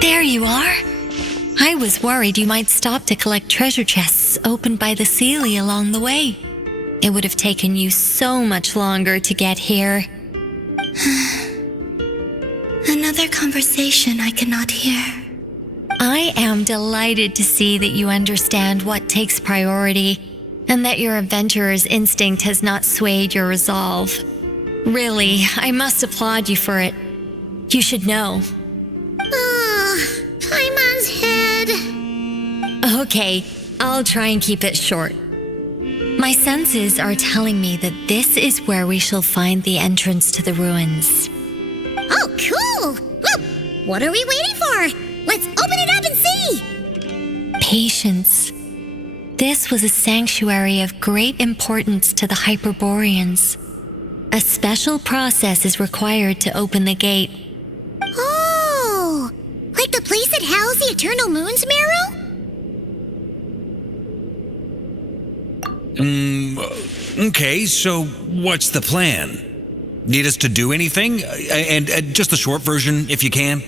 There you are. I was worried you might stop to collect treasure chests opened by the Seelie along the way. It would have taken you so much longer to get here. Another conversation I cannot hear. I am delighted to see that you understand what takes priority and that your adventurer's instinct has not swayed your resolve. Really, I must applaud you for it. You should know. Paimon's head. Okay, I'll try and keep it short. My senses are telling me that this is where we shall find the entrance to the ruins. Oh, cool! Well, what are we waiting for? Let's open it up and see! Patience. This was a sanctuary of great importance to the Hyperboreans. A special process is required to open the gate. Oh! Like the place that housed the Eternal Moon's marrow? Okay, so what's the plan? Need us to do anything? And just the short version, if you can.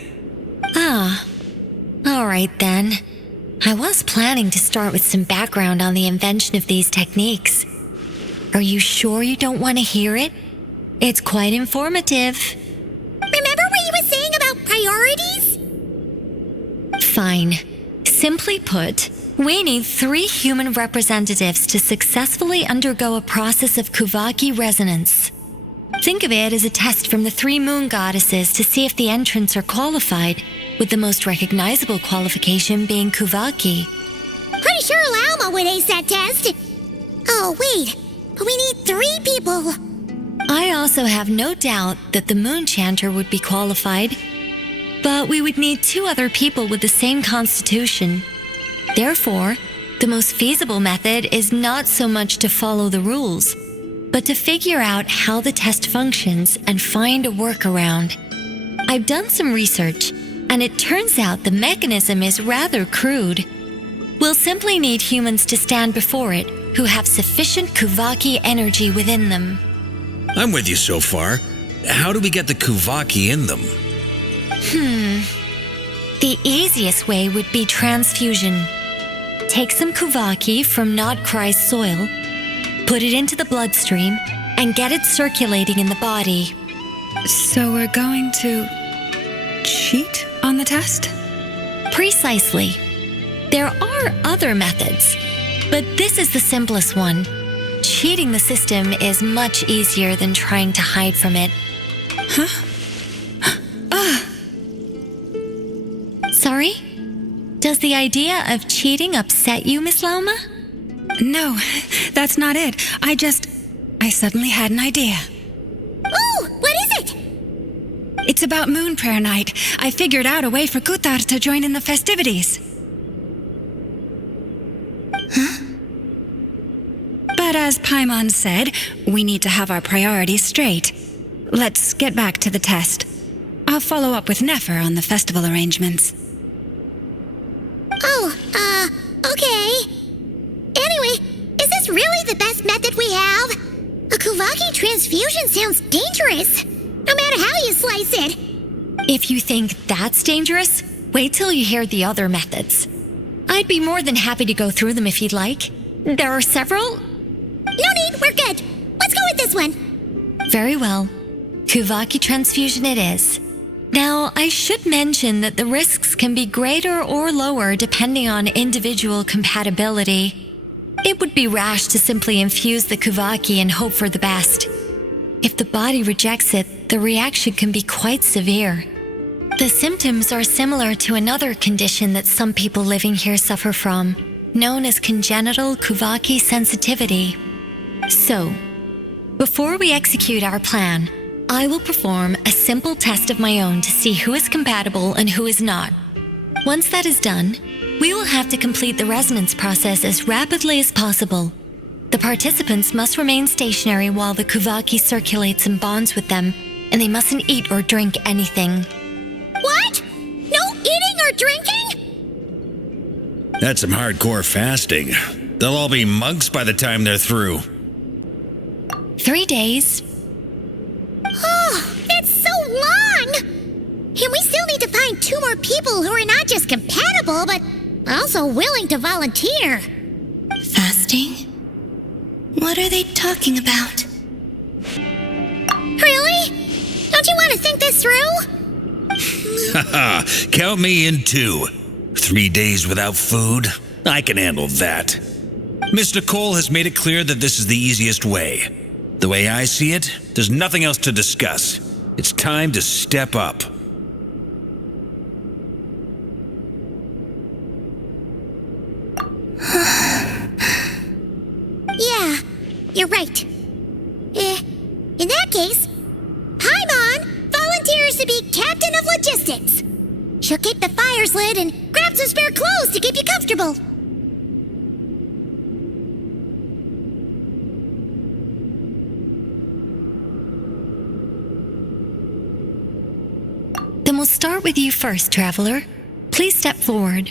All right then. I was planning to start with some background on the invention of these techniques. Are you sure you don't want to hear it? It's quite informative. Remember what you were saying about priorities? Fine. Simply put, we need 3 human representatives to successfully undergo a process of Kuvaki resonance. Think of it as a test from the 3 moon goddesses to see if the entrants are qualified, with the most recognizable qualification being Kuvaki. Pretty sure Lauma would ace that test. Oh, wait. But we need 3 people. I also have no doubt that the moon chanter would be qualified, but we would need 2 other people with the same constitution. Therefore, the most feasible method is not so much to follow the rules, but to figure out how the test functions and find a workaround. I've done some research, and it turns out the mechanism is rather crude. We'll simply need humans to stand before it who have sufficient Kuvaki energy within them. I'm with you so far. How do we get the Kuvaki in them? The easiest way would be transfusion. Take some Kuvaki from nodkrai's soil, put it into the bloodstream, and get it circulating in the body. So we're going to cheat on the test? Precisely. There are other methods, but this is the simplest one. Cheating the system is much easier than trying to hide from it. Sorry? Does the idea of cheating upset you, Miss Lauma? No, that's not it. I suddenly had an idea. Oh, what is it? It's about Moon Prayer Night. I figured out a way for Kutar to join in the festivities. But as Paimon said, we need to have our priorities straight. Let's get back to the test. I'll follow up with Nefer on the festival arrangements. Okay. Anyway, is this really the best method we have? A Kuvaki transfusion sounds dangerous, no matter how you slice it. If you think that's dangerous, wait till you hear the other methods. I'd be more than happy to go through them if you'd like. There are several. No need, we're good. Let's go with this one. Very well. Kuvaki transfusion it is. Now, I should mention that the risks can be greater or lower depending on individual compatibility. It would be rash to simply infuse the Kuvaki and hope for the best. If the body rejects it, the reaction can be quite severe. The symptoms are similar to another condition that some people living here suffer from, known as congenital Kuvaki sensitivity. So, before we execute our plan, I will perform a simple test of my own to see who is compatible and who is not. Once that is done, we will have to complete the resonance process as rapidly as possible. The participants must remain stationary while the Kuvaki circulates and bonds with them, and they mustn't eat or drink anything. What? No eating or drinking? That's some hardcore fasting. They'll all be monks by the time they're through. 3 days. Oh, it's so long! And we still need to to find 2 more people who are not just compatible, but also willing to volunteer. Fasting? What are they talking about? Really? Don't you want to think this through? Haha, count me in too. 3 days without food? I can handle that. Mr. Cole has made it clear that this is the easiest way. The way I see it, there's nothing else to discuss. It's time to step up. Yeah, you're right. In that case, Paimon volunteers to be captain of logistics. She'll keep the fires lit and grab some spare clothes to keep you comfortable. Then we'll start with you first, traveler. Please step forward.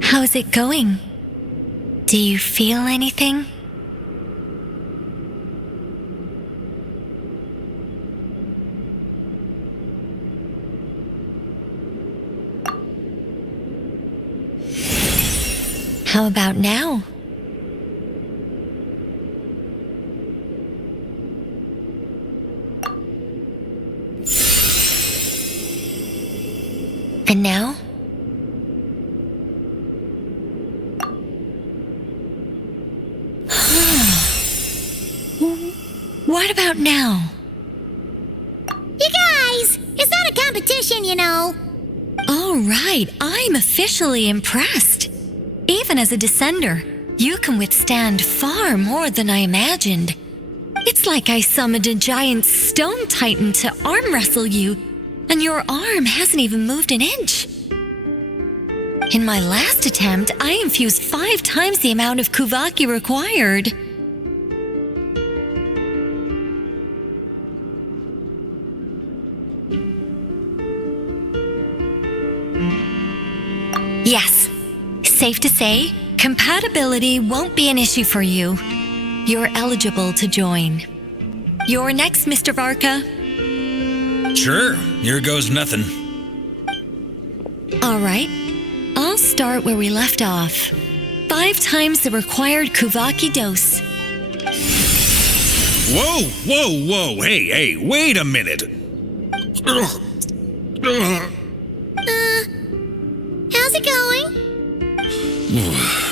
How's it going? Do you feel anything? How about now? And now? What about now? You guys, it's not a competition, you know. All right, I'm officially impressed. Even as a descender, you can withstand far more than I imagined. It's like I summoned a giant stone titan to arm wrestle you, and your arm hasn't even moved an inch. In my last attempt, I infused 5 times the amount of Kuvaki required. Yes, safe to say, compatibility won't be an issue for you. You're eligible to join. You're next, Mr. Varka. Sure, here goes nothing. All right, I'll start where we left off. 5 times the required Kuvaki dose. Whoa, whoa, whoa, hey, wait a minute. How's it going?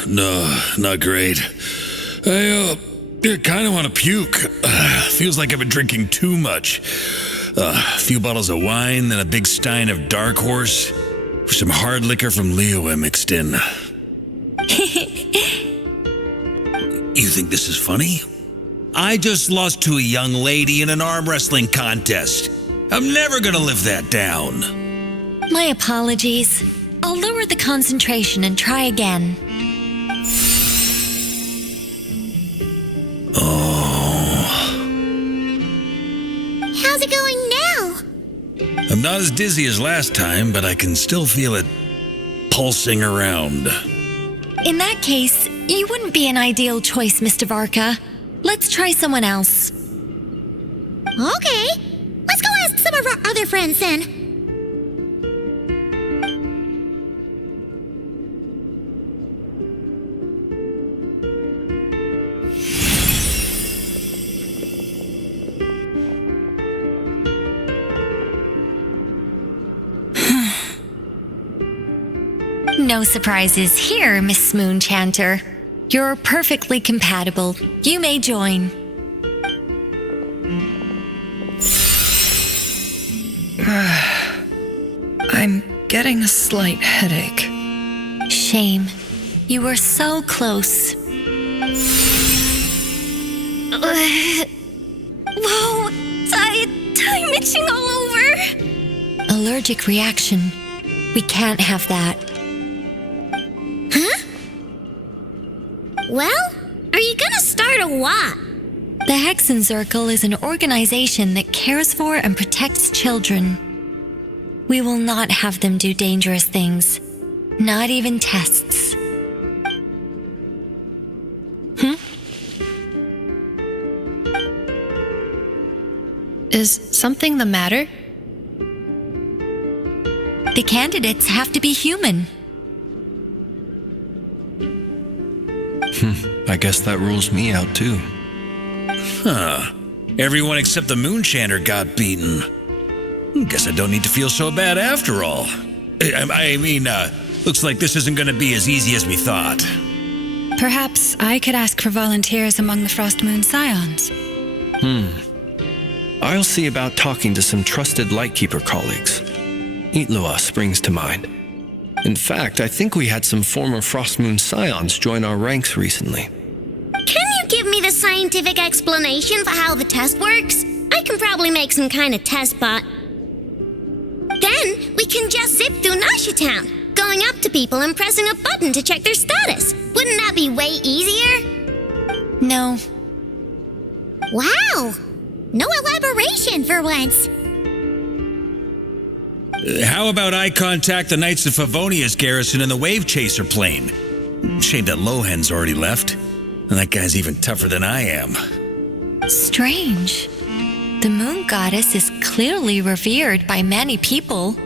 No, not great. I kind of want to puke. Feels like I've been drinking too much. A few bottles of wine, then a big stein of Dark Horse, with some hard liquor from Liyue mixed in. You think this is funny? I just lost to a young lady in an arm wrestling contest. I'm never gonna live that down. My apologies. I'll lower the concentration and try again. How's it going now? I'm not as dizzy as last time, but I can still feel it pulsing around. In that case, you wouldn't be an ideal choice, Mr. Varka. Let's try someone else. Okay, let's go ask some of our other friends then. No surprises here, Miss Moonchanter. You're perfectly compatible. You may join. I'm getting a slight headache. Shame. You were so close. Whoa, I'm itching all over. Allergic reaction. We can't have that. Huh? Well, are you gonna start a what? The Hexen Circle is an organization that cares for and protects children. We will not have them do dangerous things. Not even tests. Is something the matter? The candidates have to be human. I guess that rules me out too. Huh. Everyone except the Moonshander got beaten. Guess I don't need to feel so bad after all. I mean, looks like this isn't going to be as easy as we thought. Perhaps I could ask for volunteers among the Frost Moon Scions. I'll see about talking to some trusted Lightkeeper colleagues. Itlua springs to mind. In fact, I think we had some former Frost Moon Scions join our ranks recently. Can you give me the scientific explanation for how the test works? I can probably make some kind of test bot. Then we can just zip through Nasha Town, going up to people and pressing a button to check their status. Wouldn't that be way easier? No. Wow! No elaboration for once. How about I contact the Knights of Favonia's garrison in the Wave Chaser plane? Shame that Lohan's already left. And that guy's even tougher than I am. Strange. The moon goddess is clearly revered by many people.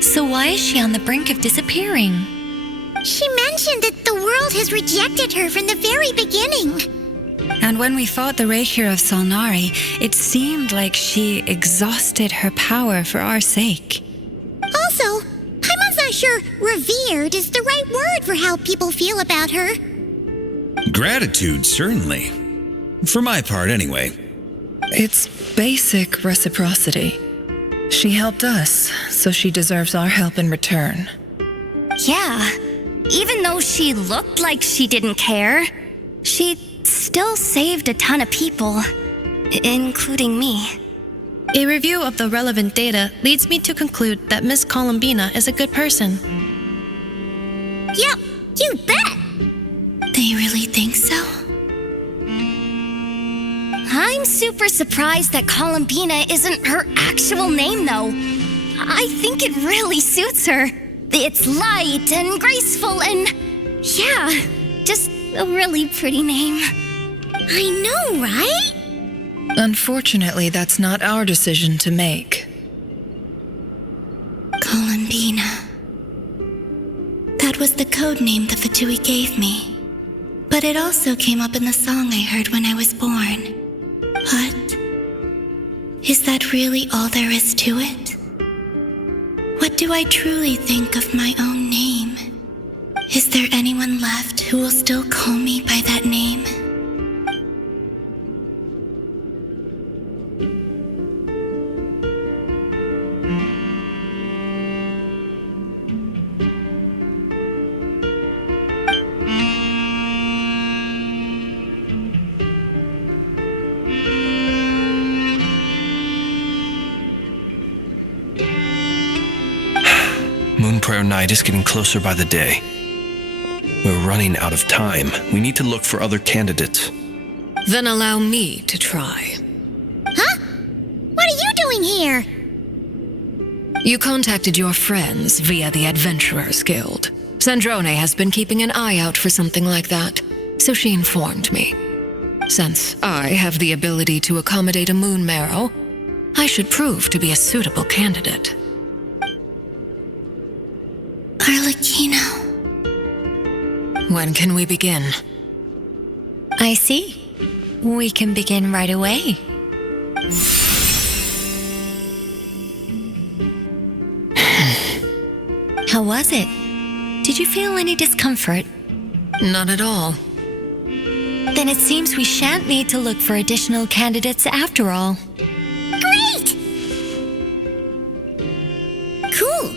So why is she on the brink of disappearing? She mentioned that the world has rejected her from the very beginning. And when we fought the Rakier of Solnari, it seemed like she exhausted her power for our sake. Also, I'm not sure revered is the right word for how people feel about her. Gratitude, certainly. For my part, anyway. It's basic reciprocity. She helped us, so she deserves our help in return. Yeah, even though she looked like she didn't care, she still saved a ton of people, including me. A review of the relevant data leads me to conclude that Miss Columbina is a good person. Yep, you bet! They really think so? I'm super surprised that Columbina isn't her actual name, though. I think it really suits her. It's light and graceful and, yeah, just a really pretty name. I know, right? Unfortunately, that's not our decision to make. Columbina. That was the code name the Fatui gave me. But it also came up in the song I heard when I was born. But is that really all there is to it? What do I truly think of my own name? Is there anyone left who will still call me by that name? Moon Prayer Night is getting closer by the day. We're running out of time. We need to look for other candidates. Then allow me to try. Huh? What are you doing here? You contacted your friends via the Adventurers Guild. Sandrone has been keeping an eye out for something like that, so she informed me. Since I have the ability to accommodate a moon marrow, I should prove to be a suitable candidate. Arlecchino. When can we begin? I see. We can begin right away. How was it? Did you feel any discomfort? Not at all. Then it seems we shan't need to look for additional candidates after all. Great! Cool.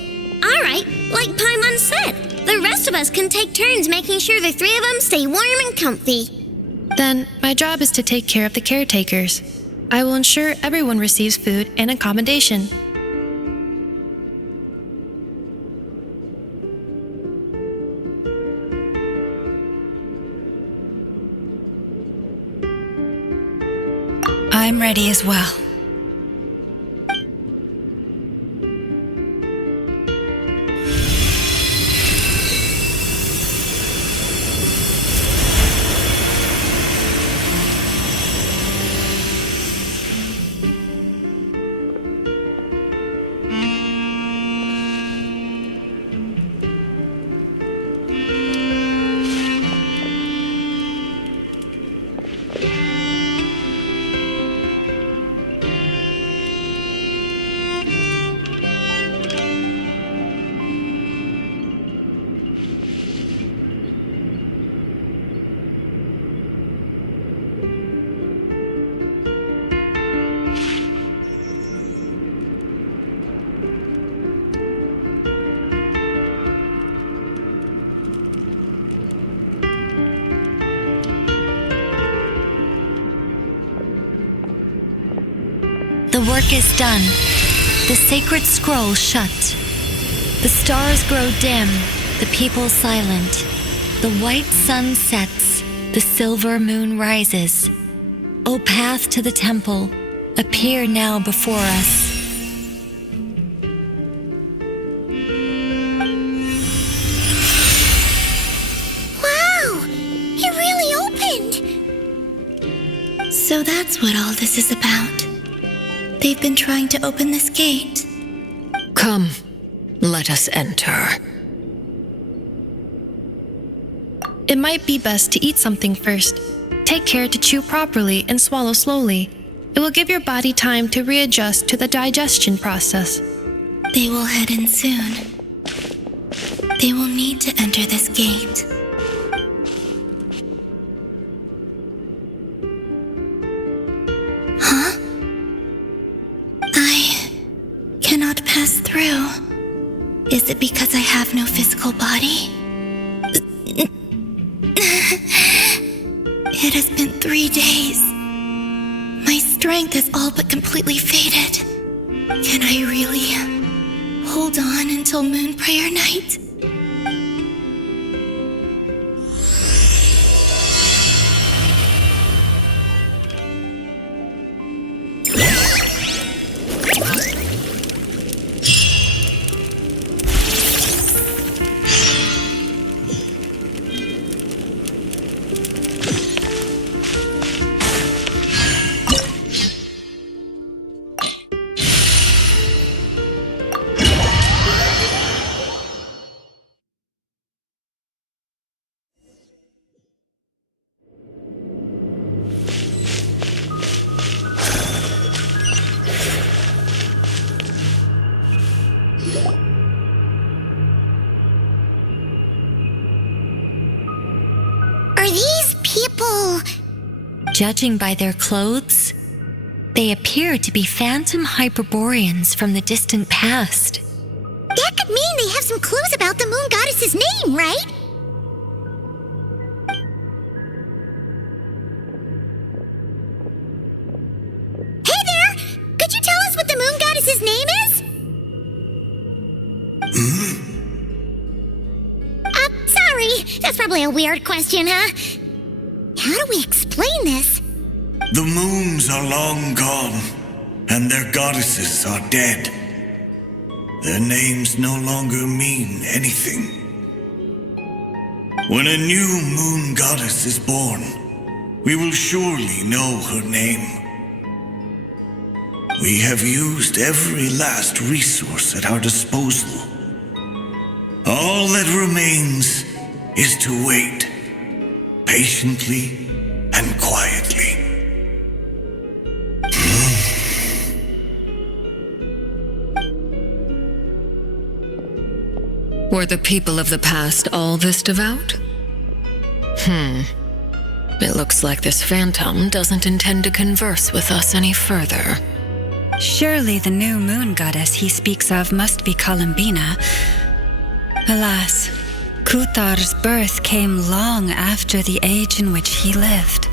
All right, like Paimon said, the rest of us can take turns making sure the three of them stay warm and comfy. Then my job is to take care of the caretakers. I will ensure everyone receives food and accommodation. I'm ready as well. The work is done. The sacred scroll shut. The stars grow dim, the people silent. The white sun sets, the silver moon rises. O path to the temple, appear now before us. Wow! It really opened! So that's what all this is about. They've been trying to open this gate. Come, let us enter. It might be best to eat something first. Take care to chew properly and swallow slowly. It will give your body time to readjust to the digestion process. They will head in soon. They will need to enter this gate. Huh? I cannot pass through. Is it because I have no physical body? It has been 3 days. My strength has all but completely faded. Can I really hold on until Moon Prayer Night? Are these people... Judging by their clothes, they appear to be phantom Hyperboreans from the distant past. That could mean they have some clues about the moon goddess's name, right? Hey there! Could you tell us what the moon goddess's name is? Sorry. That's probably a weird question, huh? How do we explain this? The moons are long gone, and their goddesses are dead. Their names no longer mean anything. When a new moon goddess is born, we will surely know her name. We have used every last resource at our disposal. All that remains is to wait, patiently and quietly. Were the people of the past all this devout? It looks like this phantom doesn't intend to converse with us any further. Surely the new moon goddess he speaks of must be Columbina. Alas, Kuthar's birth came long after the age in which he lived.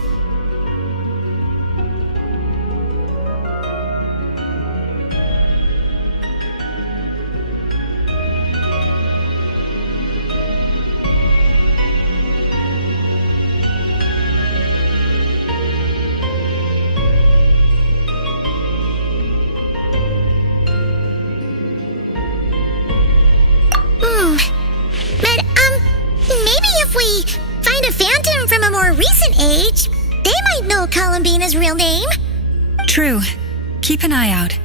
Maybe if we find a phantom from a more recent age, they might know Columbina's real name. True. Keep an eye out.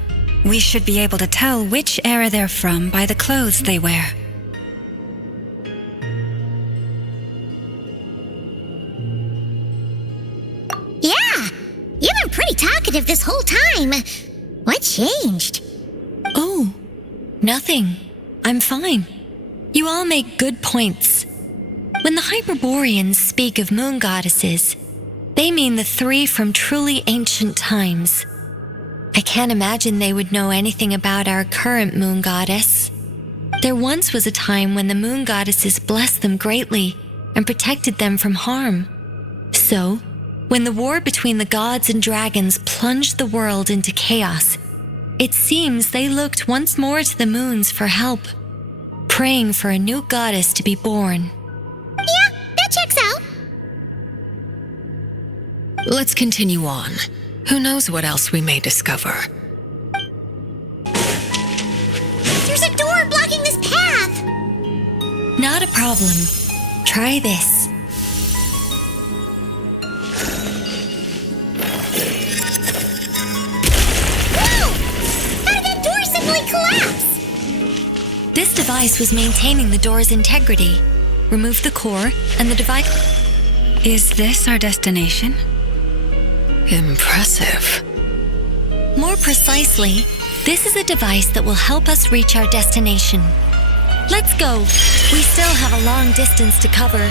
We should be able to tell which era they're from by the clothes they wear. Yeah, you've been pretty talkative this whole time. What changed? Oh, nothing. I'm fine. You all make good points. When the Hyperboreans speak of moon goddesses, they mean the three from truly ancient times. I can't imagine they would know anything about our current moon goddess. There once was a time when the moon goddesses blessed them greatly and protected them from harm. So, when the war between the gods and dragons plunged the world into chaos, it seems they looked once more to the moons for help, praying for a new goddess to be born. Yeah, that checks out. Let's continue on. Who knows what else we may discover? There's a door blocking this path. Not a problem. Try this. Whoa! How did that door suddenly collapse? This device was maintaining the door's integrity. Remove the core, and the device... Is this our destination? Impressive. More precisely, this is a device that will help us reach our destination. Let's go. We still have a long distance to cover.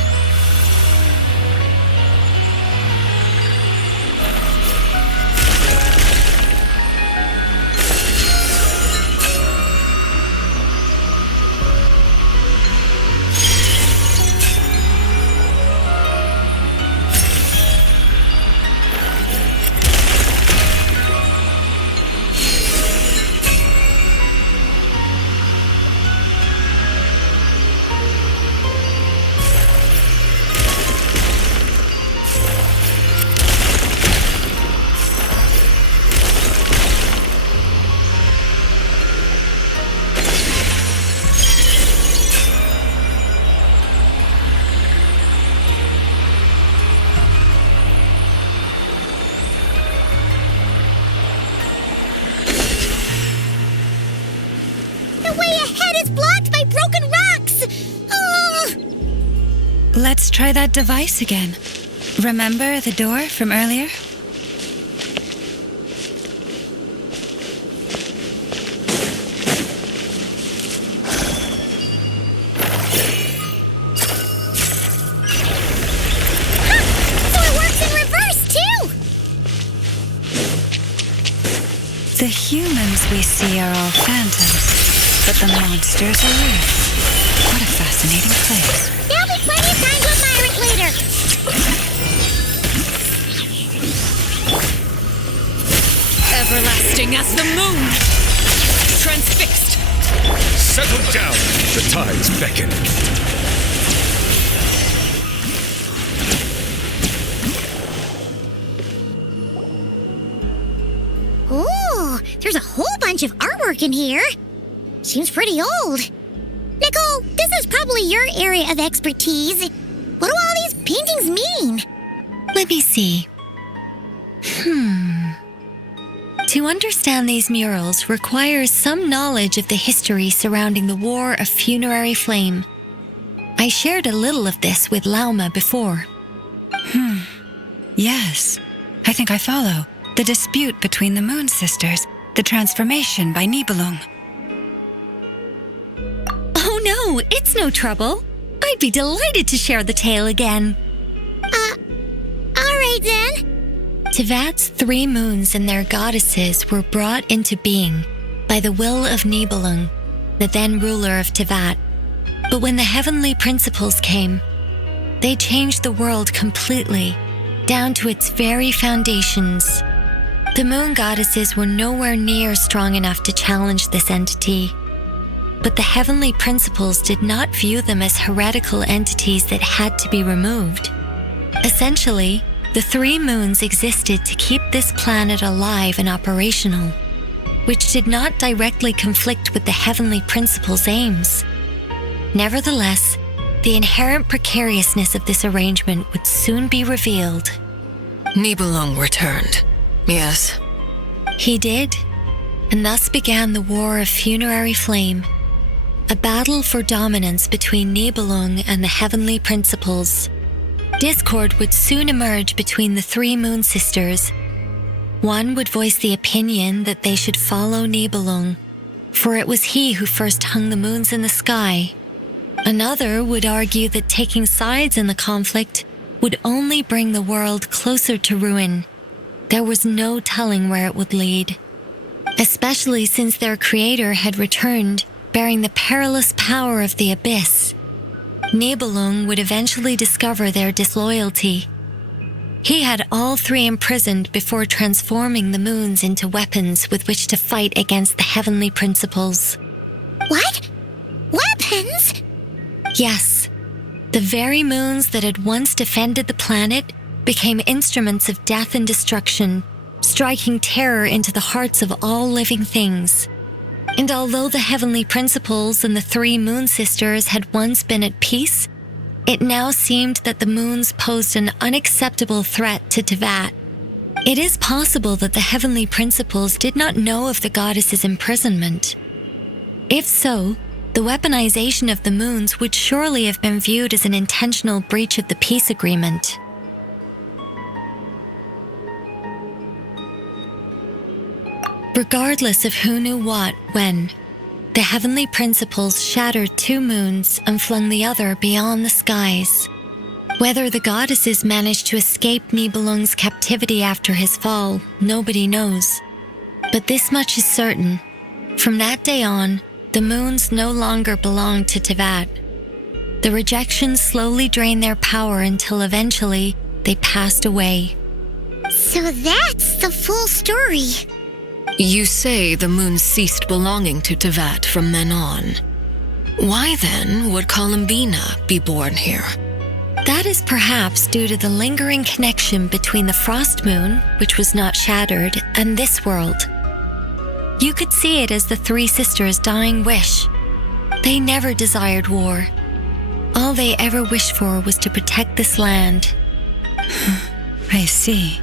Let's try that device again. Remember the door from earlier? So it works in reverse, too! The humans we see are all phantoms, but the monsters are real. What a fascinating place. There'll be plenty of time to admire it later. Everlasting as the moon! Transfixed! Settle down! The tides beckon. Ooh, there's a whole bunch of artwork in here. Seems pretty old. Nicole, this is probably your area of expertise. What do all these paintings mean? Let me see. To understand these murals requires some knowledge of the history surrounding the War of Funerary Flame. I shared a little of this with Lauma before. Yes, I think I follow. The dispute between the Moon Sisters, the transformation by Nibelung. Oh no, it's no trouble. I'd be delighted to share the tale again. Alright then. Tevat's 3 moons and their goddesses were brought into being by the will of Nibelung, the then ruler of Tevat. But when the heavenly principles came, they changed the world completely, down to its very foundations. The moon goddesses were nowhere near strong enough to challenge this entity. But the heavenly principles did not view them as heretical entities that had to be removed. Essentially, the 3 moons existed to keep this planet alive and operational, which did not directly conflict with the heavenly principles' aims. Nevertheless, the inherent precariousness of this arrangement would soon be revealed. Nibelung returned. Yes. He did, and thus began the War of Funerary Flame, a battle for dominance between Nibelung and the heavenly principles. Discord would soon emerge between the 3 moon sisters. One would voice the opinion that they should follow Nibelung, for it was he who first hung the moons in the sky. Another would argue that taking sides in the conflict would only bring the world closer to ruin. There was no telling where it would lead, especially since their creator had returned bearing the perilous power of the abyss. Nibelung would eventually discover their disloyalty. He had all three imprisoned before transforming the moons into weapons with which to fight against the heavenly principles. What? Weapons? Yes. The very moons that had once defended the planet became instruments of death and destruction, striking terror into the hearts of all living things. And although the heavenly principles and the three moon sisters had once been at peace, it now seemed that the moons posed an unacceptable threat to Teyvat. It is possible that the heavenly principles did not know of the goddess's imprisonment. If so, the weaponization of the moons would surely have been viewed as an intentional breach of the peace agreement. Regardless of who knew what, when, the heavenly principles shattered two moons and flung the other beyond the skies. Whether the goddesses managed to escape Nibelung's captivity after his fall, nobody knows. But this much is certain. From that day on, the moons no longer belonged to Teyvat. The rejection slowly drained their power until eventually they passed away. So that's the full story. You say the moon ceased belonging to Teyvat from then on. Why then would Columbina be born here? That is perhaps due to the lingering connection between the frost moon, which was not shattered, and this world. You could see it as the three sisters' dying wish. They never desired war. All they ever wished for was to protect this land. I see.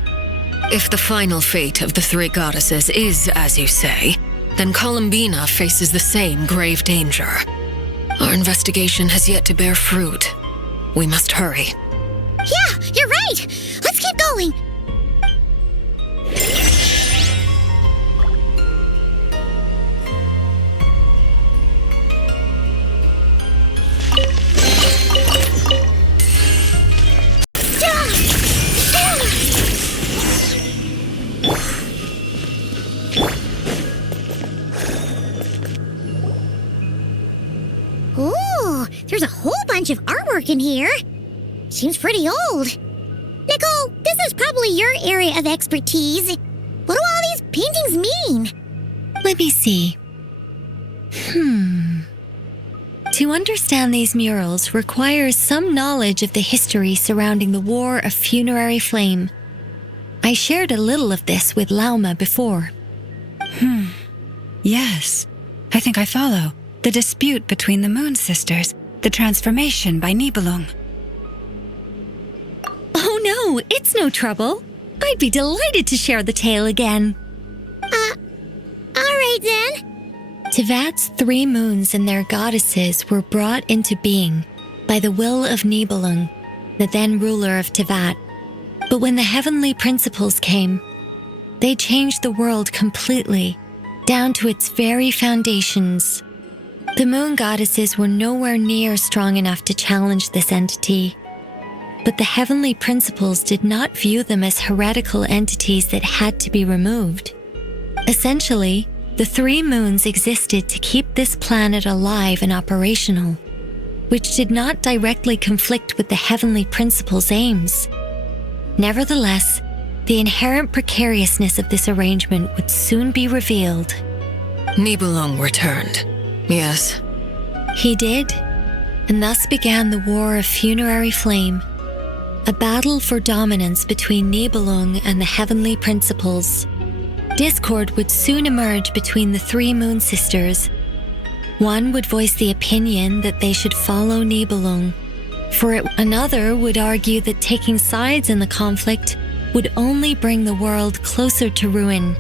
If the final fate of the three goddesses is as you say, then Columbina faces the same grave danger. Our investigation has yet to bear fruit. We must hurry. Yeah, you're right! Let's keep going! Ooh, there's a whole bunch of artwork in here. Seems pretty old. Nicole, this is probably your area of expertise. What do all these paintings mean? Let me see. To understand these murals requires some knowledge of the history surrounding the War of Funerary Flame. I shared a little of this with Lauma before. Yes, I think I follow. The dispute between the Moon Sisters, the transformation by Nibelung. Oh no, it's no trouble. I'd be delighted to share the tale again. Alright then. Teyvat's three moons and their goddesses were brought into being by the will of Nibelung, the then ruler of Teyvat. But when the heavenly principles came, they changed the world completely, down to its very foundations. The moon goddesses were nowhere near strong enough to challenge this entity. But the heavenly principles did not view them as heretical entities that had to be removed. Essentially, the three moons existed to keep this planet alive and operational, which did not directly conflict with the heavenly principles' aims. Nevertheless, the inherent precariousness of this arrangement would soon be revealed. Nibelung returned. Yes. He did, and thus began the War of Funerary Flame, a battle for dominance between Nibelung and the heavenly principles. Discord would soon emerge between the three moon sisters. One would voice the opinion that they should follow Nibelung, for another would argue that taking sides in the conflict would only bring the world closer to ruin.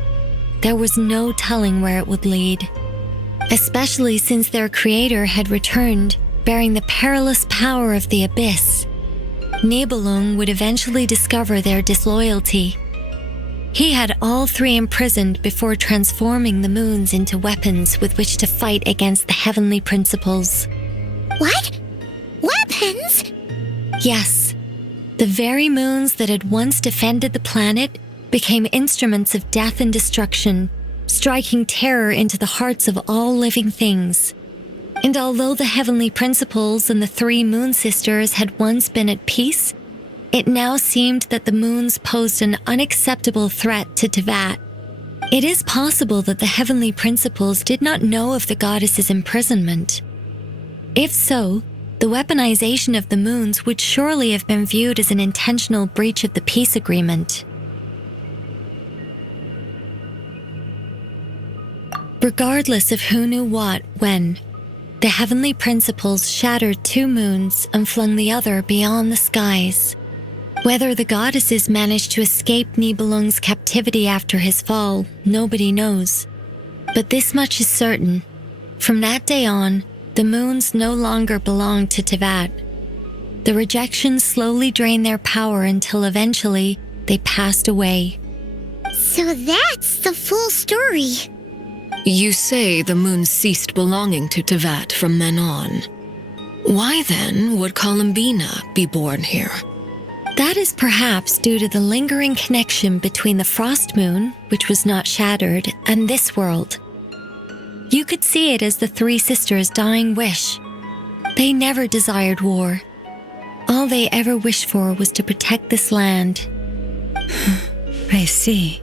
There was no telling where it would lead, especially since their creator had returned, bearing the perilous power of the abyss. Nibelung would eventually discover their disloyalty. He had all three imprisoned before transforming the moons into weapons with which to fight against the heavenly principles. What? Weapons? Yes. The very moons that had once defended the planet became instruments of death and destruction, striking terror into the hearts of all living things. And although the heavenly principles and the three moon sisters had once been at peace, It now seemed that the moons posed an unacceptable threat to Tevat. It is possible that the heavenly principles did not know of the goddess's imprisonment. If so, the weaponization of the moons would surely have been viewed as an intentional breach of the peace agreement. Regardless of who knew what, when, the heavenly principles shattered 2 moons and flung the other beyond the skies. Whether the goddesses managed to escape Nibelung's captivity after his fall, nobody knows. But this much is certain. From that day on, the moons no longer belonged to Tevat. The rejections slowly drained their power until eventually they passed away. So that's the full story. You say the moon ceased belonging to Tevat from then on. Why then would Columbina be born here? That is perhaps due to the lingering connection between the Frost Moon, which was not shattered, and this world. You could see it as the 3 sisters' dying wish. They never desired war. All they ever wished for was to protect this land. I see.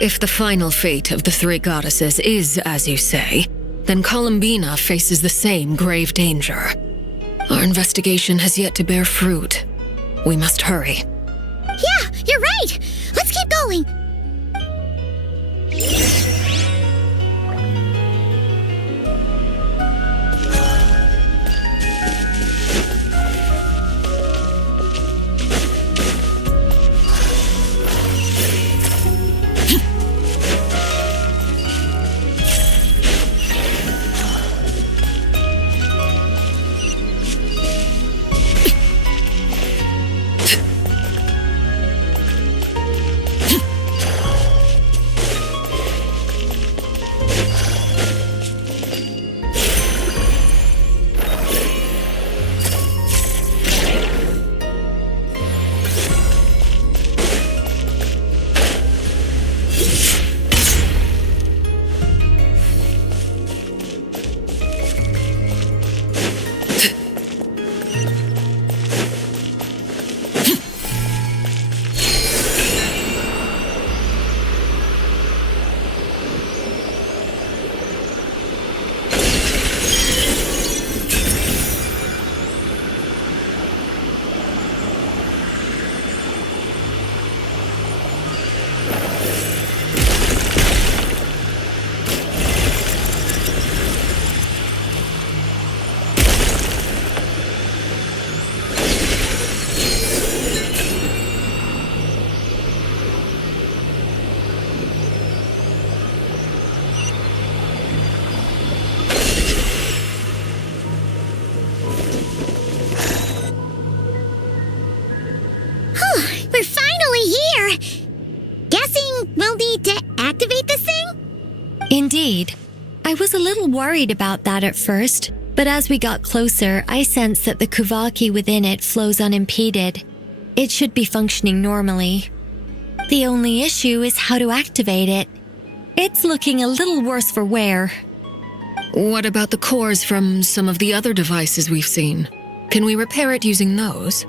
If the final fate of the 3 goddesses is as you say, then Columbina faces the same grave danger. Our investigation has yet to bear fruit. We must hurry. Yeah, you're right. Let's keep going. We're finally here! Guessing we'll need to activate this thing? Indeed. I was a little worried about that at first, but as we got closer, I sensed that the Kuvaki within it flows unimpeded. It should be functioning normally. The only issue is how to activate it. It's looking a little worse for wear. What about the cores from some of the other devices we've seen? Can we repair it using those?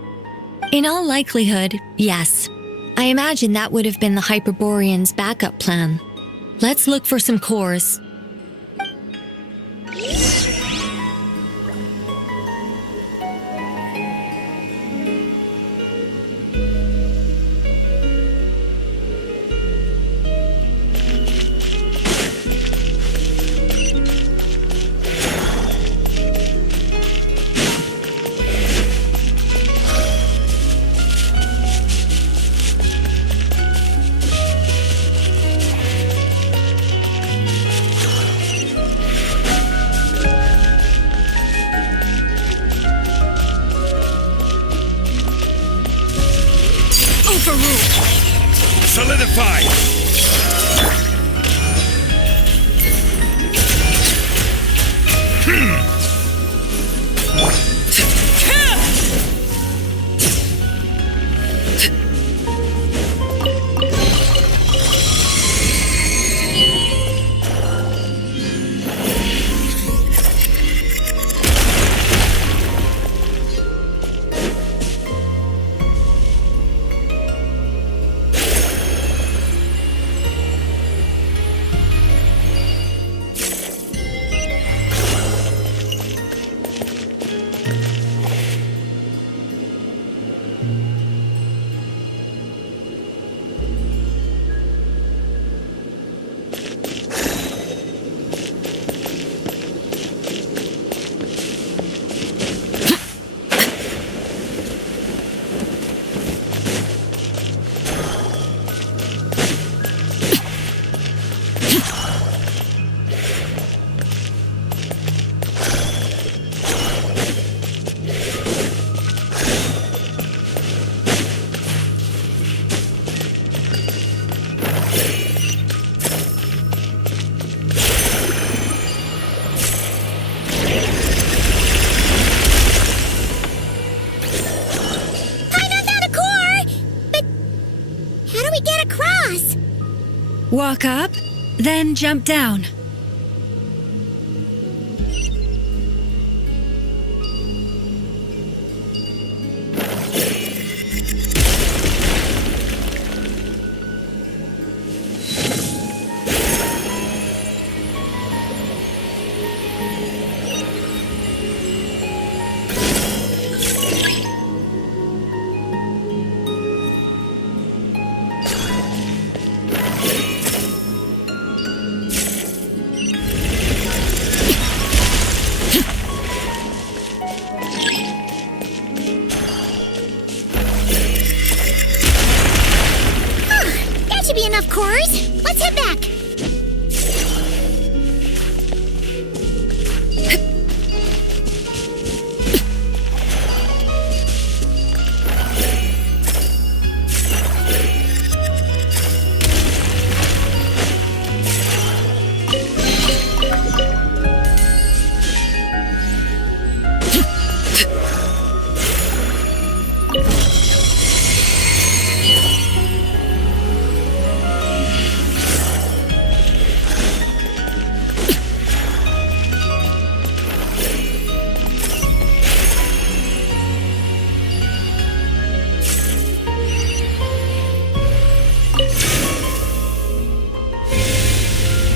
In all likelihood, yes. I imagine that would have been the Hyperborean's backup plan. Let's look for some cores. Solidify! us! Walk up, then jump down. That should be enough cores. Let's head back.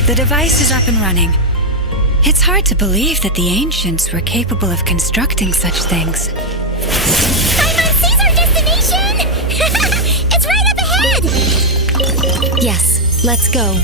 The device is up and running. It's hard to believe that the ancients were capable of constructing such things. Paimon sees our destination! It's right up ahead! Yes, let's go.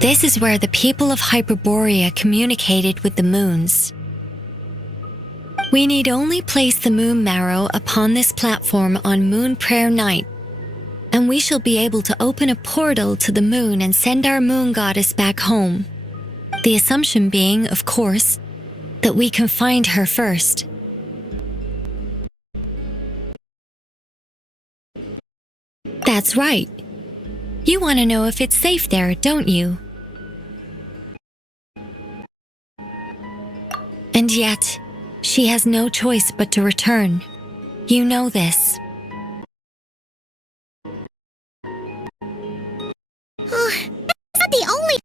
This is where the people of Hyperborea communicated with the moons. We need only place the moon marrow upon this platform on Moon Prayer Night, and we shall be able to open a portal to the moon and send our moon goddess back home. The assumption being, of course, that we can find her first. That's right. You want to know if it's safe there, don't you? And yet, she has no choice but to return. You know this. Oh, that's not the only...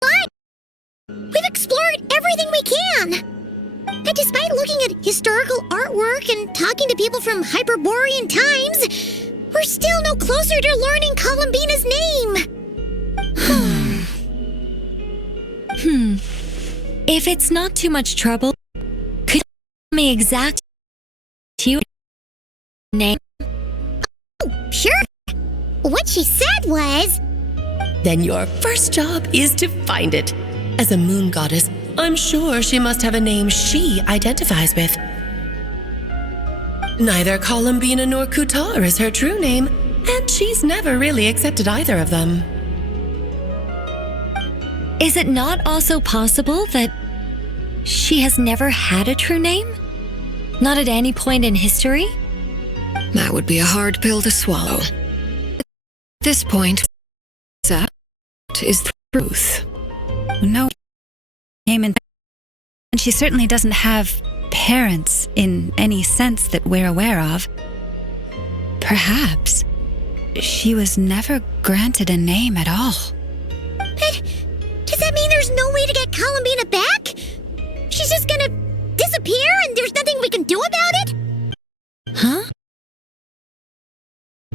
What? We've explored everything we can! And despite looking at historical artwork and talking to people from Hyperborean times, we're still no closer to learning Columbina's name! If it's not too much trouble, could you tell me exactly your name? Oh, sure. What she said was... Then your first job is to find it. As a moon goddess, I'm sure she must have a name she identifies with. Neither Columbina nor Kutar is her true name, and she's never really accepted either of them. Is it not also possible that she has never had a true name? Not at any point in history? That would be a hard pill to swallow. At this point, that is the truth. No name, and she certainly doesn't have parents in any sense that we're aware of. Perhaps she was never granted a name at all. But does that mean there's no way to get Columbina back? She's just gonna disappear and there's nothing we can do about it? Huh?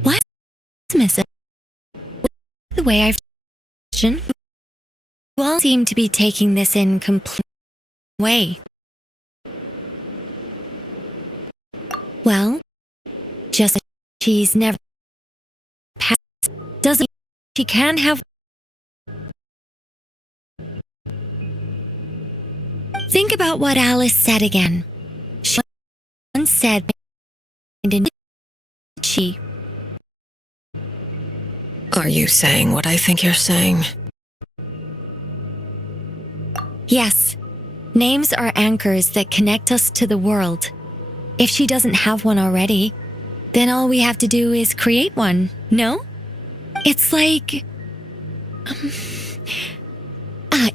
What's missing? The way I've questioned, you all seem to be taking this in complete way. Well, just she's never passed doesn't she can have Think about what Alice said again. She once said, she. Are you saying what I think you're saying? Yes. Names are anchors that connect us to the world. If she doesn't have one already, then all we have to do is create one, no? It's like...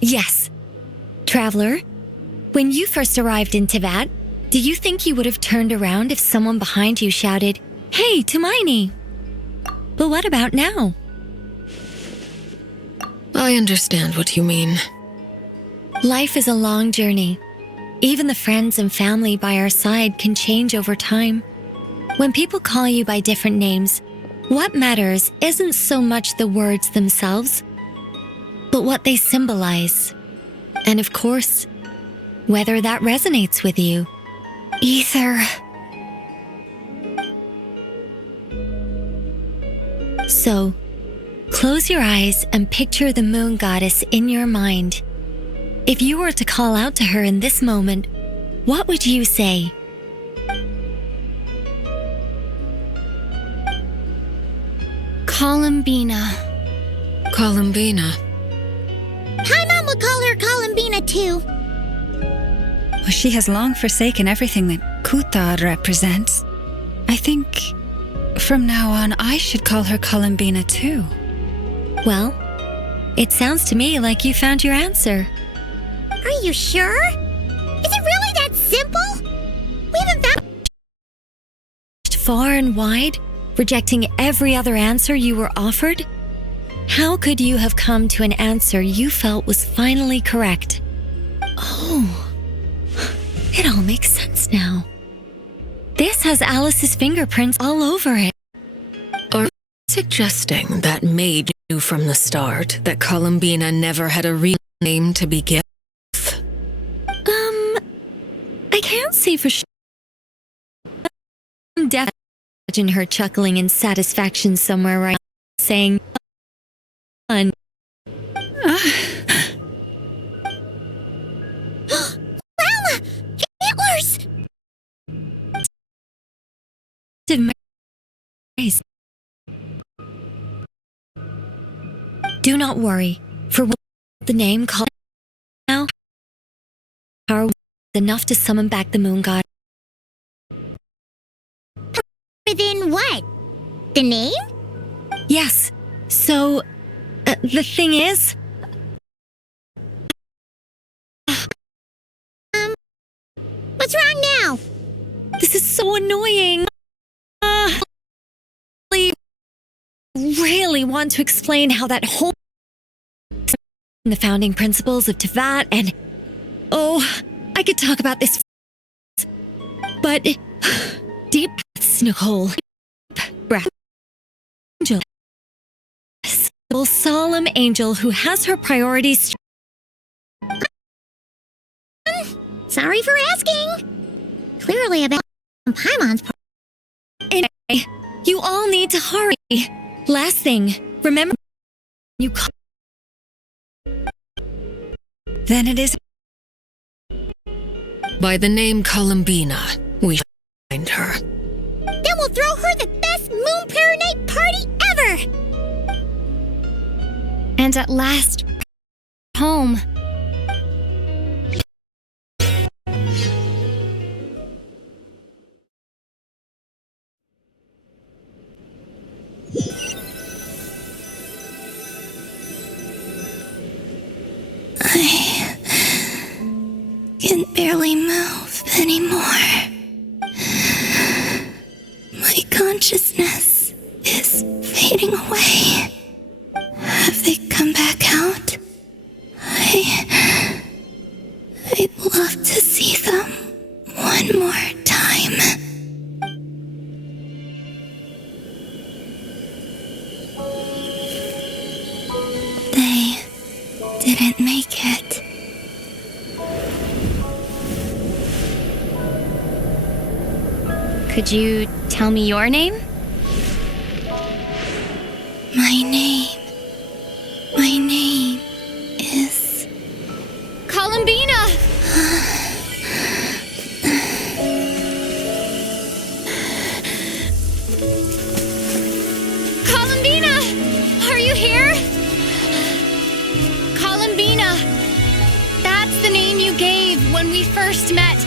yes. Traveler, when you first arrived in Teyvat, do you think you would have turned around if someone behind you shouted, "Hey, Hermione"? But what about now? I understand what you mean. Life is a long journey. Even the friends and family by our side can change over time. When people call you by different names, what matters isn't so much the words themselves, but what they symbolize. And of course, whether that resonates with you. Ether. So, close your eyes and picture the moon goddess in your mind. If you were to call out to her in this moment, what would you say? Columbina. Columbina. Paimon will call her Columbina too. Well, she has long forsaken everything that Kuthar represents. I think from now on I should call her Columbina too. Well, it sounds to me like you found your answer. Are you sure? Is it really that simple? We haven't found... Far and wide, rejecting every other answer you were offered? How could you have come to an answer you felt was finally correct? Oh, it all makes sense now. This has Alice's fingerprints all over it. Are you suggesting that maid knew from the start that Columbina never had a real name to begin? I can't say for sure. I'm definitely imagine her chuckling in satisfaction somewhere right now, saying, "Fun." Ralma! Antlers! Do not worry, for the name called now, power enough to summon back the moon god. Then what? The name? Yes. So, the thing is... What's wrong now? This is so annoying. I really want to explain how that whole... the founding principles of Teyvat and... Oh, I could talk about this... But... Deep breaths, Nicole. Breath. Angel. Solemn angel who has her priorities... Sorry for asking. Clearly about Paimon's part. Anyway, you all need to hurry. Last thing, remember you call... Then it is... By the name Columbina, we should find her. Then we'll throw her the best Moon Pair Night party ever! And at last, home. I can barely move anymore. My consciousness is fading away. Have they come back out? I'd love to see them one more time. They didn't make it. Could you tell me your name? My name is... Columbina! gave when we first met.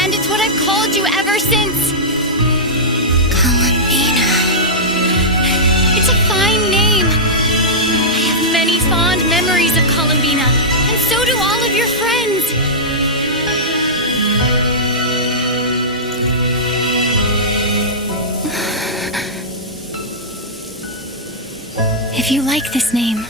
And it's what I've called you ever since. Columbina. It's a fine name. I have many fond memories of Columbina, and so do all of your friends. If you like this name,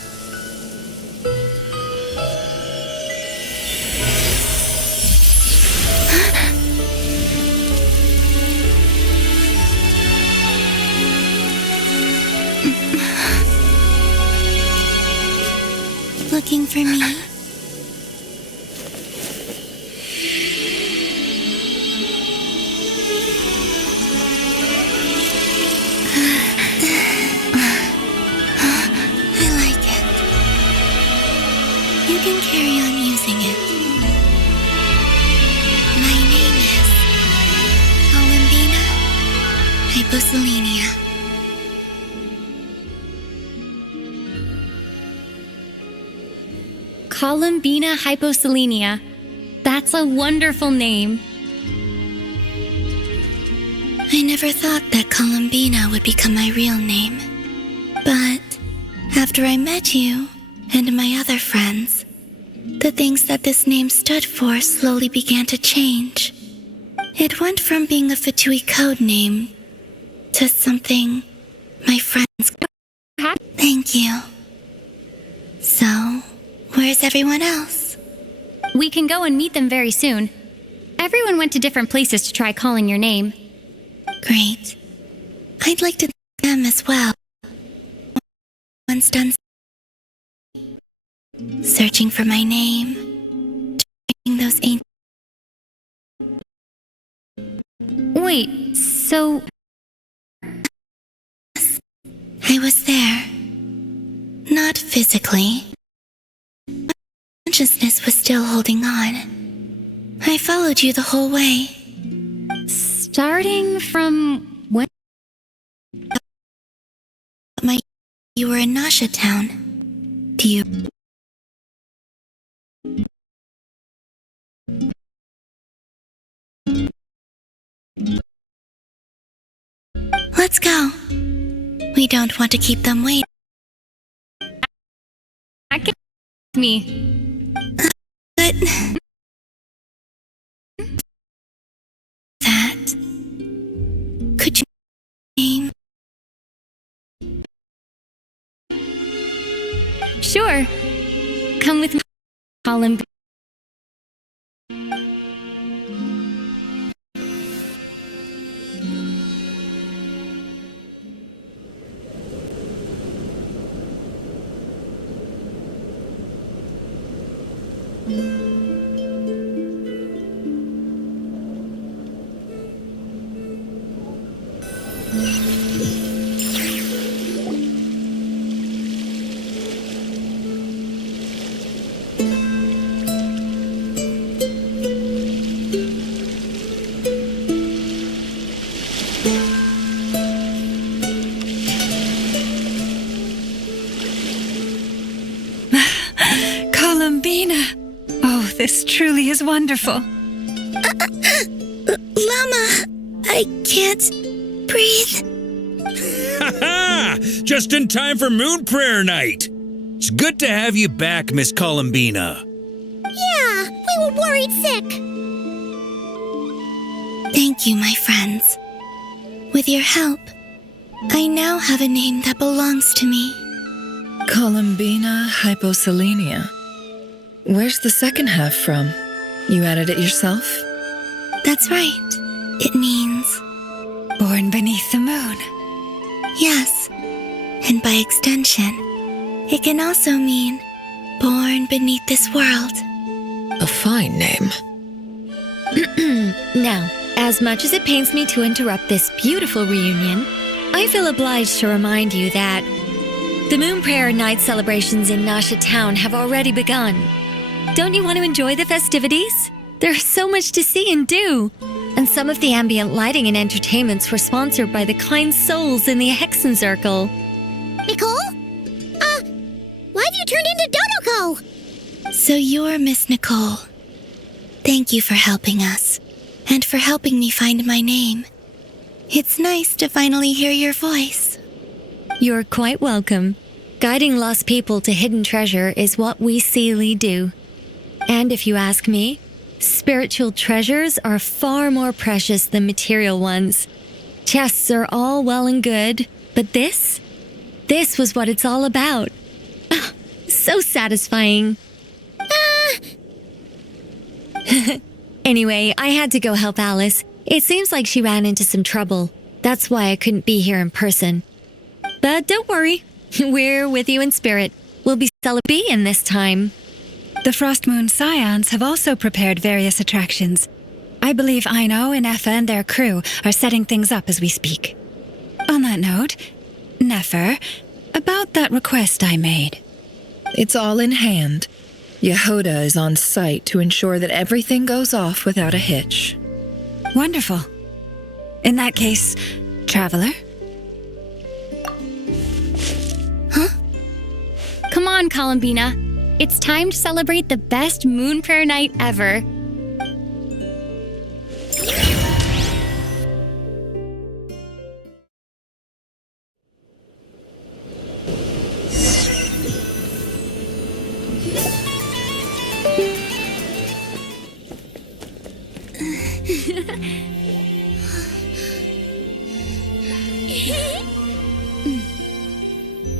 Looking for me? I like it. You can carry on using it. My name is Columbina Hyposelenia. Columbina Hyposelenia. That's a wonderful name. I never thought that Columbina would become my real name. But after I met you and my other friends, the things that this name stood for slowly began to change. It went from being a Fatui code name to something my friends. Thank you. So, where's everyone else? We can go and meet them very soon. Everyone went to different places to try calling your name. Great. I'd like to thank them as well. Once done searching for my name, tracing those ancient. Wait, so... I was there. Not physically. Consciousness was still holding on. I followed you the whole way. Starting from when? You were in Nasha Town. Do you... Let's go. We don't want to keep them waiting. I can... me. But... that... Could you name? Sure. Come with me, Colin. Columbina! Oh, this truly is wonderful. Llama, I can't breathe. Ha! Just in time for Moon Prayer Night! It's good to have you back, Miss Columbina. Yeah, we were worried sick. Thank you, my friends. With your help, I now have a name that belongs to me. Columbina Hyposelenia. Where's the second half from? You added it yourself? That's right. It means... Born beneath the moon. Yes. And by extension, it can also mean born beneath this world. A fine name. Now, as much as it pains me to interrupt this beautiful reunion, I feel obliged to remind you that the Moon Prayer Night celebrations in Nasha Town have already begun. Don't you want to enjoy the festivities? There's so much to see and do. And some of the ambient lighting and entertainments were sponsored by the kind souls in the Hexen Circle. Nicole? Why have you turned into Dodoko? So you're Miss Nicole. Thank you for helping us, and for helping me find my name. It's nice to finally hear your voice. You're quite welcome. Guiding lost people to hidden treasure is what we Seelie do. And if you ask me, spiritual treasures are far more precious than material ones. Chests are all well and good, but this was what it's all about. Ah, so satisfying. Anyway, I had to go help Alice. It seems like she ran into some trouble. That's why I couldn't be here in person. But don't worry, we're with you in spirit. We'll be celebrating this time. The Frost Moon Scions have also prepared various attractions. I believe Aino and Effa and their crew are setting things up as we speak. On that note, Nefer, about that request I made. It's all in hand. Yehoda is on site to ensure that everything goes off without a hitch. Wonderful. In that case, Traveler? Come on, Columbina. It's time to celebrate the best moon prayer night ever.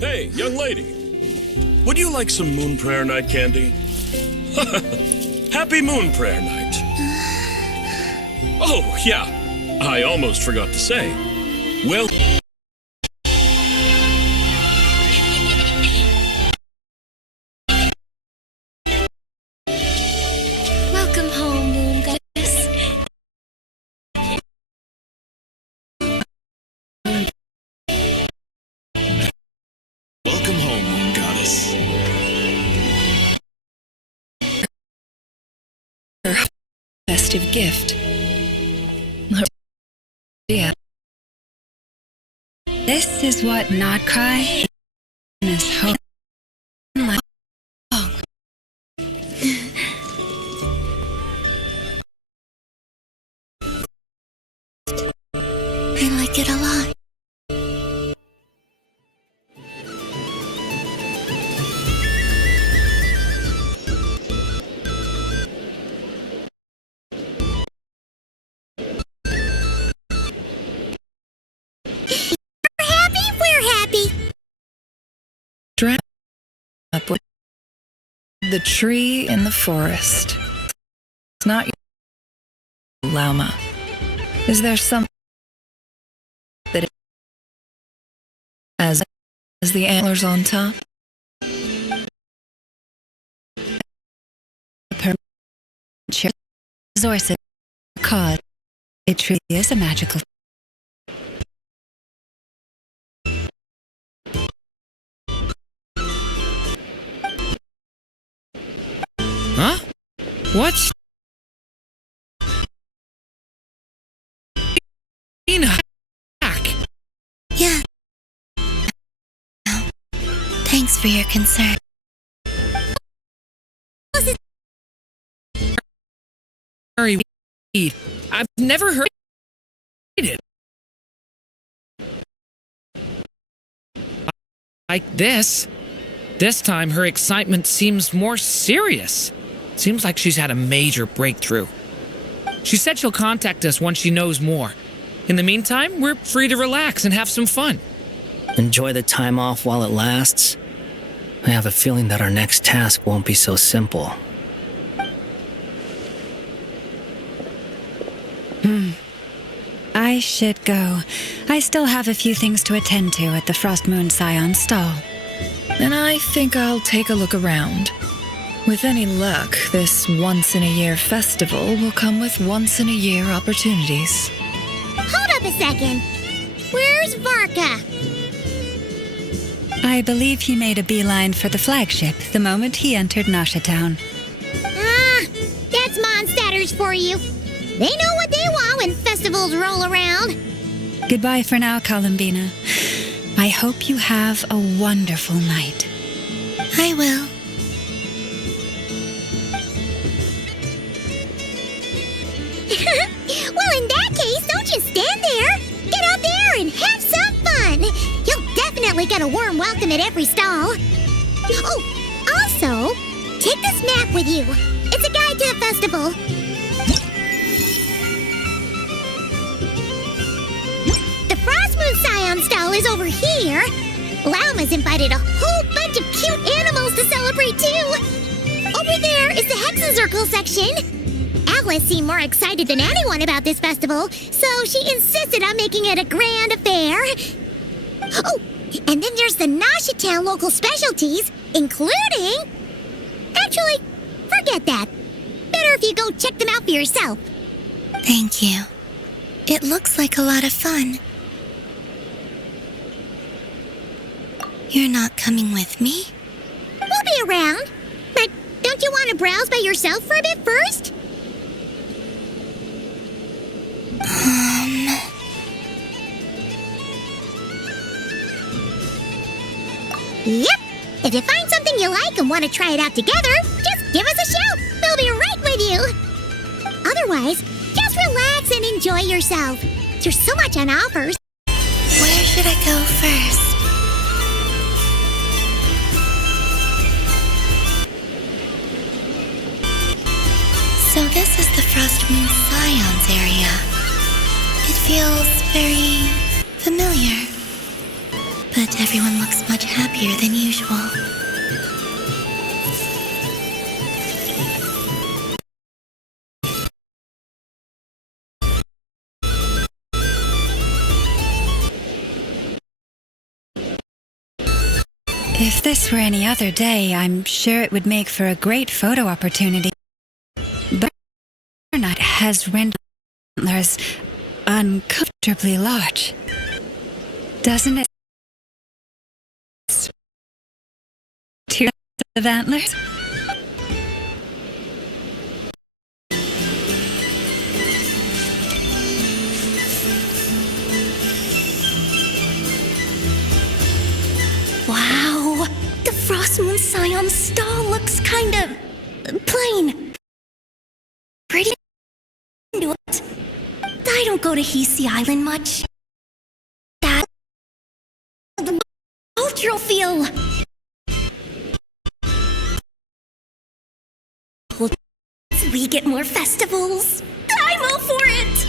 Hey, young lady. Would you like some moon prayer night candy? Happy moon prayer night. Oh, yeah. I almost forgot to say. Well... Welcome home, Moon Goddess. Welcome home, Moon Goddess. Her festive gift. Yeah. This is what nodkrai is home. I like it a lot. Dress up with the tree in the forest. It's not your llama. Is there something that as the antlers on top? Resources cause it truly is a magical. Huh? What? Yeah. Thanks for your concern. I've never heard it like this. This time her excitement seems more serious. Seems like she's had a major breakthrough. She said she'll contact us once she knows more. In the meantime, we're free to relax and have some fun. Enjoy the time off while it lasts. I have a feeling that our next task won't be so simple. I should go. I still have a few things to attend to at the Frost Moon Scion stall. And I think I'll take a look around. With any luck, this once-in-a-year festival will come with once-in-a-year opportunities. Hold up a second. Where's Varka? I believe he made a beeline for the flagship the moment he entered Nasha Town. That's Mondstatters for you. They know what they want when festivals roll around. Goodbye for now, Columbina. I hope you have a wonderful night. I will. just stand there, get out there, and have some fun. You'll definitely get a warm welcome at every stall. Oh, also, take this map with you. It's a guide to the festival. The Frostmoon Scion stall is over here. Lauma's invited a whole bunch of cute animals to celebrate too. Over there is the Hexen Circle section. Alice seemed more excited than anyone about this festival, so she insisted on making it a grand affair. Oh, and then there's the Nasha Town local specialties, including... Actually, forget that. Better if you go check them out for yourself. Thank you. It looks like a lot of fun. You're not coming with me? We'll be around. But don't you want to browse by yourself for a bit first? Yep. If you find something you like and want to try it out together, just give us a shout. We'll be right with you. Otherwise, just relax and enjoy yourself. There's so much on offer. Where should I go first? So this is the Frostmoon Scions area. It feels very familiar. But everyone looks much happier than usual. If this were any other day, I'm sure it would make for a great photo opportunity. But Moonlight has antlers uncomfortably large. Doesn't it? Two of antlers? Wow, the Frostmoon Scion stall looks kind of plain. Pretty into it. I don't go to Hisi Island much. That the cultural feel. We get more festivals. I'm all for it.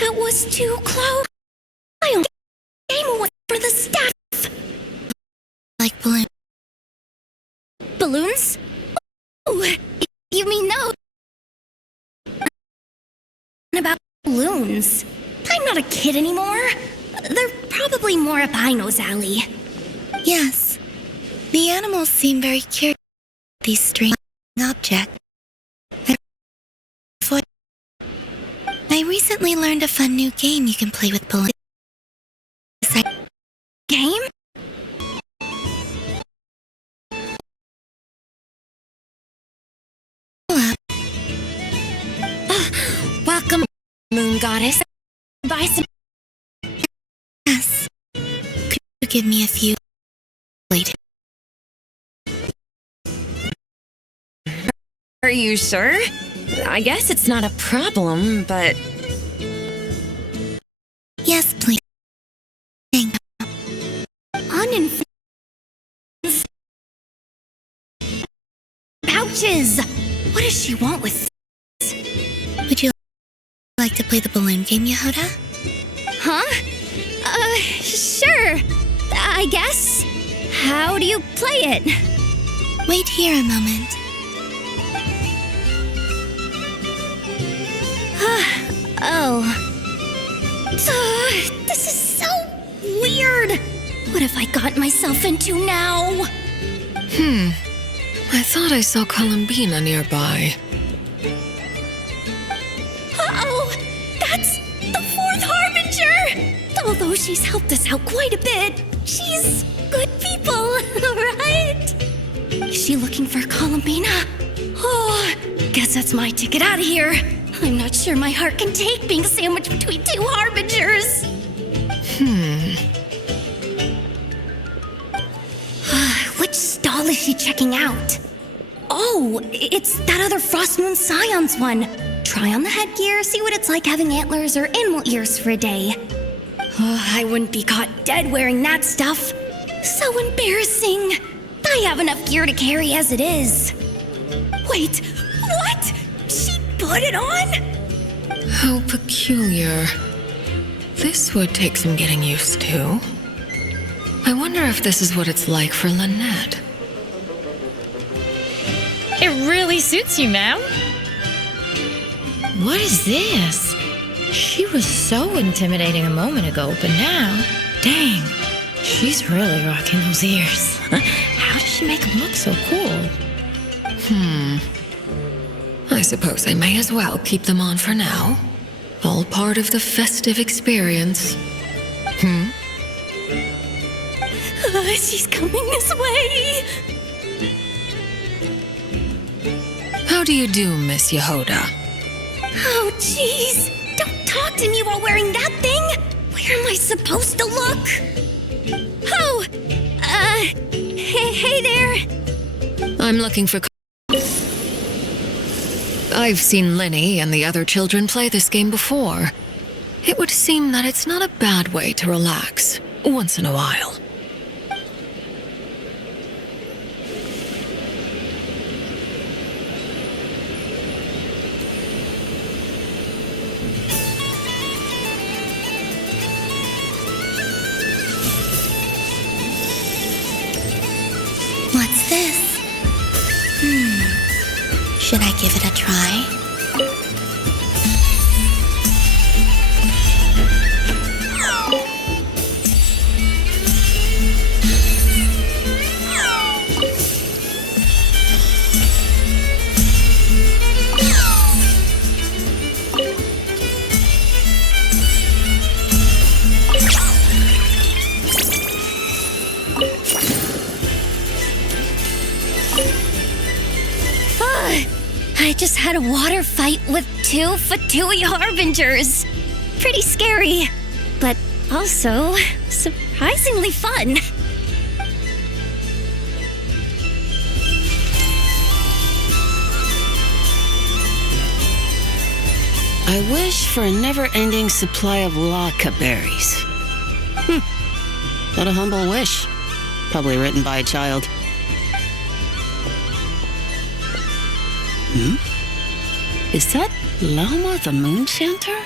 That was too close. I only came away for the staff. Like balloons. Balloons? Oh, you mean no? About balloons. I'm not a kid anymore. They're probably more up Aino's alley. Yes. The animals seem very curious about these strange objects. I recently learned a fun new game you can play with balloons. Game? Welcome, Moon Goddess. Buy some. Yes. Could you give me a few later? Are you sure? I guess it's not a problem, but... Yes, please. Thank Uninformed pouches. What does she want with? Would you like to play the balloon game, Yehoda? Huh? Sure. I guess. How do you play it? Wait here a moment. Oh. This is so weird. What have I got myself into now? I thought I saw Columbina nearby. Uh-oh! That's the fourth Harbinger! Although she's helped us out quite a bit, she's good people, right? Is she looking for Columbina? Oh, guess that's my ticket out of here. I'm not sure my heart can take being sandwiched between two Harbingers. Which stall is she checking out? Oh, it's that other Frost Moon Scion's one. Try on the headgear, see what it's like having antlers or animal ears for a day. Oh, I wouldn't be caught dead wearing that stuff. So embarrassing. I have enough gear to carry as it is. Wait, what? She put it on? How peculiar. This would take some getting used to. I wonder if this is what it's like for Lynette. It really suits you, ma'am. What is this? She was so intimidating a moment ago, but now, dang, she's really rocking those ears. How does she make them look so cool? I suppose I may as well keep them on for now. All part of the festive experience. She's coming this way. How do you do, Miss Yehoda? Oh, jeez. Don't talk to me while wearing that thing. Where am I supposed to look? Oh, hey there. I'm looking for... I've seen Linny and the other children play this game before. It would seem that it's not a bad way to relax, once in a while. What's this? Should I give it a try? I just had a water fight with two Fatui Harbingers. Pretty scary, but also surprisingly fun. I wish for a never-ending supply of laka berries. What a humble wish. Probably written by a child. Is that Lama the Moon Chanter?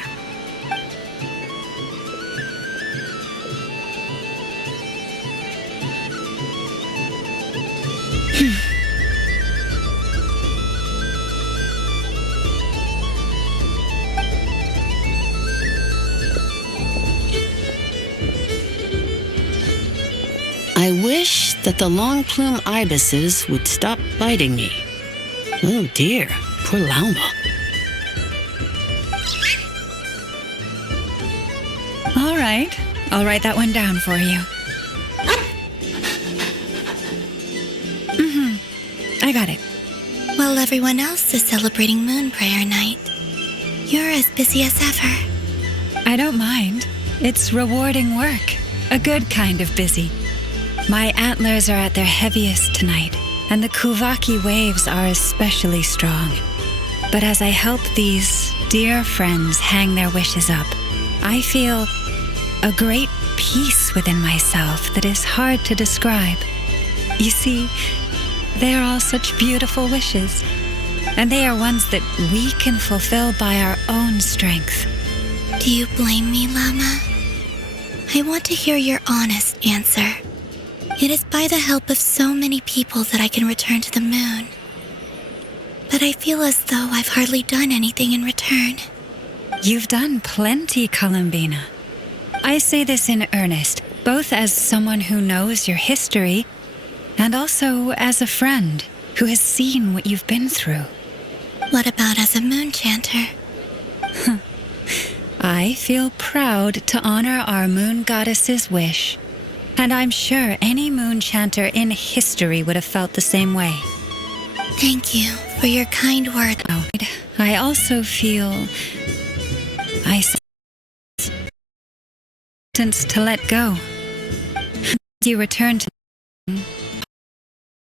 I wish that the long plume ibises would stop biting me. Oh dear, poor Lauma. All right, I'll write that one down for you. I got it. While everyone else is celebrating Moon Prayer Night, you're as busy as ever. I don't mind. It's rewarding work. A good kind of busy. My antlers are at their heaviest tonight, and the Kuvaki waves are especially strong. But as I help these dear friends hang their wishes up, I feel a great peace within myself that is hard to describe. You see, they are all such beautiful wishes, and they are ones that we can fulfill by our own strength. Do you blame me, Llama? I want to hear your honest answer. It is by the help of so many people that I can return to the moon. But I feel as though I've hardly done anything in return. You've done plenty, Columbina. I say this in earnest, both as someone who knows your history and also as a friend who has seen what you've been through. What about as a moon chanter? I feel proud to honor our moon goddess's wish, and I'm sure any moon chanter in history would have felt the same way. Thank you for your kind word. I also feel to let go. You return to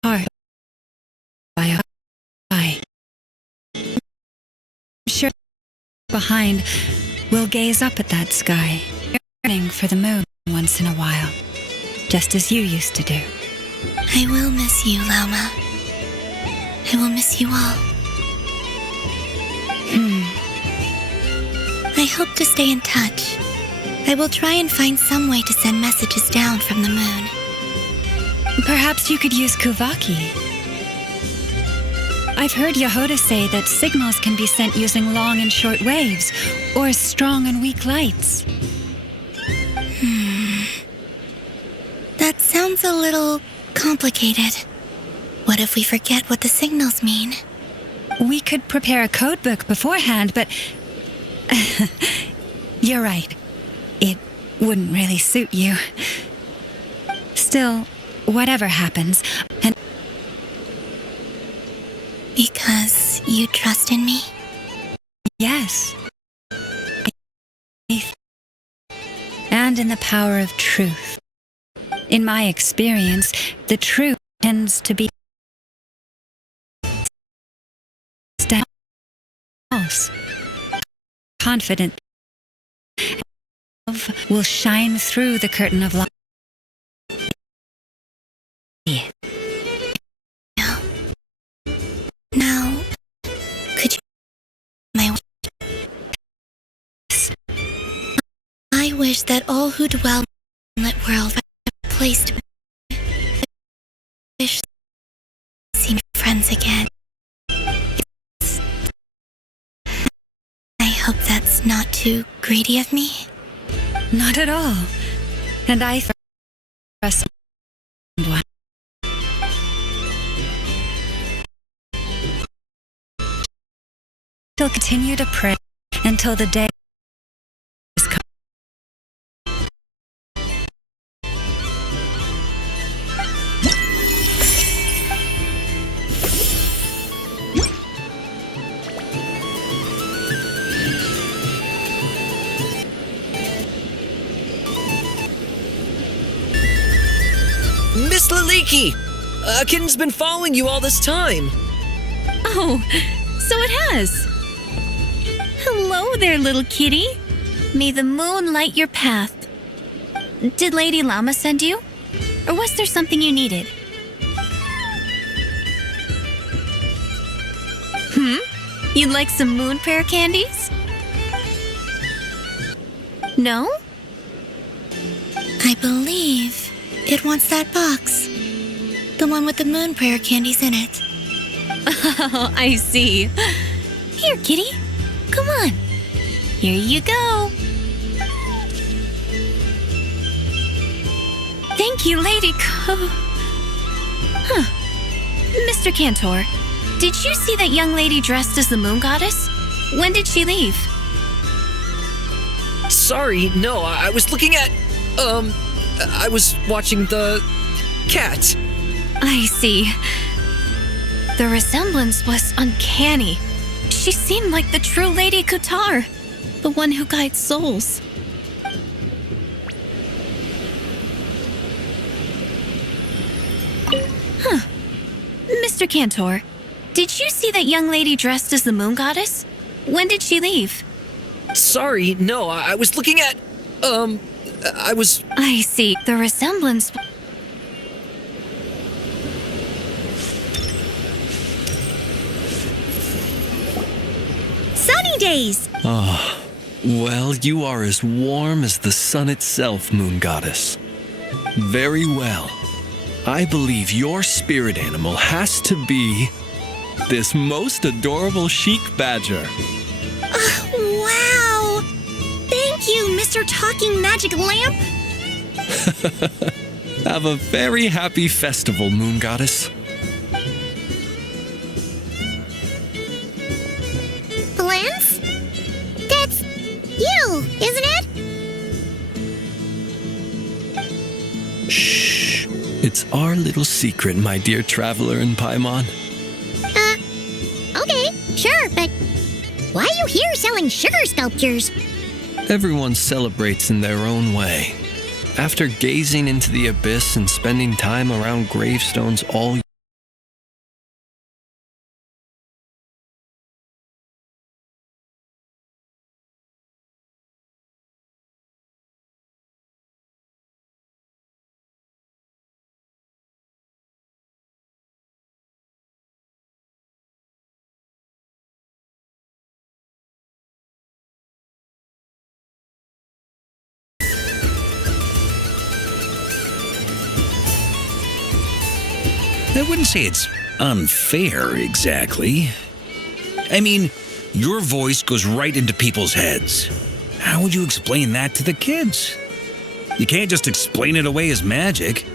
heart by eye. Sure, behind, we'll gaze up at that sky, yearning for the moon once in a while, just as you used to do. I will miss you, Llama. I will miss you all. I hope to stay in touch. I will try and find some way to send messages down from the moon. Perhaps you could use Kuvaki. I've heard Yehoda say that signals can be sent using long and short waves, or strong and weak lights. That sounds a little complicated. What if we forget what the signals mean? We could prepare a codebook beforehand, but you're right. It wouldn't really suit you. Still, whatever happens, and because you trust in me? Yes. And in the power of truth. In my experience, the truth tends to be false. Confident. Love will shine through the curtain of light. Now, could you... I wish that all who dwell in that world have a place to wish to see my friends again. I hope that's not too greedy of me. Not at all. And I trust one. She'll continue to pray until the day is come. Miss Laliki! A kitten's been following you all this time. Oh, so it has. Hello there, little kitty. May the moon light your path. Did Lady Llama send you? Or was there something you needed? You'd like some moon prayer candies? No? I believe it wants that box. The one with the moon prayer candies in it. Oh, I see. Here, kitty. Come on. Here you go. Thank you, Lady Mr. Cantor, did you see that young lady dressed as the moon goddess? When did she leave? Sorry, no, I was looking at... I was watching the... cat. I see. The resemblance was uncanny. She seemed like the true Lady Kutar, the one who guides souls. Mr. Cantor, did you see that young lady dressed as the moon goddess? When did she leave? Sorry, no, I was looking at... I was... I see. The resemblance... Sunny days! Ah, Well, you are as warm as the sun itself, Moon Goddess. Very well. I believe your spirit animal has to be this most adorable chic badger. Wow! Thank you, Mr. Talking Magic Lamp! Have a very happy festival, Moon Goddess. Lance? That's you, isn't it? Shh. It's our little secret, my dear traveler in Paimon. Okay, sure, but why are you here selling sugar sculptures? Everyone celebrates in their own way. After gazing into the abyss and spending time around gravestones all year, I wouldn't say it's unfair, exactly. I mean, your voice goes right into people's heads. How would you explain that to the kids? You can't just explain it away as magic.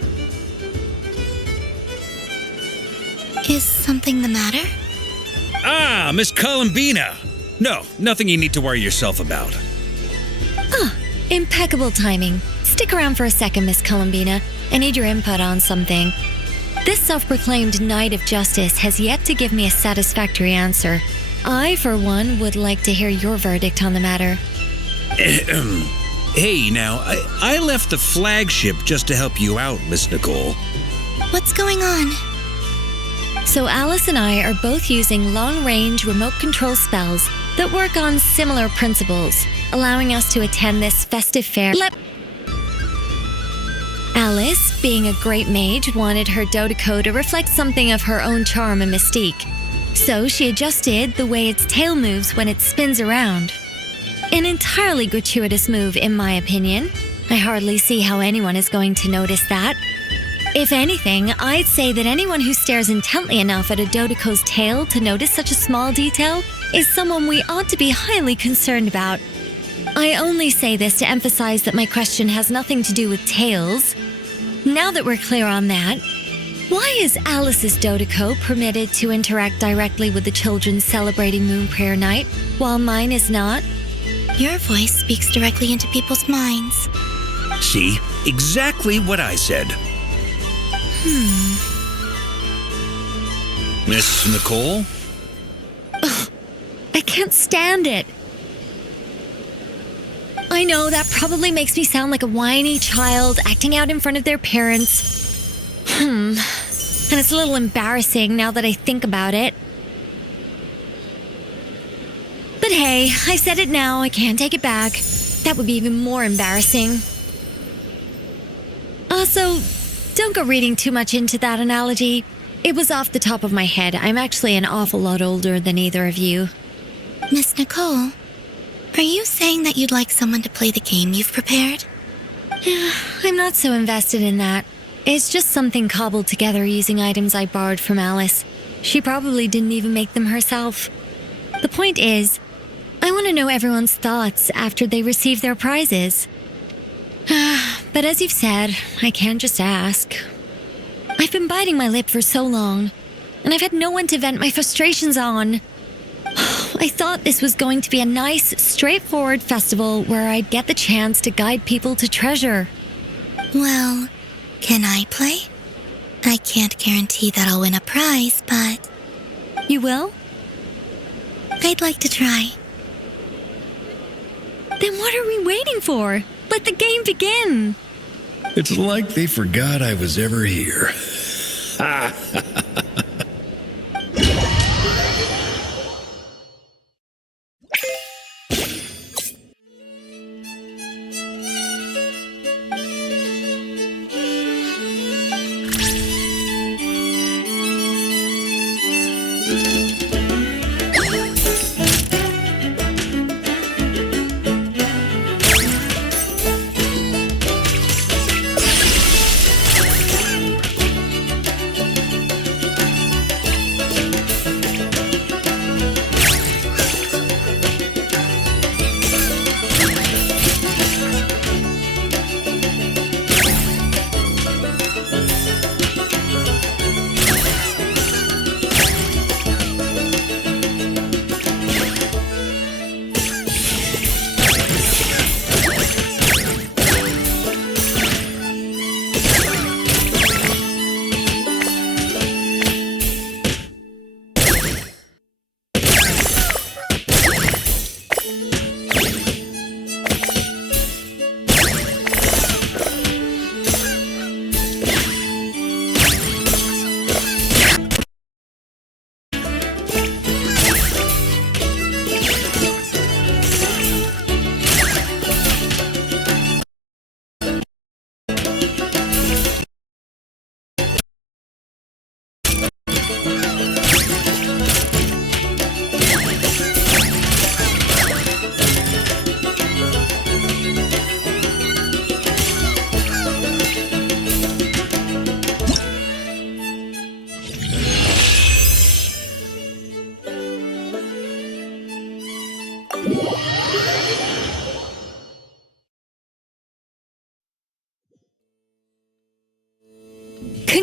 Is something the matter? Ah, Miss Columbina! No, nothing you need to worry yourself about. Impeccable timing. Stick around for a second, Miss Columbina. I need your input on something. This self-proclaimed Knight of Justice has yet to give me a satisfactory answer. I, for one, would like to hear your verdict on the matter. Hey, now, I left the flagship just to help you out, Miss Nicole. What's going on? So Alice and I are both using long-range remote control spells that work on similar principles, allowing us to attend this festive fair. Alice, being a great mage, wanted her Dodeco to reflect something of her own charm and mystique. So she adjusted the way its tail moves when it spins around. An entirely gratuitous move, in my opinion. I hardly see how anyone is going to notice that. If anything, I'd say that anyone who stares intently enough at a Dodeco's tail to notice such a small detail is someone we ought to be highly concerned about. I only say this to emphasize that my question has nothing to do with tails. Now that we're clear on that, why is Alice's Dodeco permitted to interact directly with the children celebrating Moon Prayer Night, while mine is not? Your voice speaks directly into people's minds. See? Exactly what I said. Miss Nicole? Ugh, I can't stand it. I know that probably makes me sound like a whiny child acting out in front of their parents. And it's a little embarrassing now that I think about it. But hey, I said it now, I can't take it back. That would be even more embarrassing. Also, don't go reading too much into that analogy. It was off the top of my head. I'm actually an awful lot older than either of you. Miss Nicole, are you saying that you'd like someone to play the game you've prepared? I'm not so invested in that. It's just something cobbled together using items I borrowed from Alice. She probably didn't even make them herself. The point is, I want to know everyone's thoughts after they receive their prizes. But as you've said, I can't just ask. I've been biting my lip for so long, and I've had no one to vent my frustrations on. I thought this was going to be a nice, straightforward festival where I'd get the chance to guide people to treasure. Well, can I play? I can't guarantee that I'll win a prize, but... You will? I'd like to try. Then what are we waiting for? Let the game begin! It's like they forgot I was ever here.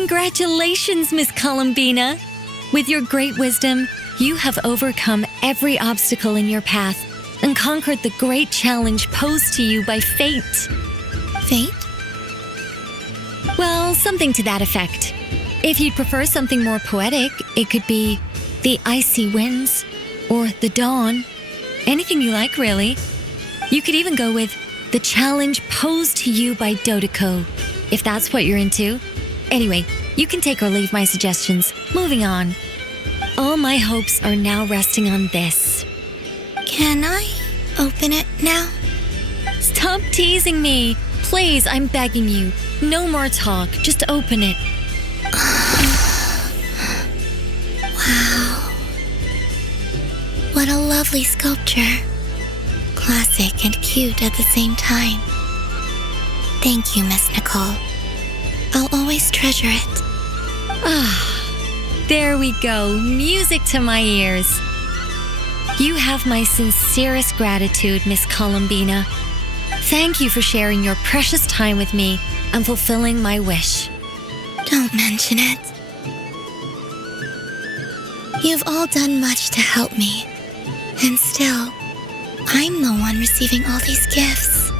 Congratulations, Miss Columbina! With your great wisdom, you have overcome every obstacle in your path and conquered the great challenge posed to you by fate. Fate? Well, something to that effect. If you'd prefer something more poetic, it could be the icy winds or the dawn. Anything you like, really. You could even go with the challenge posed to you by Dodoko, if that's what you're into. Anyway, you can take or leave my suggestions. Moving on. All my hopes are now resting on this. Can I open it now? Stop teasing me. Please, I'm begging you. No more talk. Just open it. Wow. What a lovely sculpture. Classic and cute at the same time. Thank you, Miss Nicole. I'll always treasure it. There we go. Music to my ears. You have my sincerest gratitude, Miss Columbina. Thank you for sharing your precious time with me and fulfilling my wish. Don't mention it. You've all done much to help me, and still, I'm the one receiving all these gifts.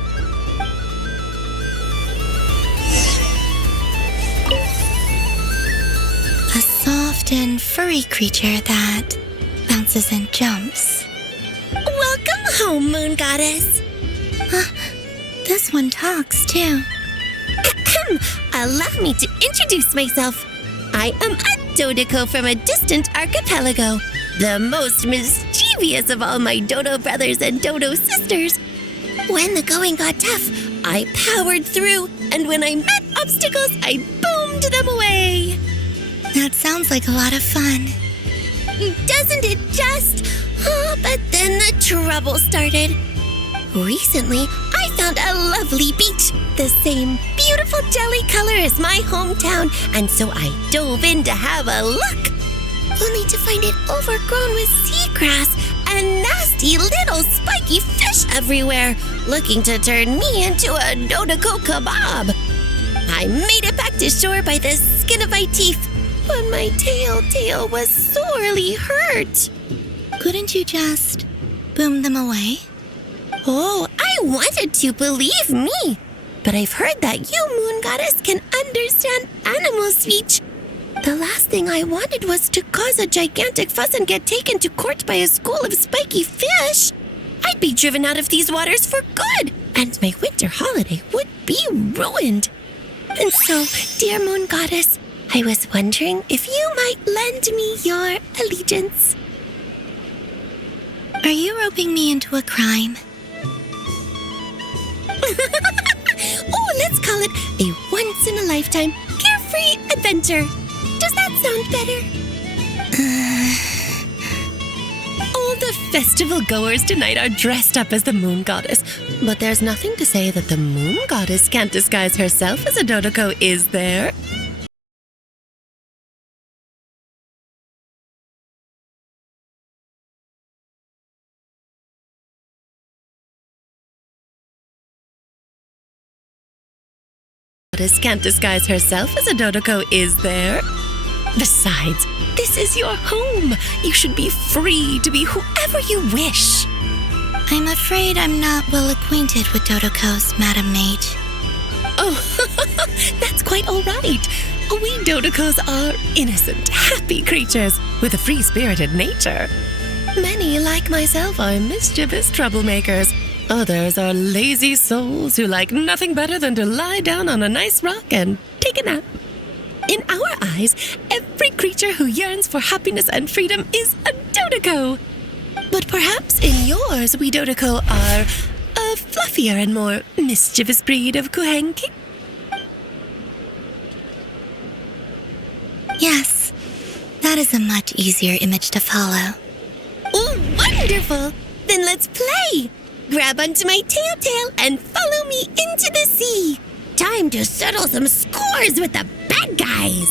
A soft and furry creature that bounces and jumps. Welcome home, Moon Goddess. This one talks, too. Allow me to introduce myself. I am a Dodoko from a distant archipelago, the most mischievous of all my Dodo brothers and Dodo sisters. When the going got tough, I powered through, and when I met obstacles, I boomed them away. That sounds like a lot of fun. Doesn't it just? Oh, but then the trouble started. Recently, I found a lovely beach, the same beautiful jelly color as my hometown, and so I dove in to have a look. Only to find it overgrown with seagrass and nasty little spiky fish everywhere, looking to turn me into a Dodoko kebab. I made it back to shore by the skin of my teeth, but my tail was sorely hurt. Couldn't you just boom them away? Oh, I wanted to, believe me. But I've heard that you, Moon Goddess, can understand animal speech. The last thing I wanted was to cause a gigantic fuss and get taken to court by a school of spiky fish. I'd be driven out of these waters for good, and my winter holiday would be ruined. And so, dear Moon Goddess, I was wondering if you might lend me your allegiance. Are you roping me into a crime? Oh, let's call it a once-in-a-lifetime carefree adventure. Does that sound better? All the festival goers tonight are dressed up as the Moon Goddess, but there's nothing to say that the Moon Goddess can't disguise herself as a Dodoko, is there? Goddess can't disguise herself as a Dodoko, is there? Besides, this is your home. You should be free to be whoever you wish. I'm afraid I'm not well acquainted with Dodokos, Madam Mage. Oh, that's quite all right. We Dodokos are innocent, happy creatures with a free-spirited nature. Many, like myself, are mischievous troublemakers. Others are lazy souls who like nothing better than to lie down on a nice rock and take a nap. In our eyes, every creature who yearns for happiness and freedom is a Dodoko. But perhaps in yours, we Dodoko are a fluffier and more mischievous breed of Kuhenki? Yes, that is a much easier image to follow. Oh, wonderful! Then let's play! Grab onto my tail and follow me into the sea. Time to settle some scores with the bad guys.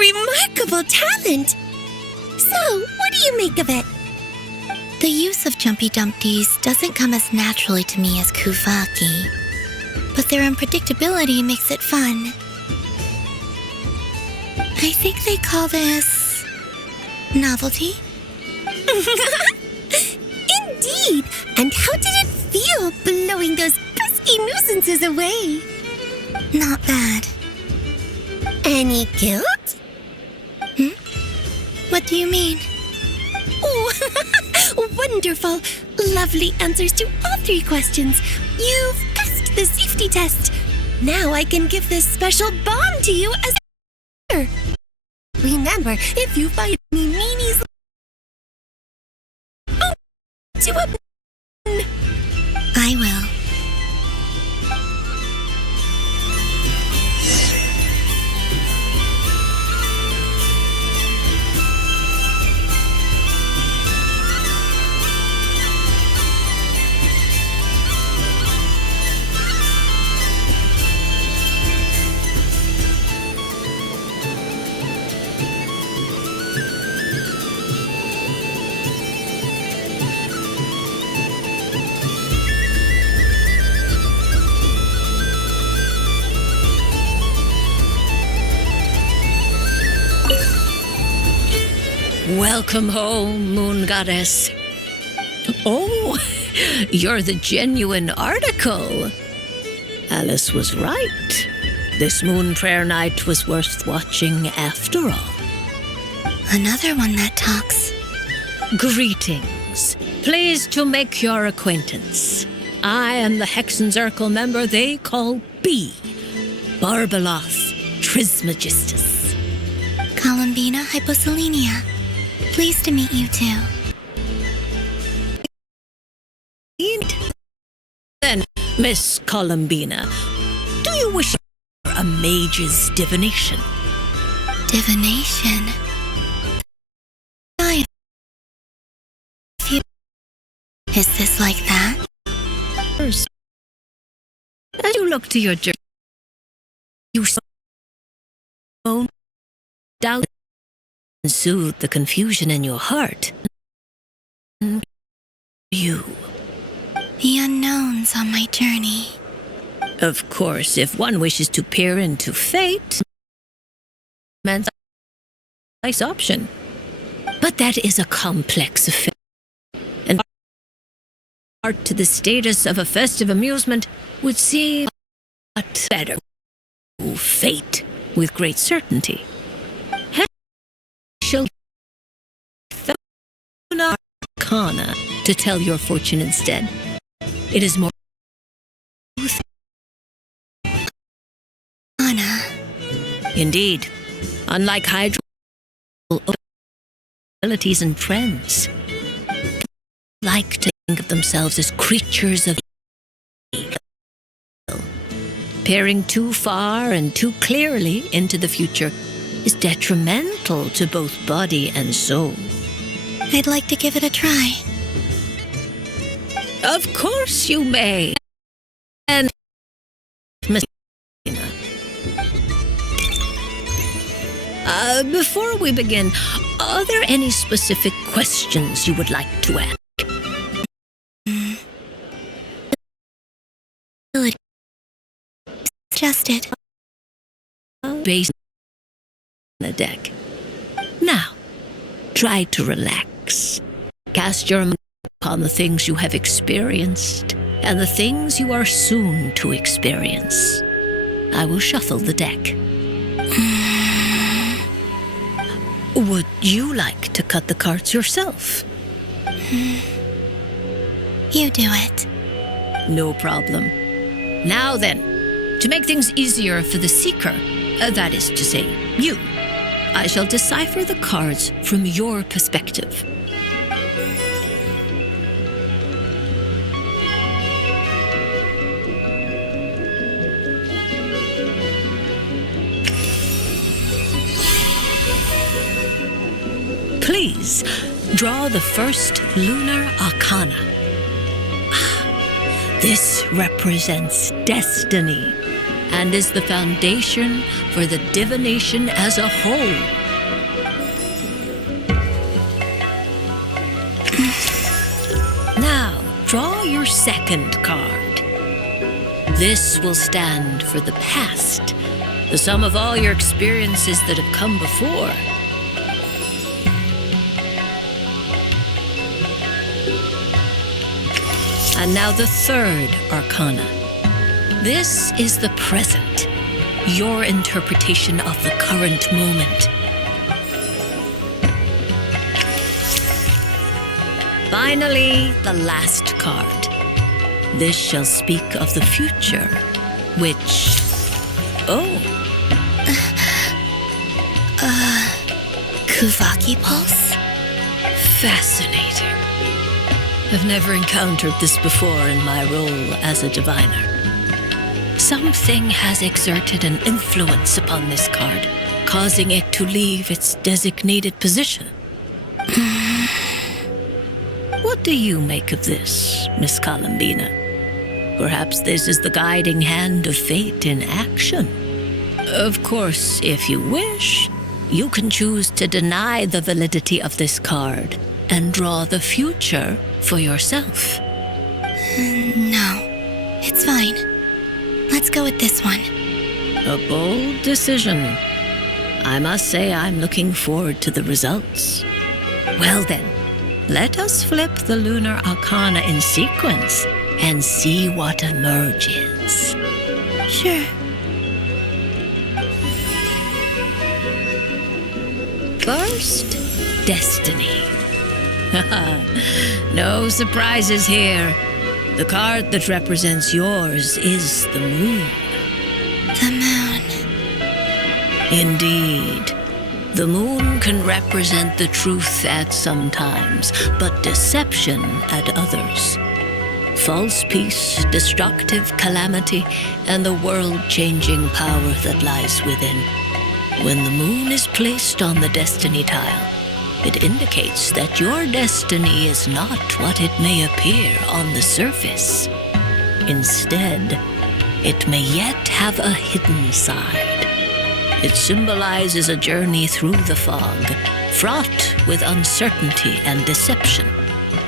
remarkable talent. So, what do you make of it? The use of jumpy dumpties doesn't come as naturally to me as Kuvaki, but their unpredictability makes it fun. I think they call this novelty. Indeed! And how did it feel blowing those pesky nuisances away? Not bad. Any guilt? What do you mean? Oh, wonderful! Lovely answers to all 3 questions. You've passed the safety test. Now I can give this special bomb to you as a... Remember, if you find any meanies... Oh, to a... I will. Welcome home, Moon Goddess. Oh, you're the genuine article. Alice was right. This Moon Prayer Night was worth watching after all. Another one that talks. Greetings. Pleased to make your acquaintance. I am the Hexenzirkel member they call B. Barbeloth Trismegistus. Columbina Hyposelenia. Pleased to meet you too. Then, Miss Columbina, do you wish for a mage's divination? Divination? Is this like that? As you look to your journey, you so doubt and soothe the confusion in your heart. You. The unknowns on my journey. Of course, if one wishes to peer into fate, man's a nice option. But that is a complex affair. And art to the status of a festive amusement would seem much better. Fate with great certainty. Shall Arcana to tell your fortune instead. It is more Anna. Indeed. Unlike Hydra abilities and trends, like to think of themselves as creatures of evil. Peering too far and too clearly into the future is detrimental to both body and soul. I'd like to give it a try. Of course you may. And Miss before we begin, are there any specific questions you would like to ask? Suggested. Based on the deck. Now, try to relax. Cast your mind upon the things you have experienced and the things you are soon to experience. I will shuffle the deck. Would you like to cut the cards yourself? You do it. No problem. Now then, to make things easier for the seeker, that is to say, you, I shall decipher the cards from your perspective. Please, draw the first lunar arcana. This represents destiny, and is the foundation for the divination as a whole. Now, draw your second card. This will stand for the past, the sum of all your experiences that have come before. And now the third arcana. This is the present, your interpretation of the current moment. Finally, the last card. This shall speak of the future, which... Kuvaki Pulse? Fascinating. I've never encountered this before in my role as a diviner. Something has exerted an influence upon this card, causing it to leave its designated position. What do you make of this, Miss Columbina? Perhaps this is the guiding hand of fate in action. Of course, if you wish, you can choose to deny the validity of this card and draw the future for yourself. No, it's fine. Let's go with this one. A bold decision. I must say I'm looking forward to the results. Well then, let us flip the lunar arcana in sequence and see what emerges. Sure. First, Destiny. No surprises here. The card that represents yours is the moon. The moon. Indeed. The moon can represent the truth at some times, but deception at others. False peace, destructive calamity, and the world-changing power that lies within. When the moon is placed on the destiny tile, it indicates that your destiny is not what it may appear on the surface. Instead, it may yet have a hidden side. It symbolizes a journey through the fog, fraught with uncertainty and deception,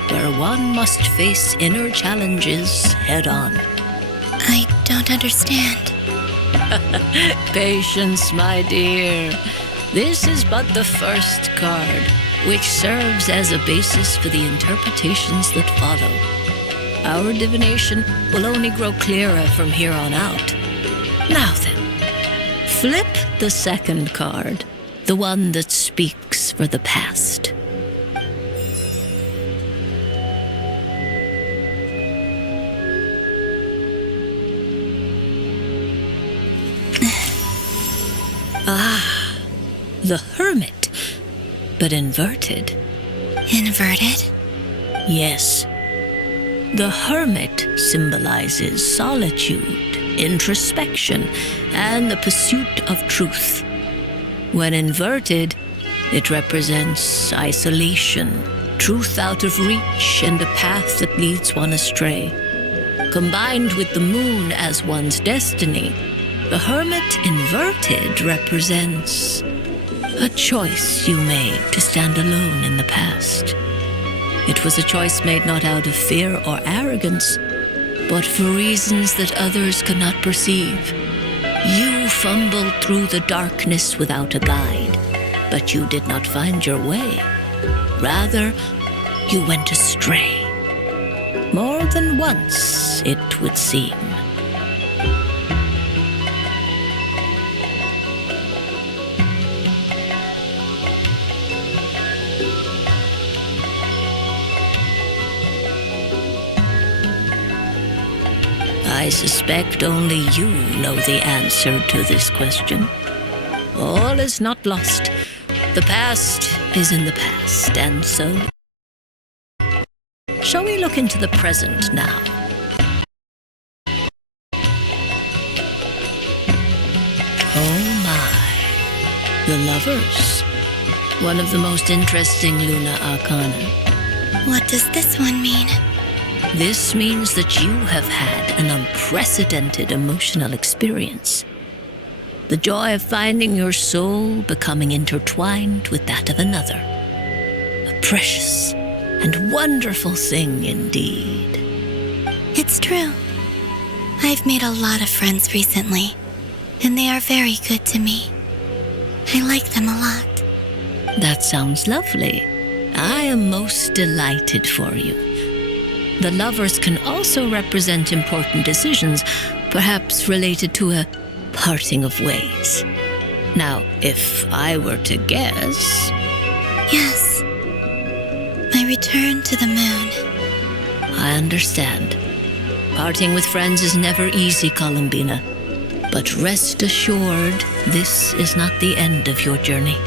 where one must face inner challenges head-on. I don't understand. Patience, my dear. This is but the first card, which serves as a basis for the interpretations that follow. Our divination will only grow clearer from here on out. Now then, flip the second card, the one that speaks for the past. The Hermit, but inverted. Inverted? Yes. The Hermit symbolizes solitude, introspection, and the pursuit of truth. When inverted, it represents isolation, truth out of reach, and a path that leads one astray. Combined with the moon as one's destiny, the Hermit inverted represents a choice you made to stand alone in the past. It was a choice made not out of fear or arrogance, but for reasons that others could not perceive. You fumbled through the darkness without a guide, but you did not find your way. Rather, you went astray. More than once, it would seem. I suspect only you know the answer to this question. All is not lost. The past is in the past, and so... Shall we look into the present now? Oh my. The Lovers. One of the most interesting lunar arcana. What does this one mean? This means that you have had an unprovable unprecedented emotional experience. The joy of finding your soul becoming intertwined with that of another. A precious and wonderful thing indeed. It's true. I've made a lot of friends recently, and they are very good to me. I like them a lot. That sounds lovely. I am most delighted for you. The lovers can also represent important decisions, perhaps related to a parting of ways. Now, if I were to guess... Yes. My return to the moon. I understand. Parting with friends is never easy, Columbina. But rest assured, this is not the end of your journey.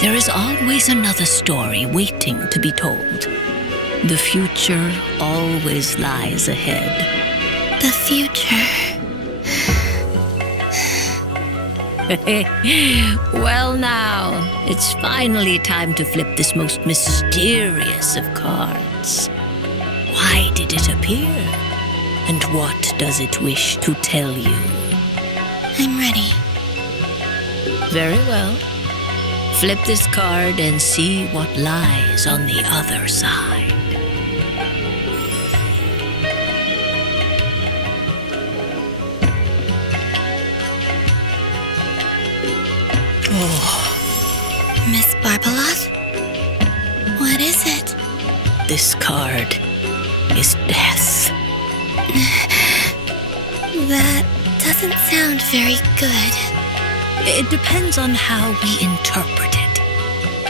There is always another story waiting to be told. The future always lies ahead. The future. Well now, it's finally time to flip this most mysterious of cards. Why did it appear? And what does it wish to tell you? I'm ready. Very well. Flip this card and see what lies on the other side. Oh. Miss Barbeloth? What is it? This card is death. That doesn't sound very good. It depends on how we interpret it.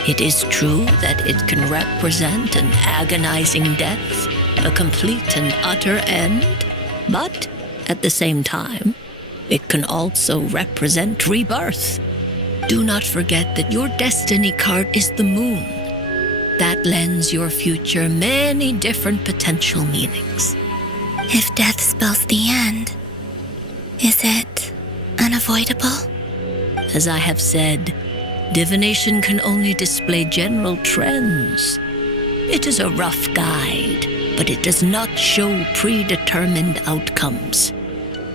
It is true that it can represent an agonizing death, a complete and utter end, but at the same time, it can also represent rebirth. Do not forget that your destiny card is the moon. That lends your future many different potential meanings. If death spells the end, is it unavoidable? As I have said, divination can only display general trends. It is a rough guide, but it does not show predetermined outcomes.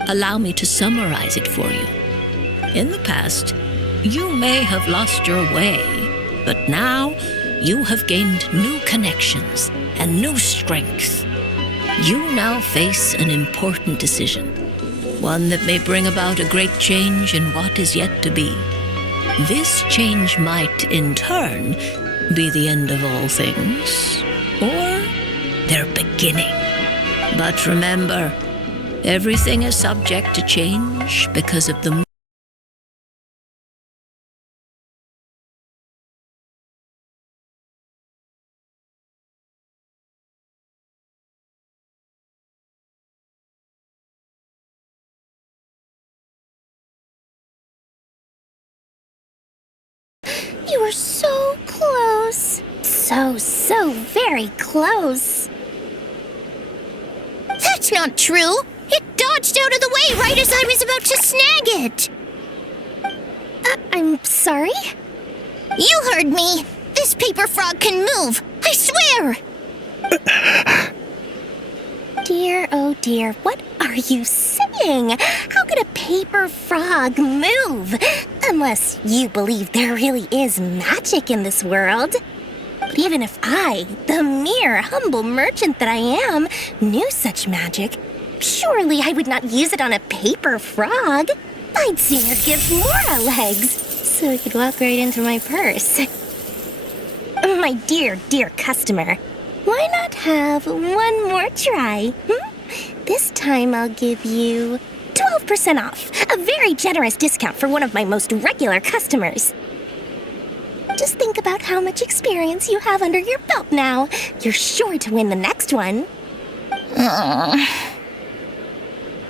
Allow me to summarize it for you. In the past, you may have lost your way, but now you have gained new connections and new strength. You now face an important decision, one that may bring about a great change in what is yet to be. This change might, in turn, be the end of all things, or their beginning. But remember, everything is subject to change because of the You were so close. So very close. That's not true. It dodged out of the way right as I was about to snag it. I'm sorry? You heard me. This paper frog can move. I swear. Dear, oh dear, what are you saying? How could a paper frog move? Unless you believe there really is magic in this world. But even if I, the mere humble merchant that I am, knew such magic, surely I would not use it on a paper frog. I'd sooner give Mora legs, so he could walk right into my purse. My dear customer, why not have one more try? This time I'll give you 12% off, a very generous discount for one of my most regular customers. Just think about how much experience you have under your belt now. You're sure to win the next one.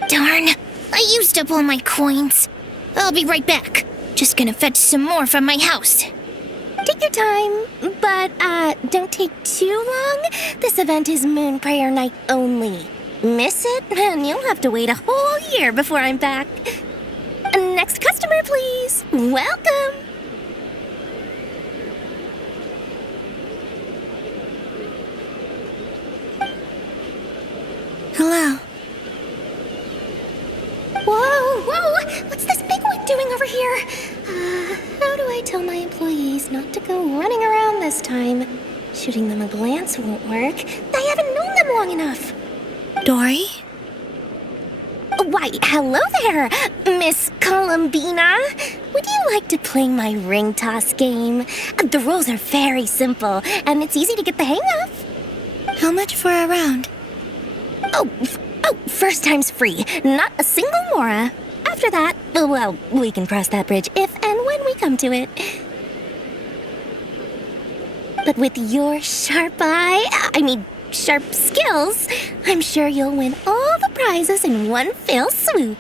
Darn, I used up all my coins. I'll be right back. Just gonna fetch some more from my house. Take your time, but don't take too long. This event is Moon Prayer Night only. Miss it, and you'll have to wait a whole year before I'm back. Next customer, please. Welcome. Hello. promise not to go running around this time. Shooting them a glance won't work. I haven't known them long enough. Dory? Why, hello there, Miss Columbina. Would you like to play my ring toss game? The rules are very simple, and it's easy to get the hang of. How much for a round? Oh, first time's free. Not a single mora. After that, well, we can cross that bridge if and when we come to it. But with your sharp skills, I'm sure you'll win all the prizes in one fell swoop.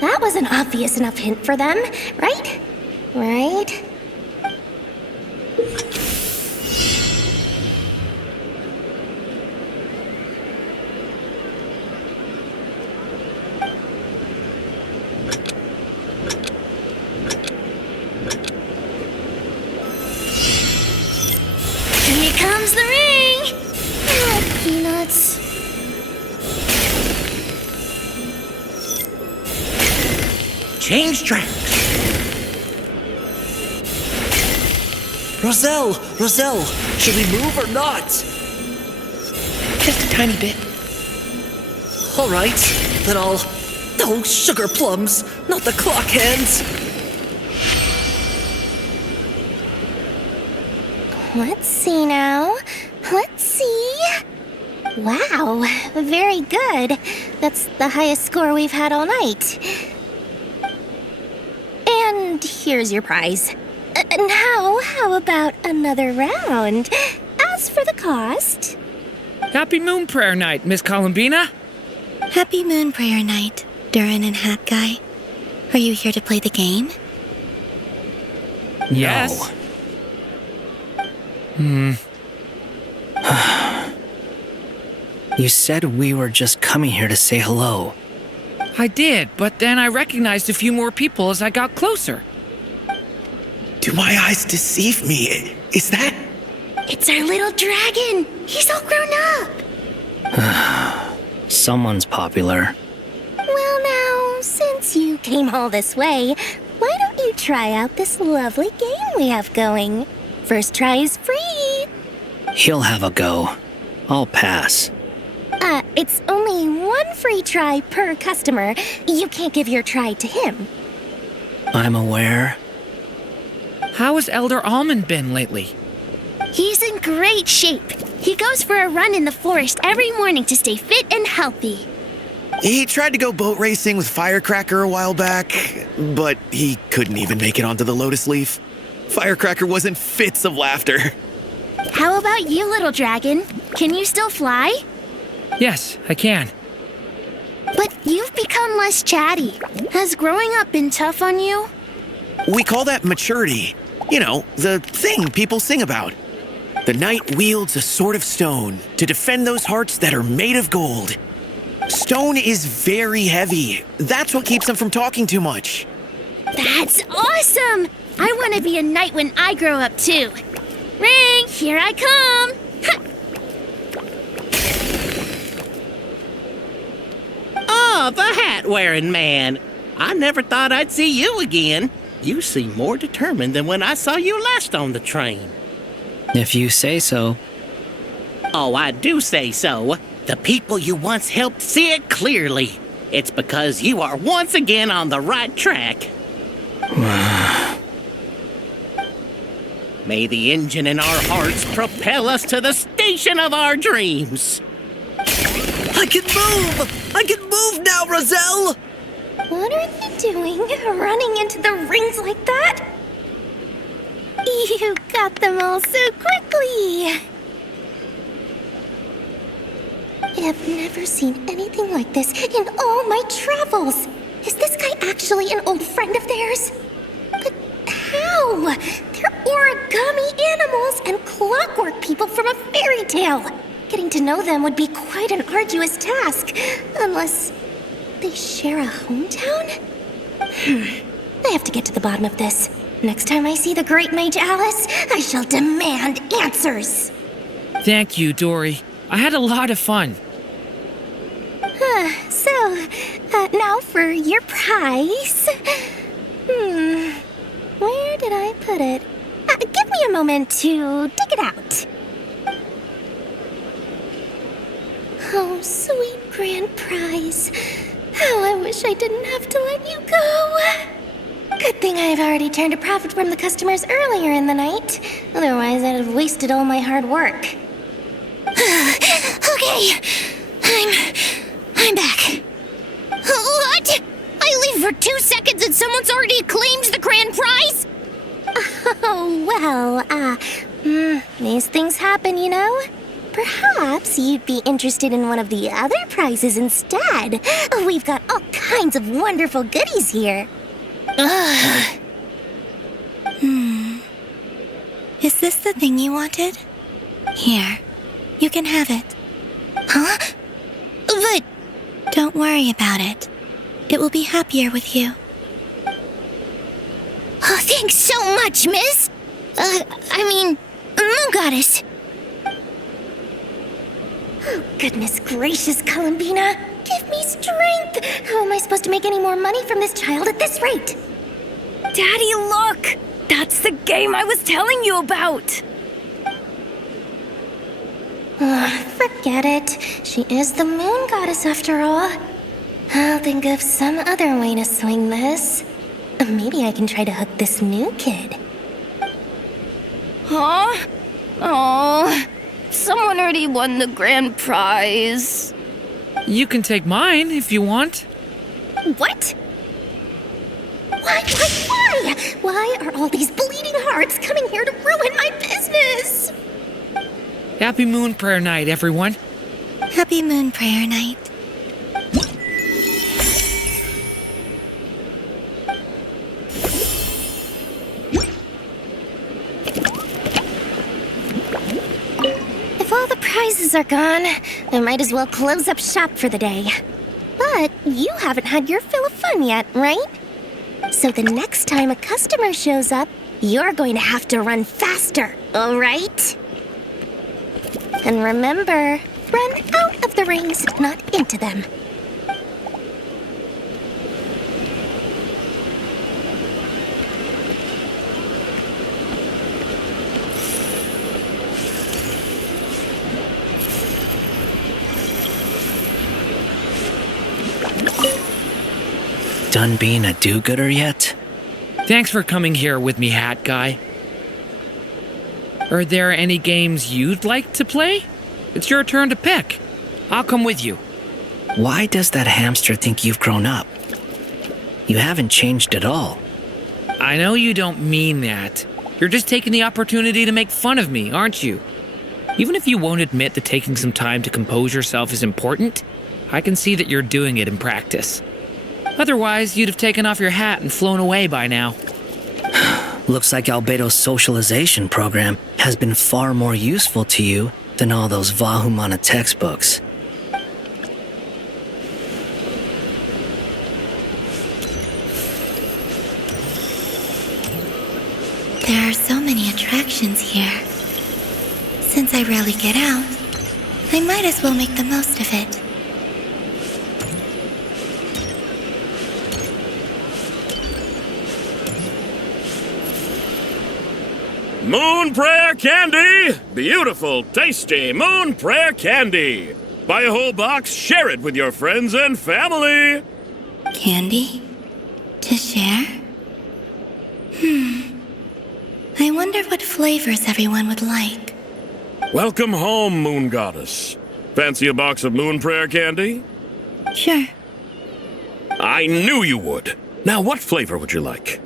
That was an obvious enough hint for them, right? Right? Here comes the ring! Oh, peanuts. Change tracks. Roselle, should we move or not? Just a tiny bit. All right, then I'll... Oh, sugar plums, not the clock hands. Let's see now. Let's see. Wow, very good. That's the highest score we've had all night. And here's your prize. Now, how about another round? As for the cost... Happy Moon Prayer Night, Miss Columbina. Happy Moon Prayer Night, Durin and Hat Guy. Are you here to play the game? Yes. You said we were just coming here to say hello. I did, but then I recognized a few more people as I got closer. Do my eyes deceive me? Is that... It's our little dragon! He's all grown up! Someone's popular. Well now, since you came all this way, why don't you try out this lovely game we have going? First try is free! He'll have a go. I'll pass. It's only one free try per customer. You can't give your try to him. I'm aware. How has Elder Almond been lately? He's in great shape. He goes for a run in the forest every morning to stay fit and healthy. He tried to go boat racing with Firecracker a while back, but he couldn't even make it onto the Lotus Leaf. Firecracker was in fits of laughter. How about you, little dragon? Can you still fly? Yes, I can. But you've become less chatty. Has growing up been tough on you? We call that maturity. You know, the thing people sing about. The knight wields a sword of stone to defend those hearts that are made of gold. Stone is very heavy. That's what keeps him from talking too much. That's awesome! I want to be a knight when I grow up, too. Ring, here I come! Ha! Oh, the hat-wearing man. I never thought I'd see you again. You seem more determined than when I saw you last on the train. If you say so. Oh, I do say so. The people you once helped see it clearly. It's because you are once again on the right track. May the engine in our hearts propel us to the station of our dreams. I can move! I can move now, Roselle! What are they doing, running into the rings like that? You got them all so quickly! I've never seen anything like this in all my travels. Is this guy actually an old friend of theirs? But how? They're origami animals and clockwork people from a fairy tale. Getting to know them would be quite an arduous task, unless they share a hometown? I have to get to the bottom of this. Next time I see the Great Mage Alice, I shall demand answers. Thank you, Dory. I had a lot of fun. Now for your prize. Where did I put it? Give me a moment to dig it out. Oh, sweet grand prize. How I wish I didn't have to let you go. Good thing I've already turned a profit from the customers earlier in the night. Otherwise, I'd have wasted all my hard work. Okay, I'm back. What? I leave for 2 seconds and someone's already claimed the grand prize? Oh, well, these things happen, you know? Perhaps you'd be interested in one of the other prizes instead. We've got all kinds of wonderful goodies here. Is this the thing you wanted? Here, you can have it. Huh? But... Don't worry about it. It will be happier with you. Oh, thanks so much, miss. Moon Goddess. Oh, goodness gracious, Columbina. Give me strength. How am I supposed to make any more money from this child at this rate? Daddy, look! That's the game I was telling you about! Forget it. She is the Moon Goddess after all. I'll think of some other way to swing this. Maybe I can try to hook this new kid. Huh? Oh, someone already won the grand prize. You can take mine if you want. What? Why? Why are all these bleeding hearts coming here to ruin my business? Happy Moon Prayer Night, everyone. Happy Moon Prayer Night. If all the prizes are gone, I might as well close up shop for the day. But you haven't had your fill of fun yet, right? So the next time a customer shows up, you're going to have to run faster, all right? And remember, run out of the rings, not into them. Done being a do-gooder yet? Thanks for coming here with me, Hat Guy. Are there any games you'd like to play? It's your turn to pick. I'll come with you. Why does that hamster think you've grown up? You haven't changed at all. I know you don't mean that. You're just taking the opportunity to make fun of me, aren't you? Even if you won't admit that taking some time to compose yourself is important, I can see that you're doing it in practice. Otherwise, you'd have taken off your hat and flown away by now. Looks like Albedo's socialization program has been far more useful to you than all those Vahumana textbooks. There are so many attractions here. Since I rarely get out, I might as well make the most of it. Moon Prayer Candy! Beautiful, tasty Moon Prayer Candy! Buy a whole box, share it with your friends and family! Candy? To share? I wonder what flavors everyone would like. Welcome home, Moon Goddess. Fancy a box of Moon Prayer Candy? Sure. I knew you would. Now, what flavor would you like?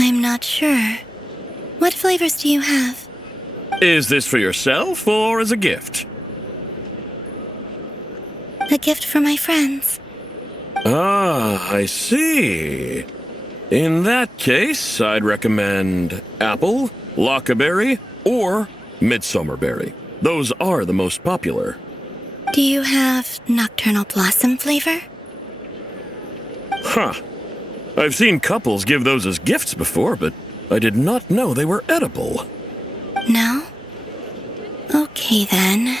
I'm not sure. What flavors do you have? Is this for yourself or as a gift? A gift for my friends. Ah, I see. In that case, I'd recommend apple, lockaberry, or midsummerberry. Those are the most popular. Do you have nocturnal blossom flavor? Huh. I've seen couples give those as gifts before, but I did not know they were edible. No? Okay then.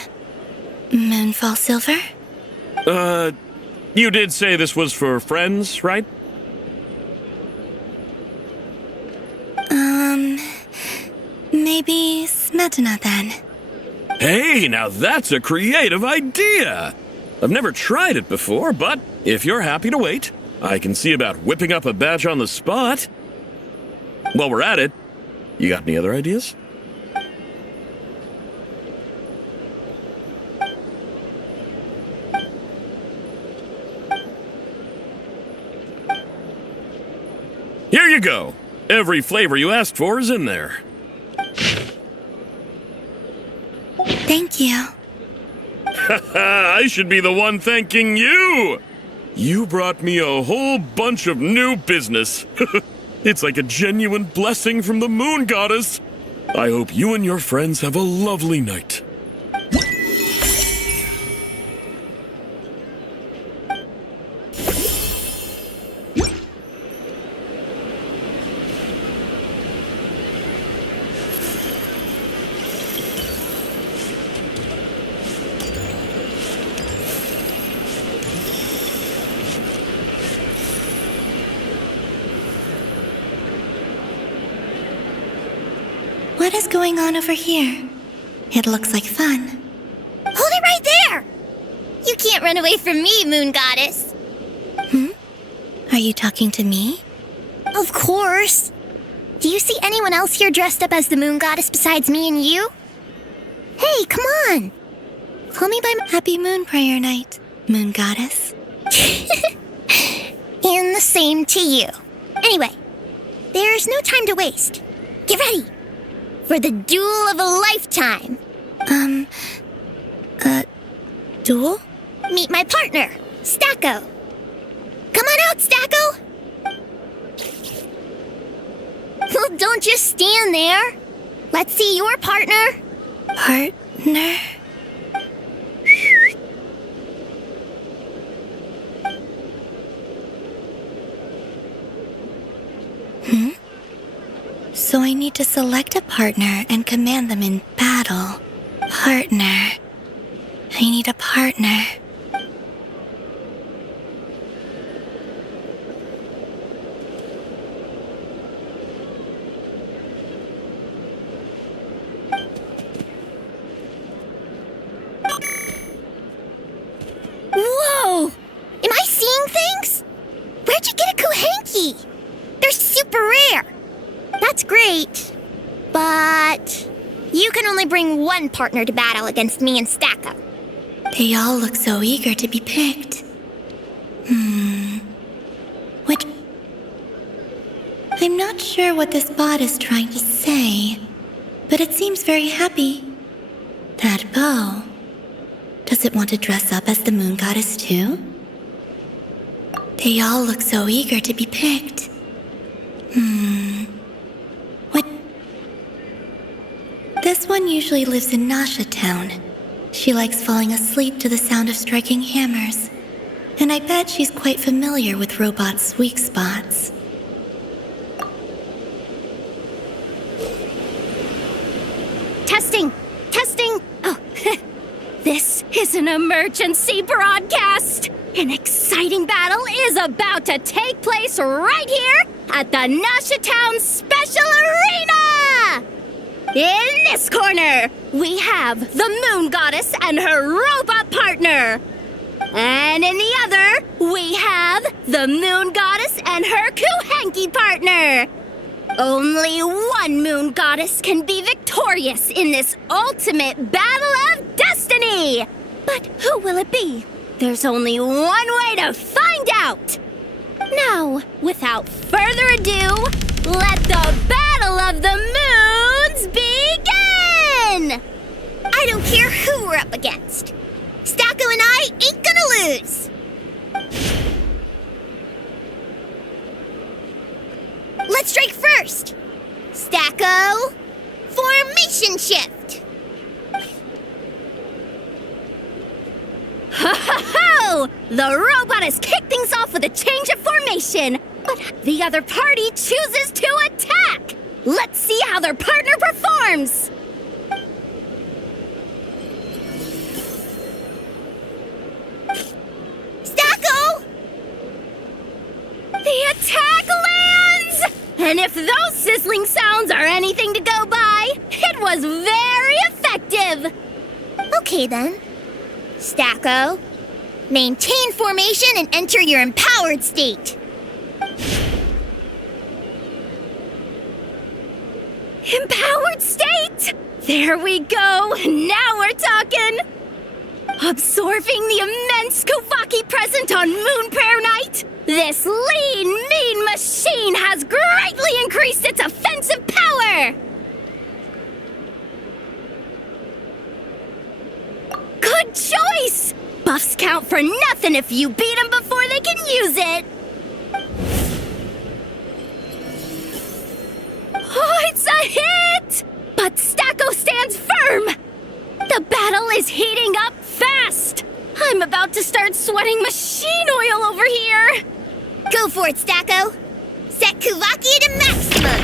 Moonfall silver? You did say this was for friends, right? Maybe Smetana then. Hey, now that's a creative idea! I've never tried it before, but if you're happy to wait, I can see about whipping up a batch on the spot. While we're at it, you got any other ideas? Here you go. Every flavor you asked for is in there. Thank you. I should be the one thanking you! You brought me a whole bunch of new business. It's like a genuine blessing from the Moon Goddess. I hope you and your friends have a lovely night. What is going on over here? It looks like fun. Hold it right there! You can't run away from me, Moon Goddess. Are you talking to me? Of course. Do you see anyone else here dressed up as the Moon Goddess besides me and you? Hey, come on! Call me by my Happy Moon Prayer Night, Moon Goddess. And the same to you. Anyway, there's no time to waste. Get ready for the duel of a lifetime. Duel? Meet my partner, Stacko. Come on out, Stacko! Well, don't just stand there. Let's see your partner. Partner? So I need to select a partner and command them in battle. Partner. I need a partner. Whoa! Am I seeing things? Where'd you get a Kuhenki? They're super rare. That's great, but you can only bring one partner to battle against me and Stacko. They all look so eager to be picked. Which... I'm not sure what this bot is trying to say, but it seems very happy. That bow. Does it want to dress up as the Moon Goddess too? They all look so eager to be picked. What? This one usually lives in Nasha Town. She likes falling asleep to the sound of striking hammers. And I bet she's quite familiar with robots' weak spots. Testing! Testing! Oh, this is an emergency broadcast! An exciting battle is about to take place right here at the Nasha Town Special Arena! In this corner, we have the Moon Goddess and her robot partner. And in the other, we have the Moon Goddess and her Kuhenki partner. Only one Moon Goddess can be victorious in this ultimate battle of destiny. But who will it be? There's only one way to find out. Now, without further ado, let the Battle of the Moons begin! I don't care who we're up against. Stacko and I ain't gonna lose. Let's strike first. Stacko, formation shift. Ho ho ho! The robot has kicked things off with a change of formation, but the other party chooses to attack. Let's see how their partner performs. Stacko! The attack lands! And if those sizzling sounds are anything to go by, it That was very effective! Okay then. Stacko, maintain formation and enter your empowered state. Empowered state! There we go! Now we're talking! Absorbing the immense Kuvaki present on Moon Prayer Night, this lean, mean machine has greatly increased its offensive power! Good choice! Buffs count for nothing if you beat them before they can use it! Oh, it's a hit! But Stacko stands firm! The battle is heating up fast! I'm about to start sweating machine oil over here! Go for it, Stacko! Set Kuvaki to maximum!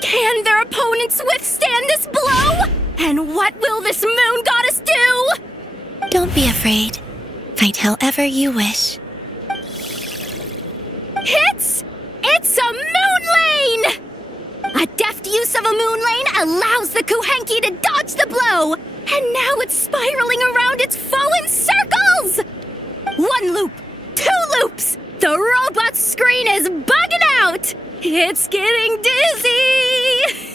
Can their opponents withstand this blow? And what will this moon goddess do? Don't be afraid. Fight however you wish. It's a moon lane! A deft use of a moon lane allows the Kuhenki to dodge the blow, and now it's spiraling around its foe in circles! 1 loop, 2 loops, the robot's screen is bugging out! It's getting dizzy!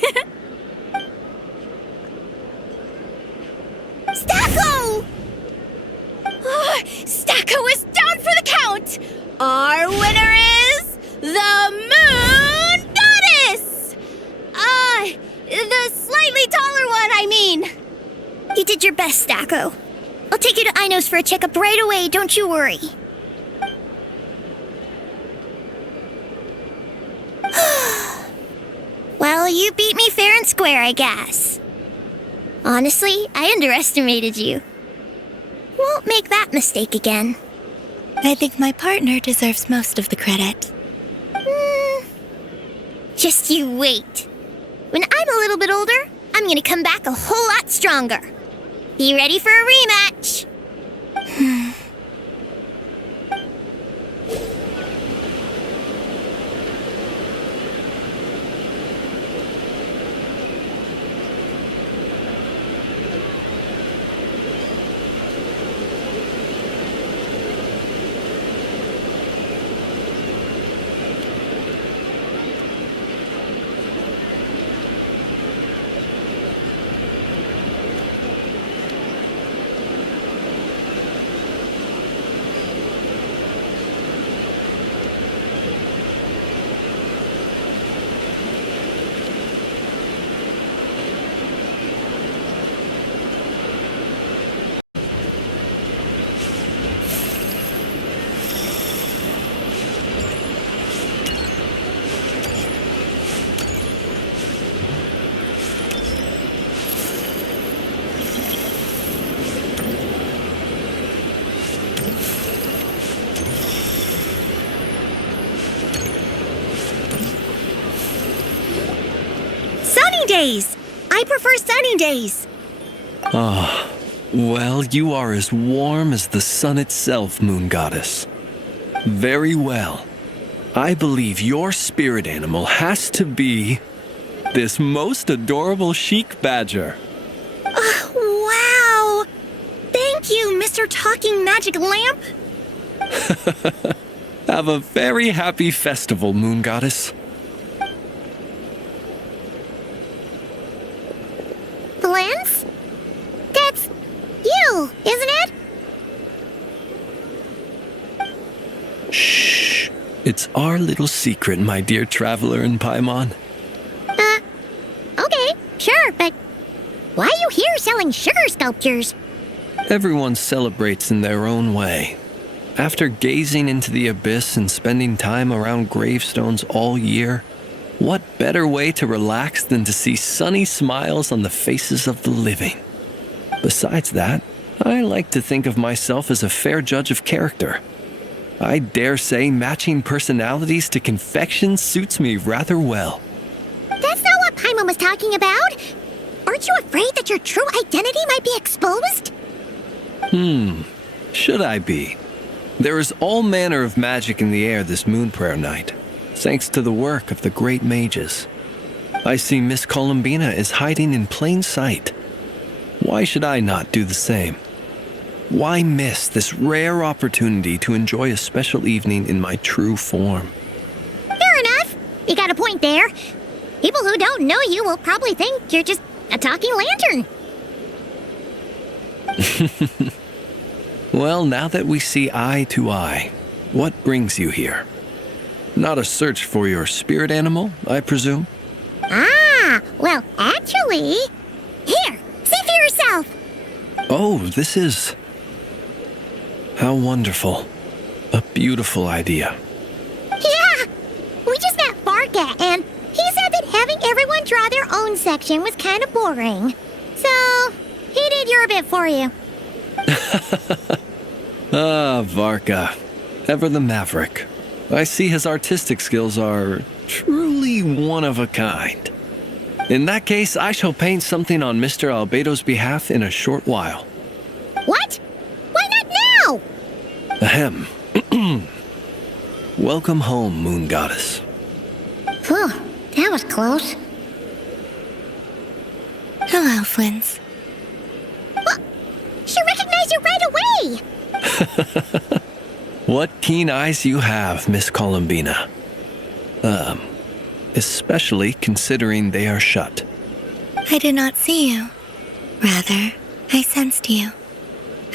Stacko! Oh, Stacko is down for the count! Our winner is the Moon Goddess! The slightly taller one, I mean. You did your best, Stacko. I'll take you to Ainos for a checkup right away, don't you worry. Well, you beat me fair and square, I guess. Honestly, I underestimated you. Won't make that mistake again. I think my partner deserves most of the credit. Just you wait. When I'm a little bit older, I'm gonna come back a whole lot stronger. Be ready for a rematch. Days. I prefer sunny days. Ah, well, you are as warm as the sun itself, Moon Goddess. Very well. I believe your spirit animal has to be this most adorable chic badger. Wow! Thank you, Mr. Talking Magic Lamp. Have a very happy festival, Moon Goddess. Lance? That's you, isn't it? Shh. It's our little secret, my dear traveler in Paimon. Okay, sure, but why are you here selling sugar sculptures? Everyone celebrates in their own way. After gazing into the abyss and spending time around gravestones all year, what better way to relax than to see sunny smiles on the faces of the living? Besides that, I like to think of myself as a fair judge of character. I dare say matching personalities to confection suits me rather well. That's not what Paimon was talking about. Aren't you afraid that your true identity might be exposed? Should I be? There is all manner of magic in the air this moon prayer night, thanks to the work of the great mages. I see Miss Columbina is hiding in plain sight. Why should I not do the same? Why miss this rare opportunity to enjoy a special evening in my true form? Fair enough. You got a point there. People who don't know you will probably think you're just a talking lantern. Well, now that we see eye to eye, what brings you here? Not a search for your spirit animal, I presume? Ah, well, actually... Here, see for yourself. Oh, this is... How wonderful. A beautiful idea. Yeah, we just met Barca, and he said that having everyone draw their own section was kind of boring. So, he did your bit for you. Ah, Varka. Ever the maverick. I see his artistic skills are truly one of a kind. In that case, I shall paint something on Mr. Albedo's behalf in a short while. What? Why not now? Ahem. Welcome home, Moon Goddess. Whew, that was close. Hello, Flins. Well, she recognized you right away! What keen eyes you have, Miss Columbina. Especially considering they are shut. I did not see you. Rather, I sensed you.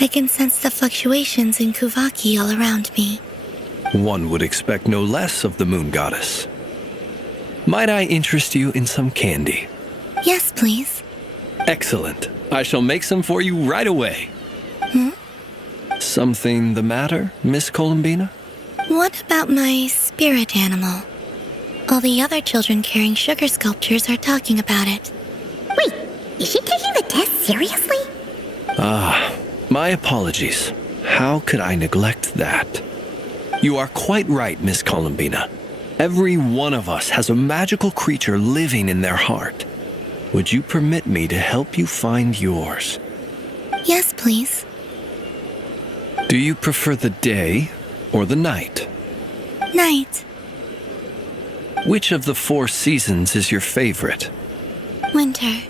I can sense the fluctuations in Kuvaki all around me. One would expect no less of the Moon Goddess. Might I interest you in some candy? Yes, please. Excellent. I shall make some for you right away. Something the matter, Miss Columbina? What about my spirit animal? All the other children carrying sugar sculptures are talking about it. Wait, is she taking the test seriously? Ah, my apologies. How could I neglect that? You are quite right, Miss Columbina. Every one of us has a magical creature living in their heart. Would you permit me to help you find yours? Yes, please. Do you prefer the day or the night? Night. Which of the 4 seasons is your favorite? Winter.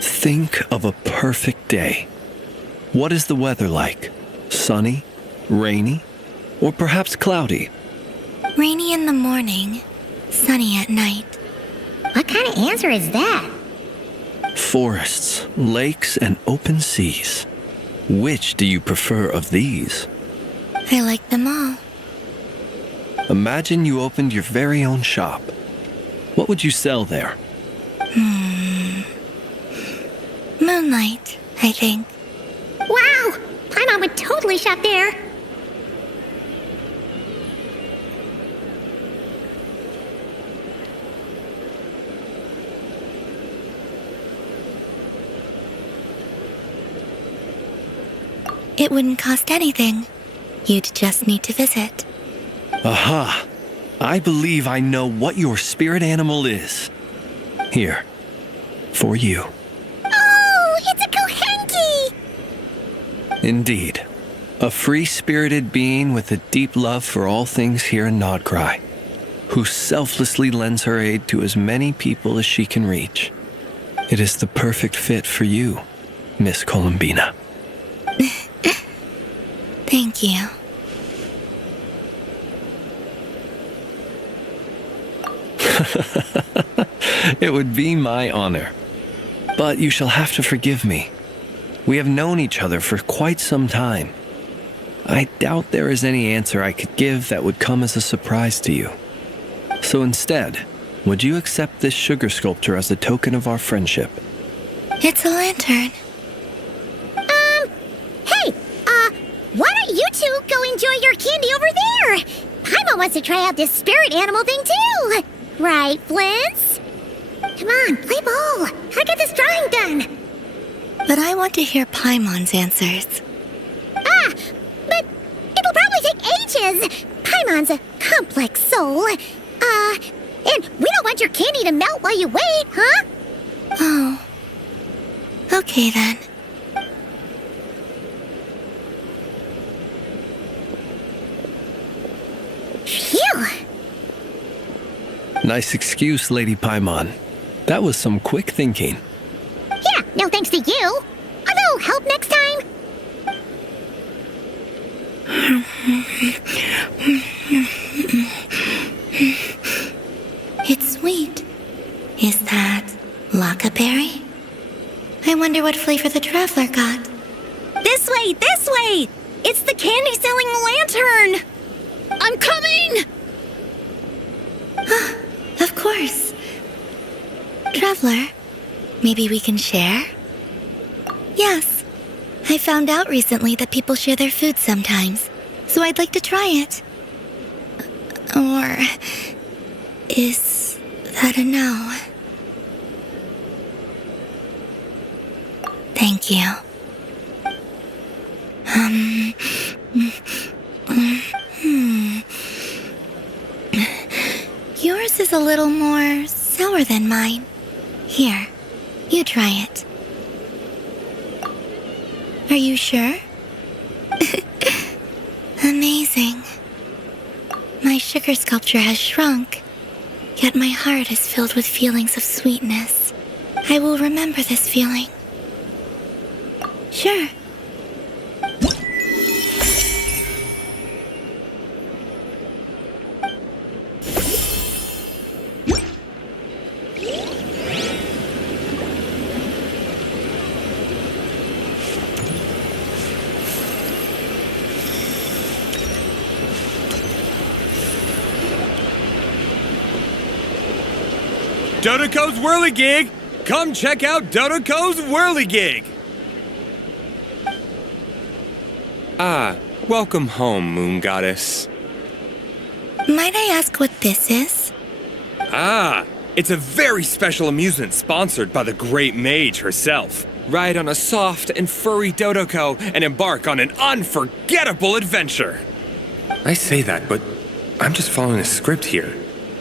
Think of a perfect day. What is the weather like? Sunny, rainy, or perhaps cloudy? Rainy in the morning, sunny at night. What kind of answer is that? Forests, lakes, and open seas. Which do you prefer of these? I like them all. Imagine you opened your very own shop. What would you sell there? Moonlight, I think. Wow! Paimon would totally shop there. It wouldn't cost anything. You'd just need to visit. Aha! I believe I know what your spirit animal is. Here, for you. Oh, it's a Kohenki! Indeed. A free-spirited being with a deep love for all things here in Nodkrai, who selflessly lends her aid to as many people as she can reach. It is the perfect fit for you, Miss Columbina. Thank you. It would be my honor. But you shall have to forgive me. We have known each other for quite some time. I doubt there is any answer I could give that would come as a surprise to you. So instead, would you accept this sugar sculpture as a token of our friendship? It's a lantern. Hey, why don't you two go enjoy your candy over there? Paimon wants to try out this spirit animal thing too. Right, Flint's? Come on, play ball. I got this drawing done. But I want to hear Paimon's answers. Ah, but it'll probably take ages. Paimon's a complex soul. And we don't want your candy to melt while you wait, huh? Oh. Okay then. Phew. Nice excuse, Lady Paimon. That was some quick thinking. Yeah, no thanks to you. A little help next time. It's sweet. Is that lockaberry? I wonder what flavor the traveler got. This way, this way! It's the candy-selling lantern! I'm coming! Of course. Traveler, maybe we can share? Yes. I found out recently that people share their food sometimes, so I'd like to try it. Or is that a no? Thank you. Yours is a little more sour than mine. Here, you try it. Are you sure? Amazing. My sugar sculpture has shrunk, yet my heart is filled with feelings of sweetness. I will remember this feeling. Sure. Dodoko's Whirligig! Come check out Dodoko's Whirligig! Ah, welcome home, Moon Goddess. Might I ask what this is? Ah, it's a very special amusement sponsored by the great mage herself. Ride on a soft and furry Dodoko and embark on an unforgettable adventure. I say that, but I'm just following a script here.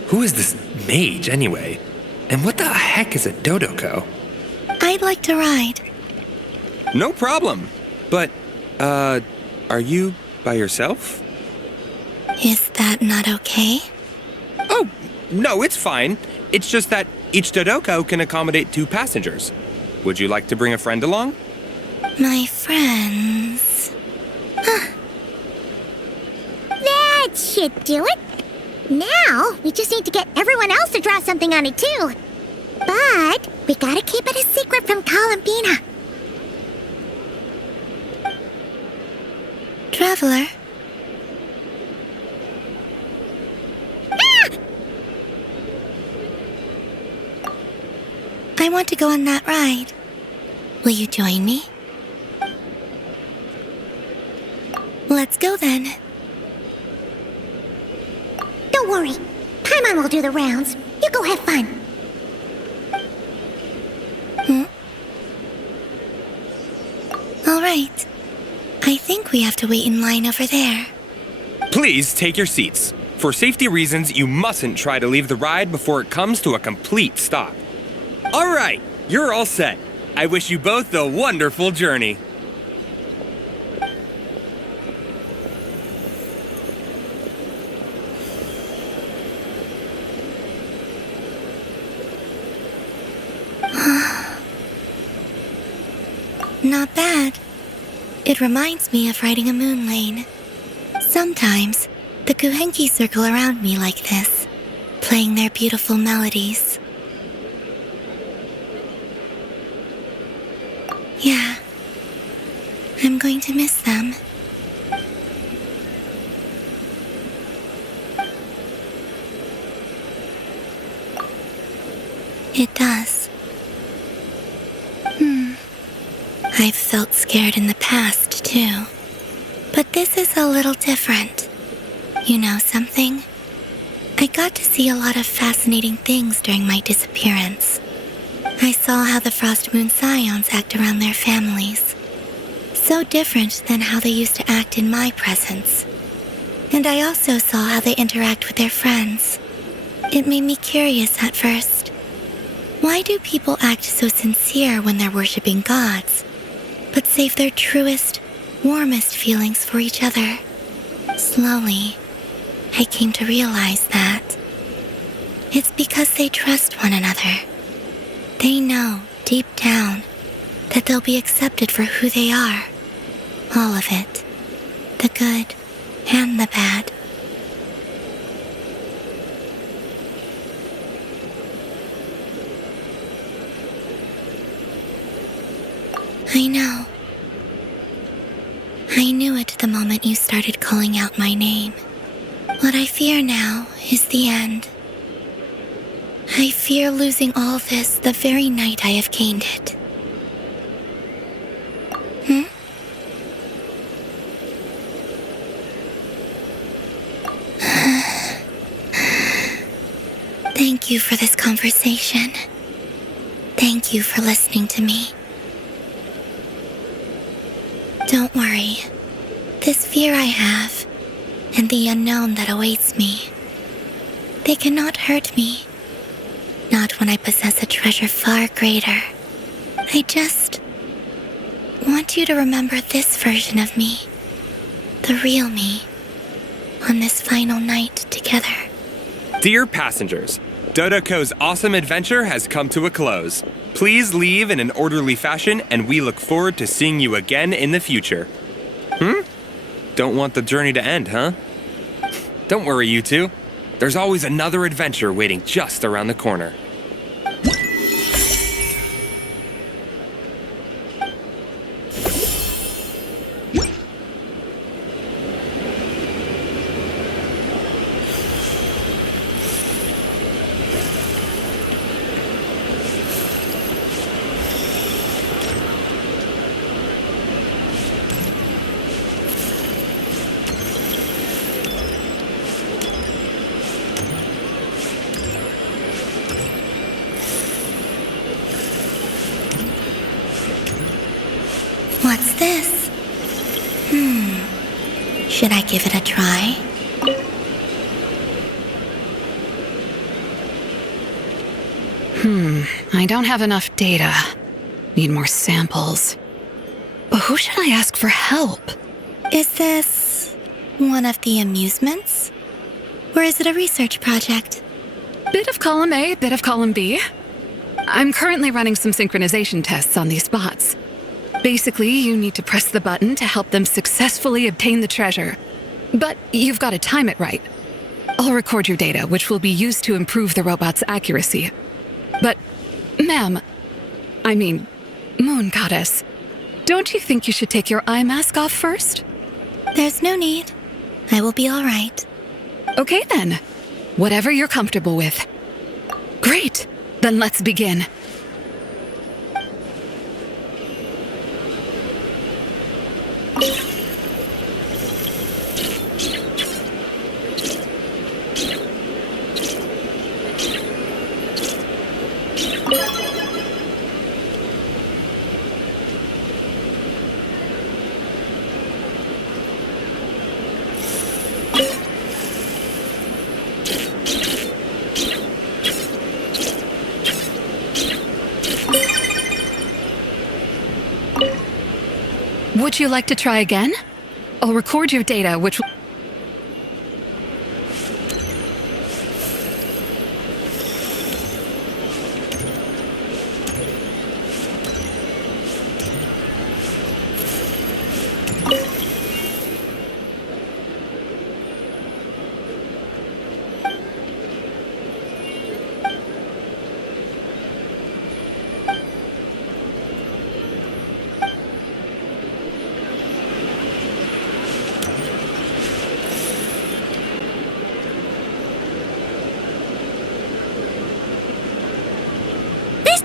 Who is this mage, anyway? And what the heck is a Dodoko? I'd like to ride. No problem. But, are you by yourself? Is that not okay? Oh, no, it's fine. It's just that each Dodoko can accommodate 2 passengers. Would you like to bring a friend along? My friends. That should do it. Now, we just need to get everyone else to draw something on it too. But we gotta keep it a secret from Columbina. Traveler. Ah! I want to go on that ride. Will you join me? Let's go then. Don't worry. Paimon will do the rounds. You go have fun. All right. I think we have to wait in line over there. Please take your seats. For safety reasons, you mustn't try to leave the ride before it comes to a complete stop. All right, you're all set. I wish you both a wonderful journey. Not bad. It reminds me of riding a moon lane. Sometimes, the Kuhenki circle around me like this, playing their beautiful melodies. Yeah, I'm going to miss them. It does. I've felt scared in the past, too. But this is a little different. You know something? I got to see a lot of fascinating things during my disappearance. I saw how the Frost Moon Scions act around their families. So different than how they used to act in my presence. And I also saw how they interact with their friends. It made me curious at first. Why do people act so sincere when they're worshipping gods, but save their truest, warmest feelings for each other? Slowly, I came to realize that It's because they trust one another. They know, deep down, that they'll be accepted for who they are. All of it. The good and the bad. I know. I knew it the moment you started calling out my name. What I fear now is the end. I fear losing all this the very night I have gained it. Thank you for this conversation. Thank you for listening to me. Don't worry. This fear I have, and the unknown that awaits me, they cannot hurt me. Not when I possess a treasure far greater. I just want you to remember this version of me, the real me, on this final night together. Dear passengers, Dodoko's awesome adventure has come to a close. Please leave in an orderly fashion, and we look forward to seeing you again in the future. Don't want the journey to end, huh? Don't worry, you two. There's always another adventure waiting just around the corner. What's this? Should I give it a try? I don't have enough data. Need more samples. But who should I ask for help? Is this one of the amusements? Or is it a research project? Bit of column A, bit of column B. I'm currently running some synchronization tests on these bots. Basically, you need to press the button to help them successfully obtain the treasure. But you've got to time it right. I'll record your data, which will be used to improve the robot's accuracy. But, ma'am, I mean, Moon Goddess, don't you think you should take your eye mask off first? There's no need. I will be all right. Okay then. Whatever you're comfortable with. Great. Then let's begin. Would you like to try again? I'll record your data, which will...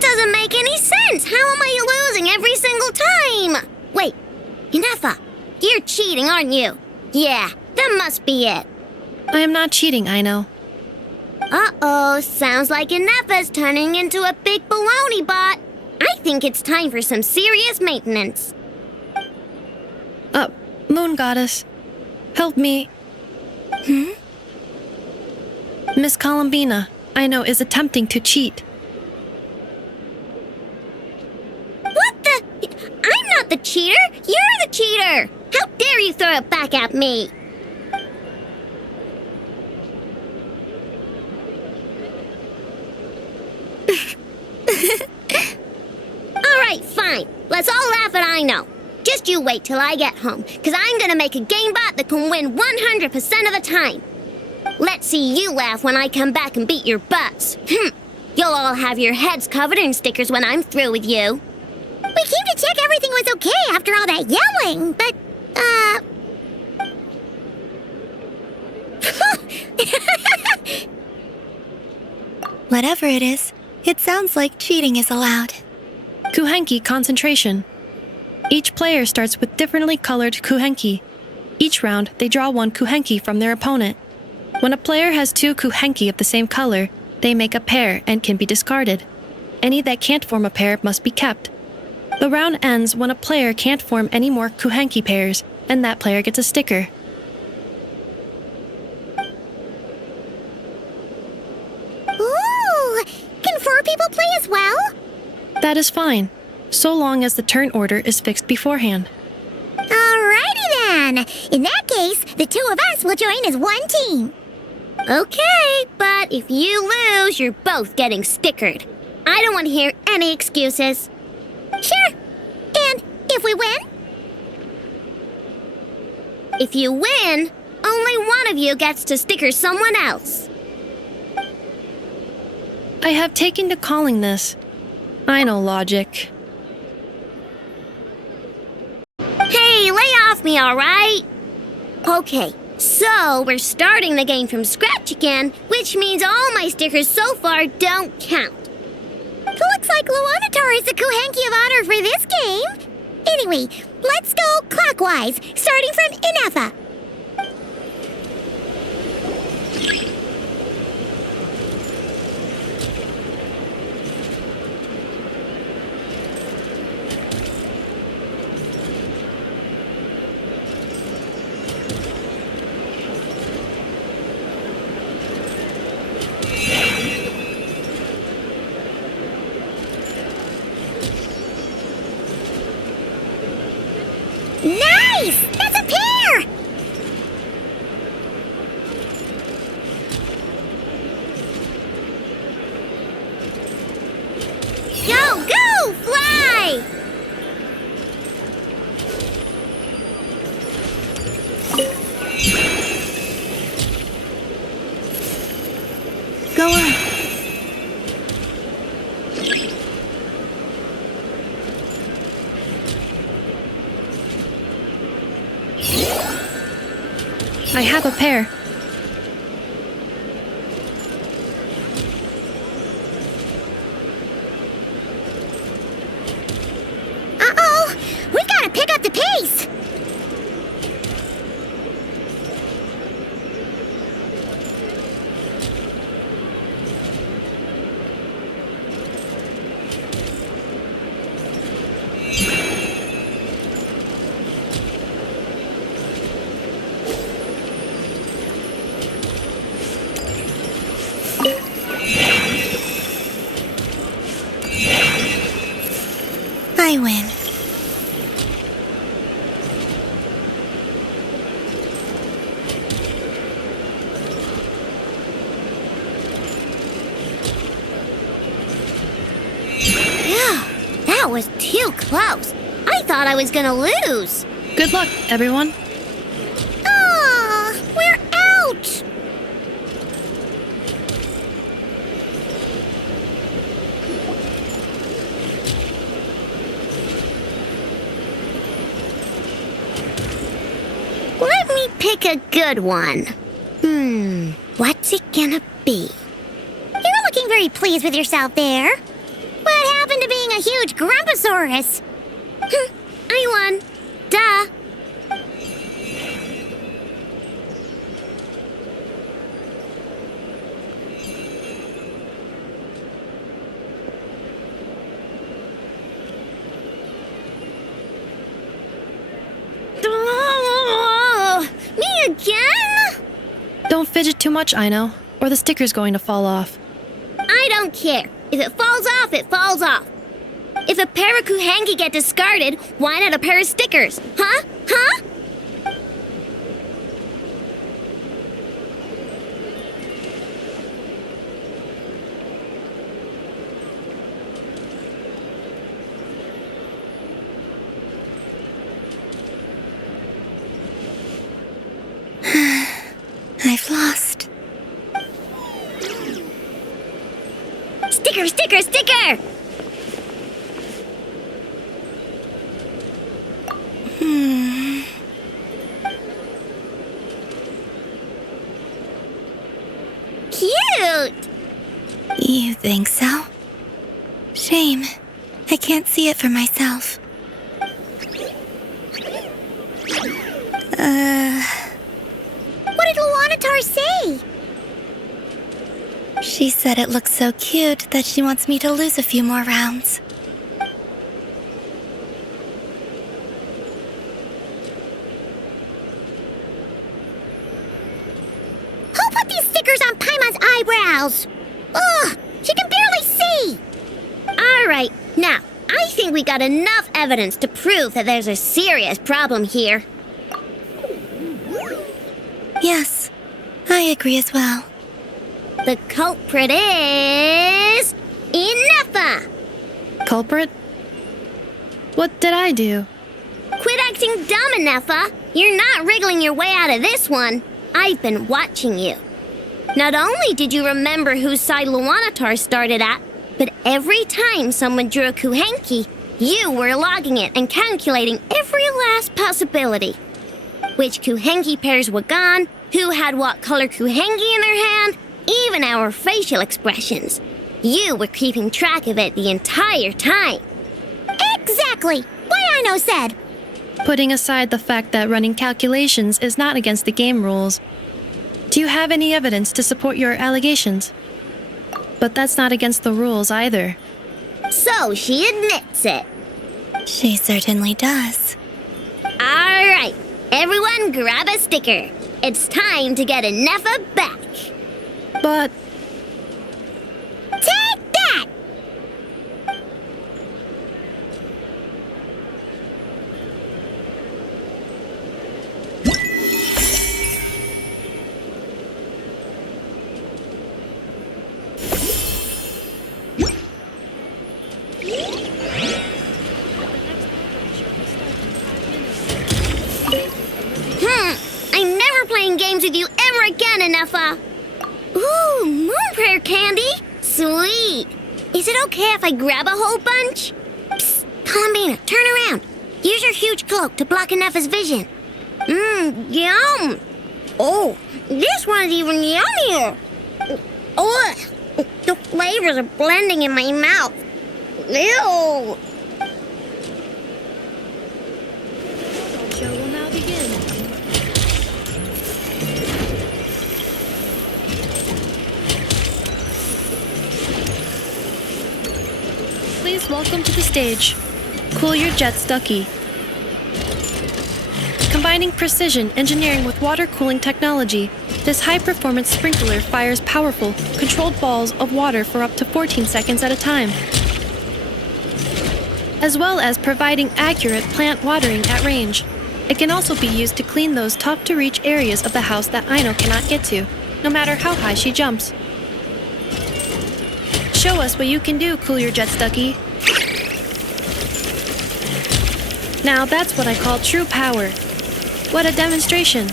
Doesn't make any sense. How am I losing every single time? Wait, Inefa, you're cheating, aren't you? Yeah, that must be it. I am not cheating, Aino. Uh-oh, sounds like Inefa's turning into a big baloney bot. I think it's time for some serious maintenance. Moon Goddess, help me. Miss Columbina, Aino is attempting to cheat. What the? I'm not the cheater. You're the cheater. How dare you throw it back at me? Let's all laugh at I know. Just you wait till I get home, because I'm gonna make a game bot that can win 100% of the time. Let's see you laugh when I come back and beat your butts. You'll all have your heads covered in stickers when I'm through with you. We came to check everything was okay after all that yelling, but, Whatever it is, it sounds like cheating is allowed. Kuhenki concentration. Each player starts with differently colored kuhenki. Each round, they draw one kuhenki from their opponent. When a player has two kuhenki of the same color, they make a pair and can be discarded. Any that can't form a pair must be kept. The round ends when a player can't form any more kuhenki pairs, and that player gets a sticker. ooh, can 4 people play as well? That is fine, so long as the turn order is fixed beforehand. Alrighty then. In that case, the 2 of us will join as one team. Okay, but if you lose, you're both getting stickered. I don't want to hear any excuses. Sure. And if we win? If you win, only one of you gets to sticker someone else. I have taken to calling this. I know logic. Hey, lay off me, all right? Okay, so we're starting the game from scratch again, which means all my stickers so far don't count. Looks like Luanatar is the Kuhenki of honor for this game. Anyway, let's go clockwise, starting from Inefa. Nice! That's a pair! Go, go, fly! Go on. I have a pair. Uh-oh! We gotta pick up the pace! I win. Phew, that was too close. I thought I was gonna lose. Good luck, everyone. Aw, we're out! Let me pick a good one. What's it gonna be? You're looking very pleased with yourself there. What happened to being a huge Grumposaurus? I won. Duh. Me again? Don't fidget too much, Ino, or the sticker's going to fall off. I don't care. If it falls off, it falls off. If a pair of Kuhenki get discarded, why not a pair of stickers? Huh? Huh? Sticker, sticker, sticker! Cute! You think so? Shame. I can't see it for myself. What did Luanatar say? She said it looks so cute that she wants me to lose a few more rounds. Who put these stickers on Paimon's eyebrows? Ugh, she can barely see! Alright, now, I think we got enough evidence to prove that there's a serious problem here. Yes, I agree as well. The culprit is... Inefa! Culprit? What did I do? Quit acting dumb, Inefa! You're not wriggling your way out of this one. I've been watching you. Not only did you remember whose side Luanatar started at, but every time someone drew a Kuhenki, you were logging it and calculating every last possibility. Which Kuhenki pairs were gone, who had what color Kuhenki in their hand, even our facial expressions. You were keeping track of it the entire time. Exactly! Why Aino said! Putting aside the fact that running calculations is not against the game rules, do you have any evidence to support your allegations? But that's not against the rules either. So she admits it. She certainly does. Alright, everyone grab a sticker. It's time to get Inefa back. But... Take that! I'm never playing games with you ever again, Inefa. Ooh, moon prayer candy? Sweet. Is it okay if I grab a whole bunch? Psst, Columbina, turn around. Use your huge cloak to block Inefa's vision. Yum. Oh, this one's even yummier. Ugh, the flavors are blending in my mouth. Ew. Show will now begin. Please welcome to the stage, Cool Your Jets Ducky. Combining precision engineering with water cooling technology, this high-performance sprinkler fires powerful, controlled balls of water for up to 14 seconds at a time, as well as providing accurate plant watering at range. It can also be used to clean those tough-to-reach areas of the house that Aino cannot get to, no matter how high she jumps. Show us what you can do, Cool Your Jets Ducky. Now that's what I call true power. What a demonstration.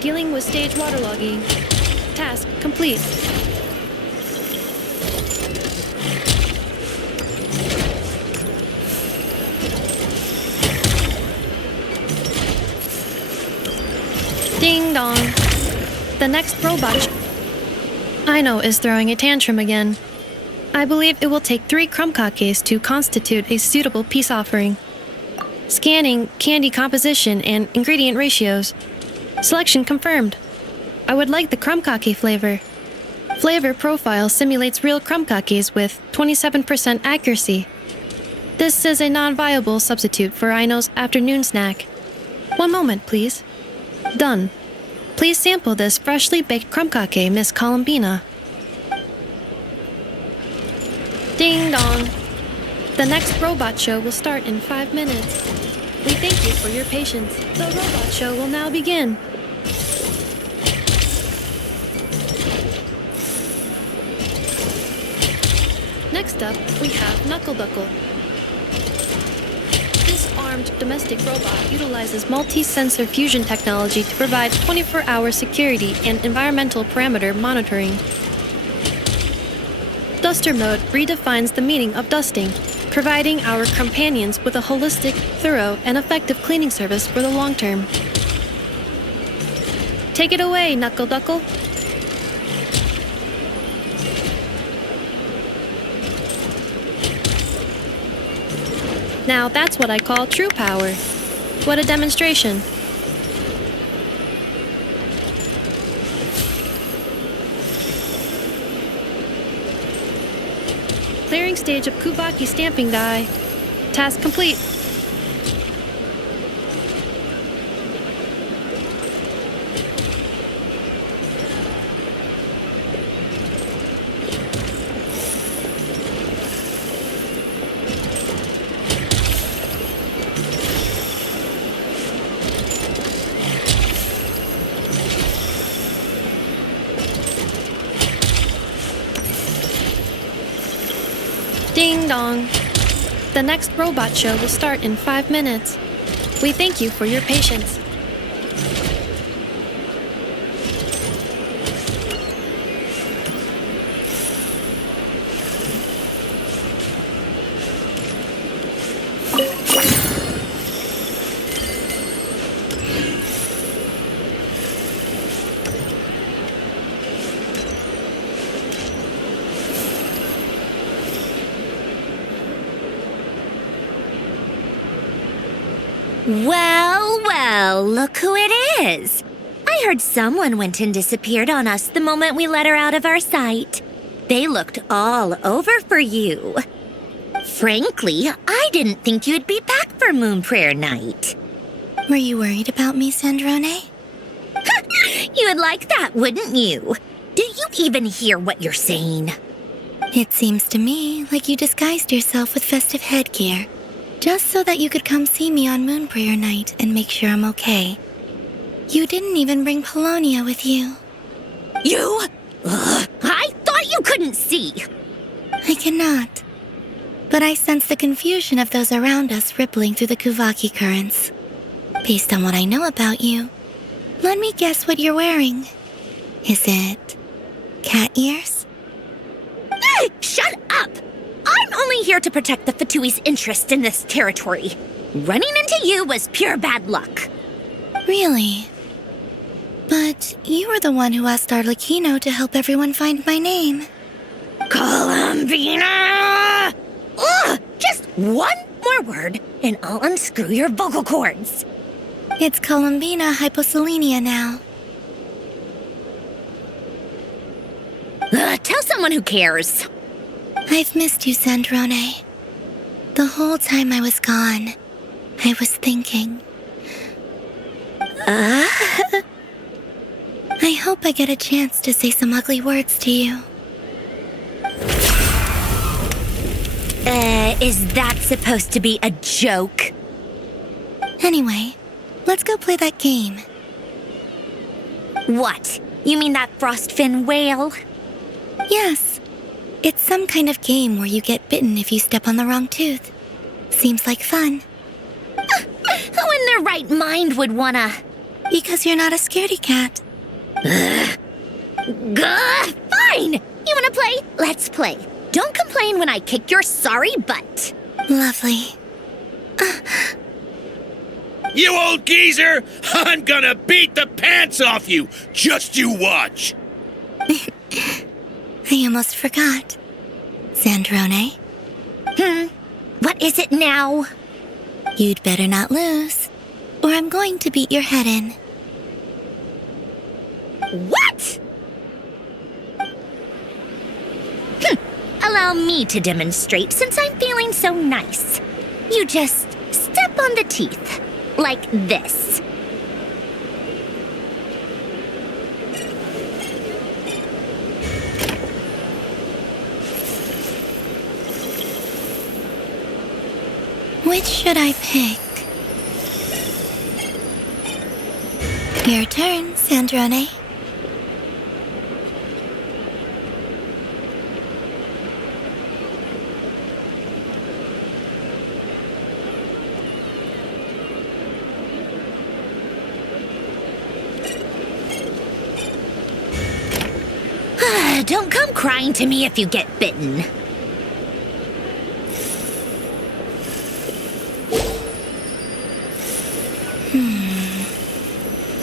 Dealing with stage waterlogging. Task complete. Ding dong. The next robot Aino is throwing a tantrum again. I believe it will take 3 crumb-kakes to constitute a suitable peace offering. Scanning candy composition and ingredient ratios. Selection confirmed. I would like the crumb-kake flavor. Flavor profile simulates real crumb-kakes with 27% accuracy. This is a non-viable substitute for Aino's afternoon snack. One moment, please. Done. Please sample this freshly baked crumb-kake, Miss Columbina. Ding dong. The next robot show will start in 5 minutes. We thank you for your patience. The robot show will now begin. Next up, we have Knuckle Duckle. armed domestic robot utilizes multi-sensor fusion technology to provide 24-hour security and environmental parameter monitoring. Duster mode redefines the meaning of dusting, providing our companions with a holistic, thorough, and effective cleaning service for the long term. Take it away, Knuckle Duckle. Now that's what I call true power. What a demonstration. Clearing stage of Kuvaki stamping die. Task complete. Ding dong. The next robot show will start in 5 minutes. We thank you for your patience. Well, look who it is. I heard someone went and disappeared on us the moment we let her out of our sight. They looked all over for you. Frankly, I didn't think you'd be back for Moon Prayer Night. Were you worried about me, Sandrone? You would like that, wouldn't you? Do you even hear what you're saying? It seems to me like you disguised yourself with festive headgear, just so that you could come see me on Moon Prayer Night and make sure I'm okay. You didn't even bring Polonia with you. You? I thought you couldn't see. I cannot. But I sense the confusion of those around us rippling through the Kuvaki currents. Based on what I know about you, let me guess what you're wearing. Is it cat ears? Shut up! I'm only here to protect the Fatui's interest in this territory. Running into you was pure bad luck. Really? But you were the one who asked Arlecchino to help everyone find my name. Columbina! Ugh! Just one more word, and I'll unscrew your vocal cords. It's Columbina hyposelenia now. Tell someone who cares. I've missed you, Sandrone. The whole time I was gone, I was thinking. I hope I get a chance to say some ugly words to you. Is that supposed to be a joke? Anyway, let's go play that game. What? You mean that frostfin whale? Yes. It's some kind of game where you get bitten if you step on the wrong tooth. Seems like fun. Who in their right mind would wanna? Because you're not a scaredy cat. Fine! You wanna play? Let's play. Don't complain when I kick your sorry butt. Lovely. You old geezer! I'm gonna beat the pants off you! Just you watch! I almost forgot. Sandrone? What is it now? You'd better not lose, or I'm going to beat your head in. What? Allow me to demonstrate since I'm feeling so nice. You just step on the teeth, like this. Which should I pick? Your turn, Sandrone. Don't come crying to me if you get bitten.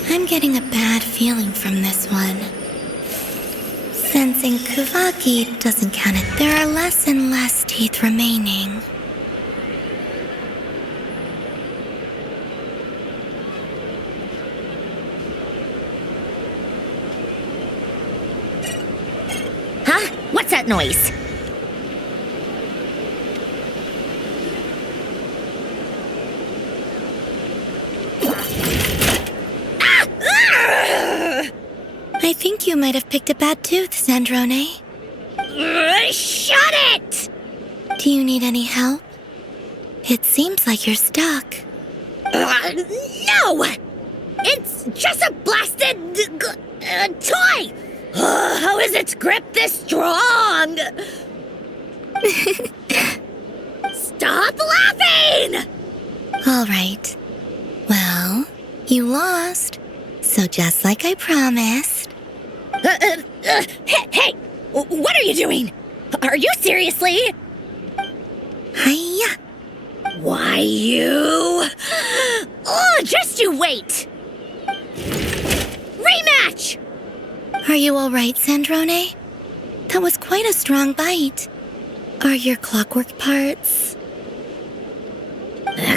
I'm getting a bad feeling from this one. Sensing Kuvaki doesn't count it, there are less and less teeth remaining. Huh? What's that noise? I think you might have picked a bad tooth, Sandrone. Shut it! Do you need any help? It seems like you're stuck. No! It's just a blasted toy! How is its grip this strong? Stop laughing! All right. Well, you lost. So just like I promised. Hey! What are you doing? Are you seriously? Hiya! Why you? Oh, just you wait! Rematch! Are you all right, Sandrone? That was quite a strong bite. Are your clockwork parts?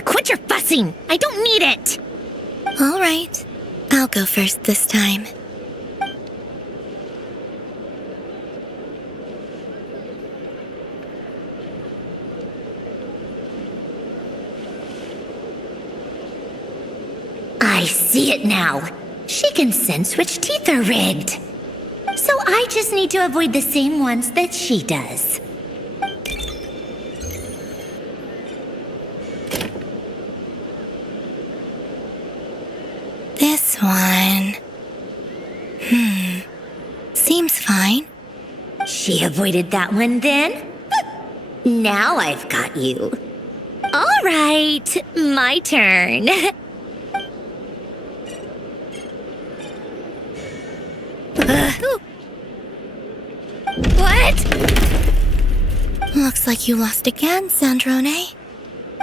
Quit your fussing! I don't need it! All right. I'll go first this time. I see it now. She can sense which teeth are rigged. So I just need to avoid the same ones that she does. This one. Seems fine. She avoided that one then? Now I've got you. All right, my turn. What? Looks like you lost again, Sandrone.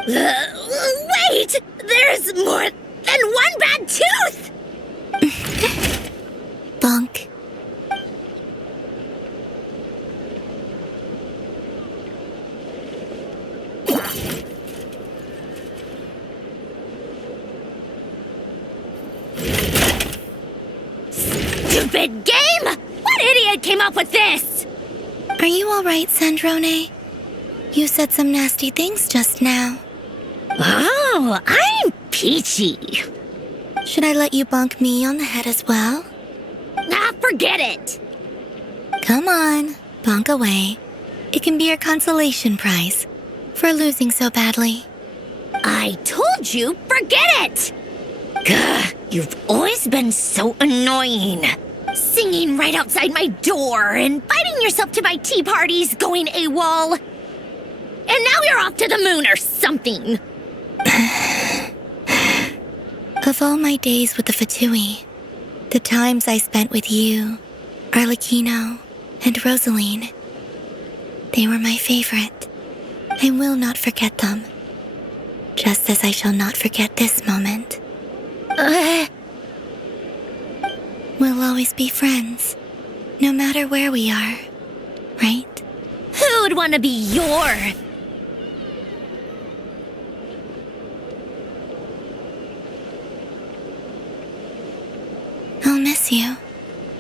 Wait! There's more than one bad tooth! Bonk. Stupid game! What idiot came up with this? Are you all right, Sandrone? You said some nasty things just now. Oh, I'm peachy. Should I let you bonk me on the head as well? Ah, forget it. Come on, bonk away. It can be your consolation prize for losing so badly. I told you, forget it! Gah, you've always been so annoying. Singing right outside my door, inviting yourself to my tea parties, going AWOL. And now you're off to the moon or something. Of all my days with the Fatui, the times I spent with you, Arlecchino, and Rosaline, they were my favorite. I will not forget them. Just as I shall not forget this moment. We'll always be friends, no matter where we are, right? Who'd want to be your... I'll miss you,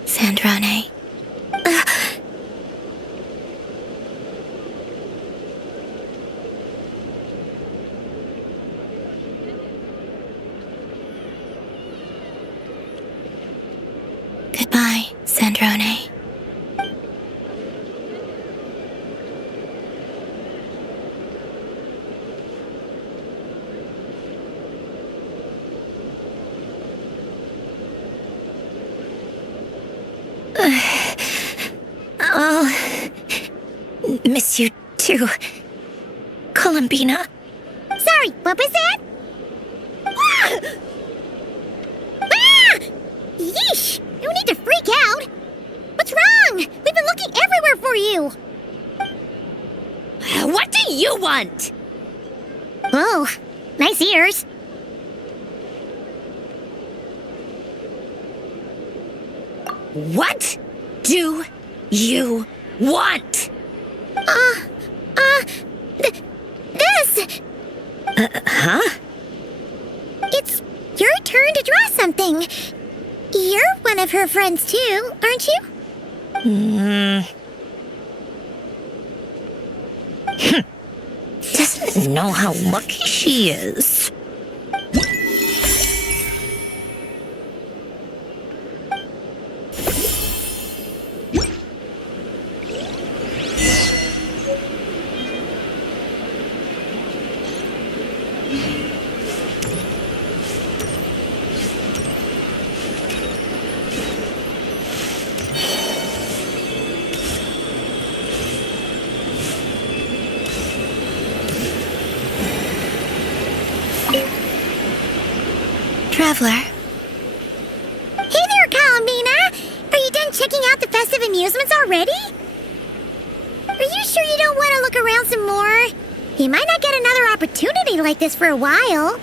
Sandrone. Goodbye, Sandrone. Oh, miss you too, Columbina. Sorry, what was that? Ah! Ah! Yeesh! No need to freak out. What's wrong? We've been looking for you. What do you want? Oh, nice ears. What do you want? This! Huh? It's your turn to draw something. You're one of her friends too, aren't you? Doesn't know how lucky she is. Traveler, Hey there, Columbina! Are you done checking out the festive amusements already? Are you sure you don't want to look around some more? You might not get another opportunity like this for a while.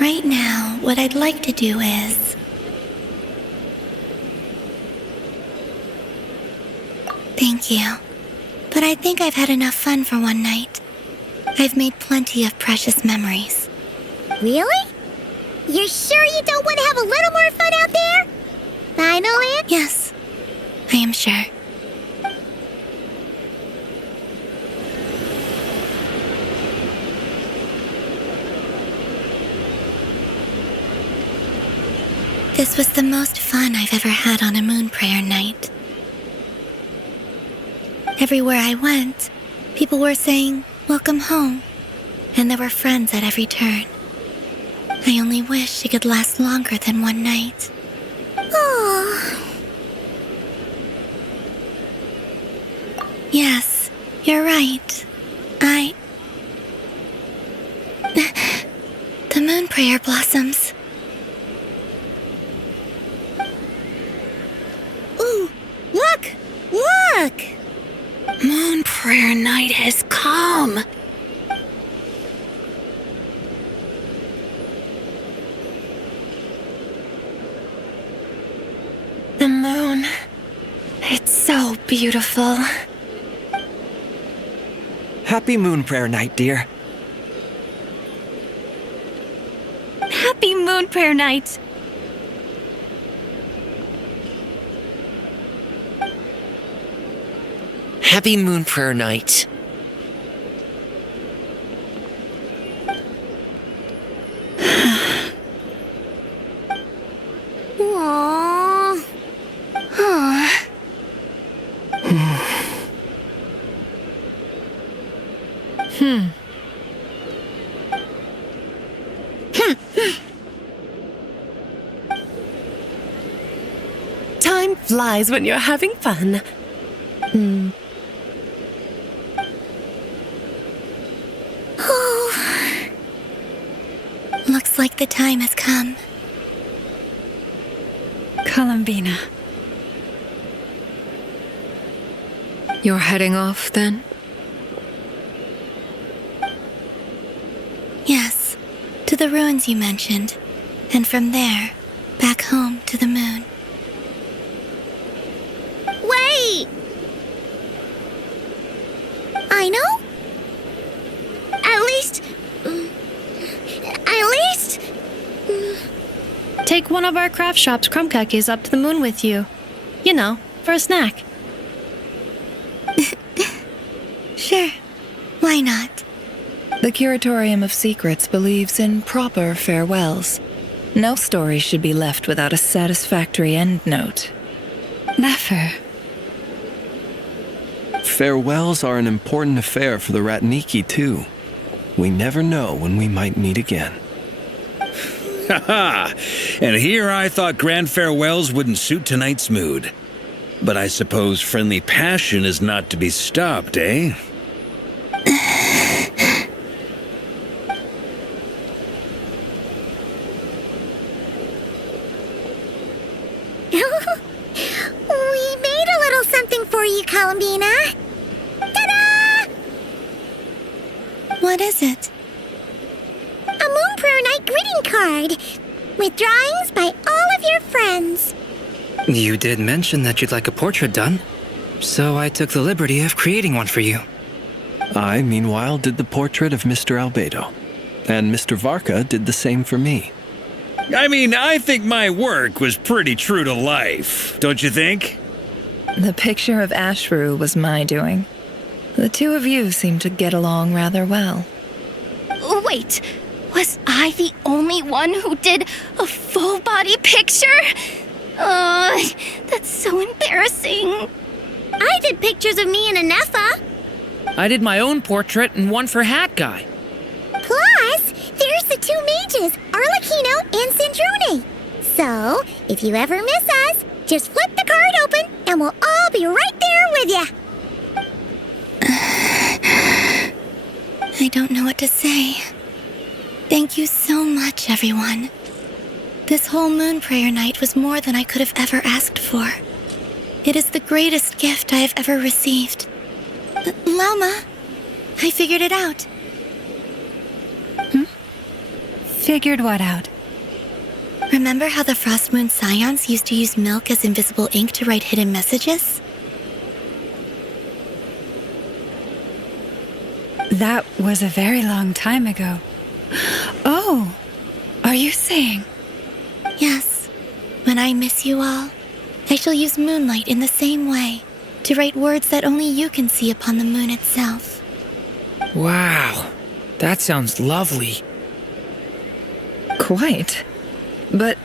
right now, what I'd like to do is... Thank you. But I think I've had enough fun for one night. I've made plenty of precious memories. Really? You're sure you don't want to have a little more fun out there? Finally? Yes, I am sure. This was the most fun I've ever had on a moon prayer night. Everywhere I went, people were saying, "Welcome home," and there were friends at every turn. I only wish it could last longer than one night. Oh. Yes, you're right. The moon prayer blossoms. Ooh, look! Look! Moon prayer night has come. The moon. It's so beautiful. Happy moon prayer night, dear. Happy moon prayer night. Happy moon prayer night. Aww. Time flies when you're having fun. Looks like the time has come. Columbina. You're heading off then? Yes, to the ruins you mentioned, and from there, back home to the moon. Wait! I know? At least... Take one of our craft shop's crumb cookies up to the moon with you. You know, for a snack. Sure, why not? The Curatorium of Secrets believes in proper farewells. No story should be left without a satisfactory endnote. Never. Farewells are an important affair for the Ratniki, too. We never know when we might meet again. Haha! And here I thought grand farewells wouldn't suit tonight's mood. But I suppose friendly passion is not to be stopped, eh? Columbina. Ta-da! What is it? A Moon Prayer Night greeting card with drawings by all of your friends. You did mention that you'd like a portrait done, so I took the liberty of creating one for you. I, meanwhile, did the portrait of Mr. Albedo, and Mr. Varka did the same for me. I mean, I think my work was pretty true to life, don't you think? The picture of Ashru was my doing. The two of you seem to get along rather well. Wait, was I the only one who did a full body picture? That's so embarrassing. I did pictures of me and Anefa. I did my own portrait and one for Hat Guy. Plus, there's the two mages, Arlecchino and Sandrone. So, if you ever miss us, just flip the card open and we'll all be right there with you. I don't know what to say. Thank you so much, everyone. This whole Moon Prayer Night was more than I could have ever asked for. It is the greatest gift I have ever received. Lama, I figured it out. Figured what out? Remember how the Frost Moon Scions used to use milk as invisible ink to write hidden messages? That was a very long time ago. Oh, are you saying? Yes. When I miss you all, I shall use Moonlight in the same way, to write words that only you can see upon the moon itself. Wow, that sounds lovely. Quite. But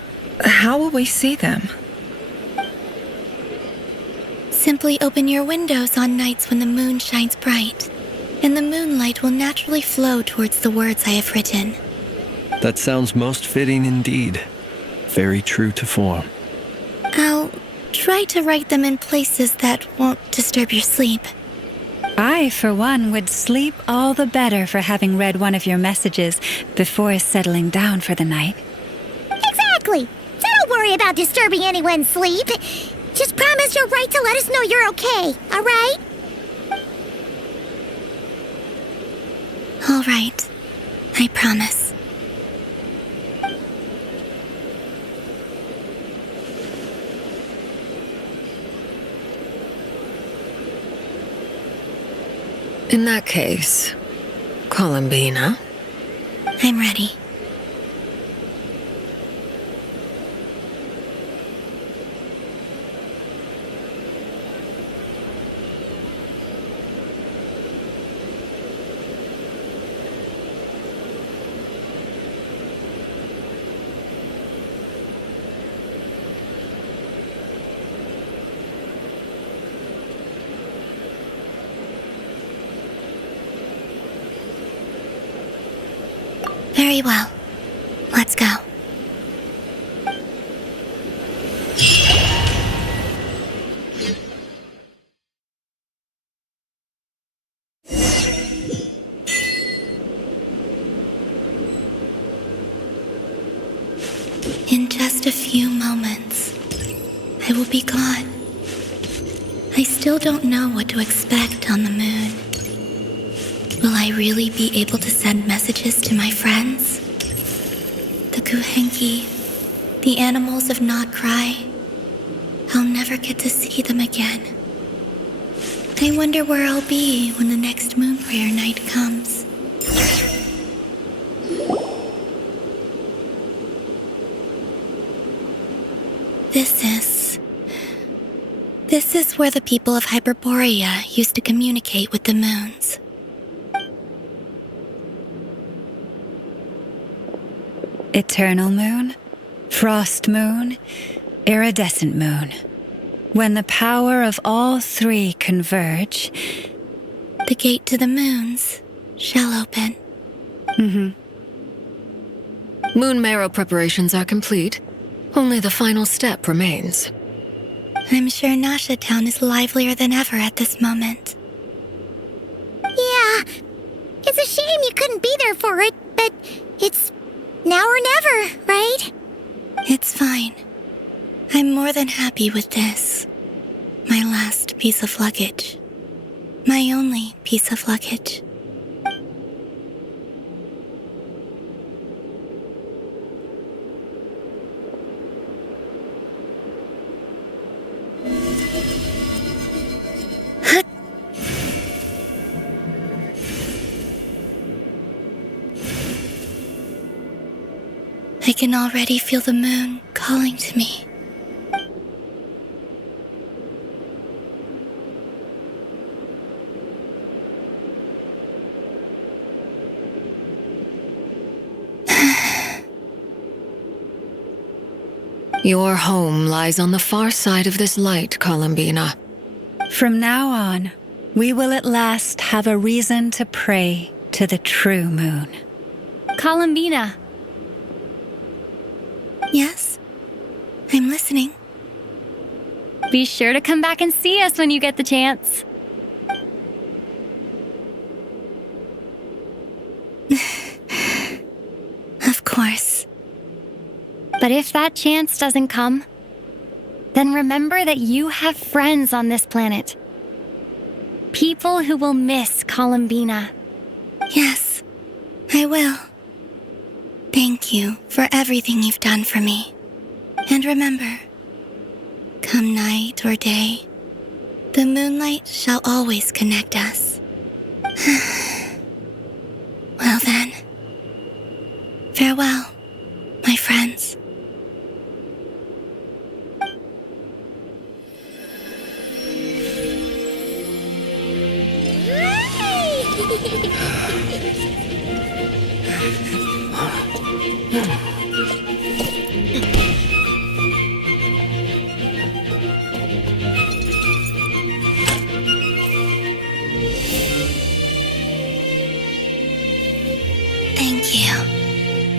how will we see them? Simply open your windows on nights when the moon shines bright, and the moonlight will naturally flow towards the words I have written. That sounds most fitting indeed. Very true to form. I'll try to write them in places that won't disturb your sleep. I, for one, would sleep all the better for having read one of your messages before settling down for the night. Exactly. So don't worry about disturbing anyone's sleep. Just promise you'll write to let us know you're okay, all right? All right. I promise. In that case, Columbina? I'm ready. Very well. Let's go. In just a few moments, I will be gone. I still don't know what to expect on the moon. Will I really be able to send messages to my friends? The Kuhenki, the animals of nodkrai. I'll never get to see them again. I wonder where I'll be when the next Moon Prayer Night comes. This is where the people of Hyperborea used to communicate with the moons. Eternal moon, frost moon, iridescent moon. When the power of all three converge, the gate to the moons shall open. Moon marrow preparations are complete. Only the final step remains. I'm sure Nasha Town is livelier than ever at this moment. Yeah, it's a shame you couldn't be there for it, but it's now or never, right? It's fine. I'm more than happy with this. My last piece of luggage. My only piece of luggage. I can already feel the moon calling to me. Your home lies on the far side of this light, Columbina. From now on, we will at last have a reason to pray to the true moon. Columbina. Yes? I'm listening. Be sure to come back and see us when you get the chance. Of course. But if that chance doesn't come, then remember that you have friends on this planet. People who will miss Columbina. Yes, I will. Thank you for everything you've done for me. And remember, come night or day, the moonlight shall always connect us. Well then, farewell, my friends. Thank you.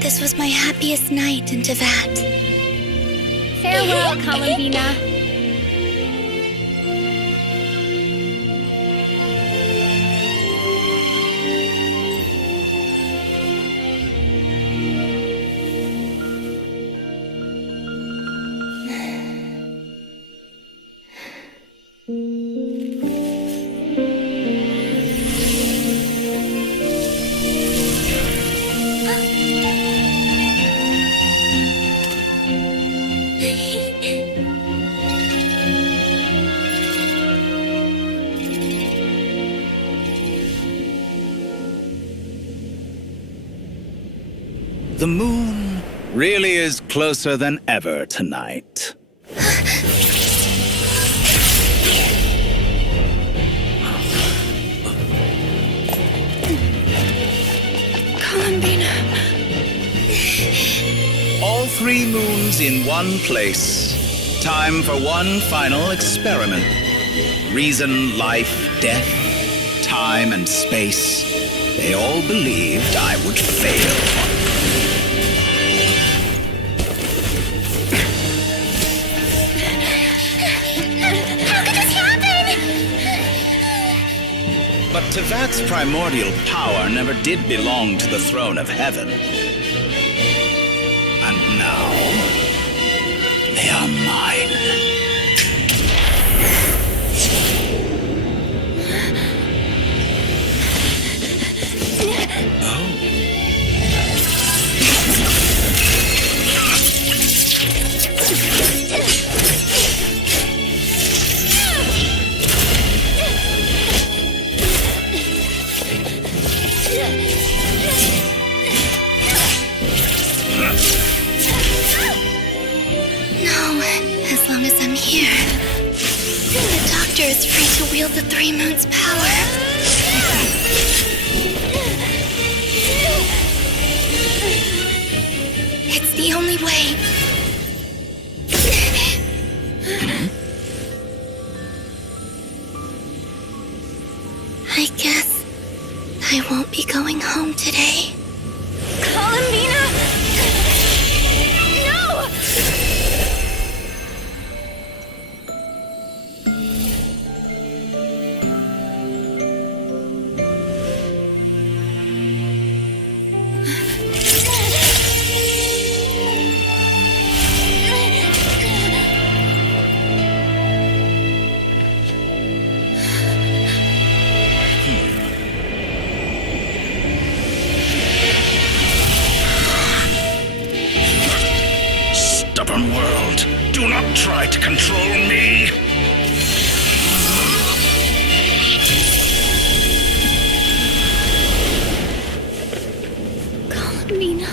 This was my happiest night in Teyvat. Farewell, Columbina. The moon really is closer than ever tonight. Columbina. All 3 moons in one place. Time for one final experiment. Reason, life, death, time, and space. They all believed I would fail. But Teyvat's primordial power never did belong to the throne of heaven. And now, they are mine. As long as I'm here, the Doctor is free to wield the 3 moons' power. It's the only way. I guess I won't be going home today. Columbina! No! try to control me? Mina.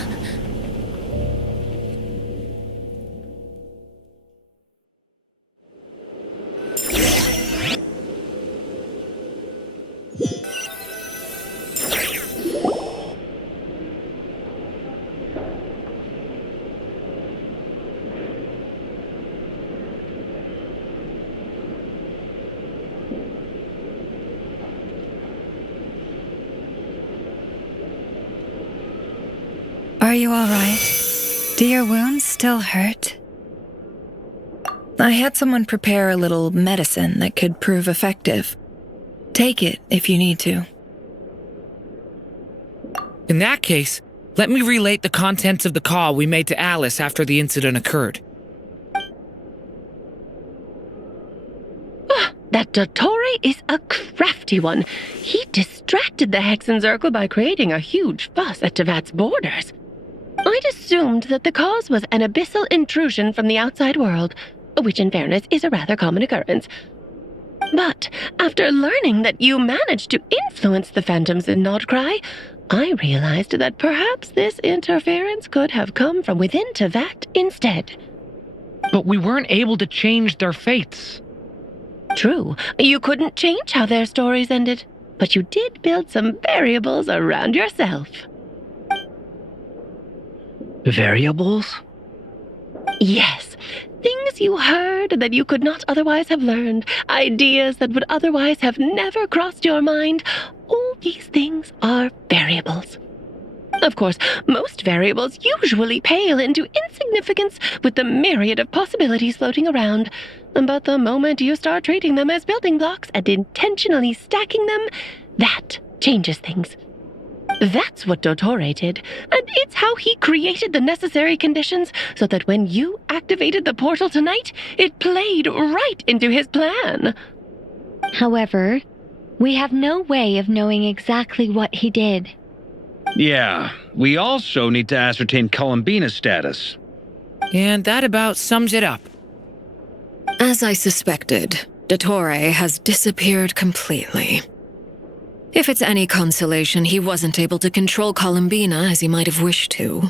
Are you all right? Do your wounds still hurt? I had someone prepare a little medicine that could prove effective. Take it if you need to. In that case, let me relate the contents of the call we made to Alice after the incident occurred. That Dottore is a crafty one. He distracted the Hexenzirkel by creating a huge fuss at Tevat's borders. I'd assumed that the cause was an abyssal intrusion from the outside world, which in fairness is a rather common occurrence. But after learning that you managed to influence the phantoms in Nodkrai, I realized that perhaps this interference could have come from within Tevat instead. But we weren't able to change their fates. True, you couldn't change how their stories ended, but you did build some variables around yourself. Variables? Yes, things you heard that you could not otherwise have learned, ideas that would otherwise have never crossed your mind. All these things are variables. Of course, most variables usually pale into insignificance with the myriad of possibilities floating around. But the moment you start treating them as building blocks and intentionally stacking them, that changes things. That's what Dottore did, and it's how he created the necessary conditions so that when you activated the portal tonight, it played right into his plan. However, we have no way of knowing exactly what he did. Yeah, we also need to ascertain Columbina's status. And that about sums it up. As I suspected, Dottore has disappeared completely. If it's any consolation, he wasn't able to control Columbina as he might have wished to.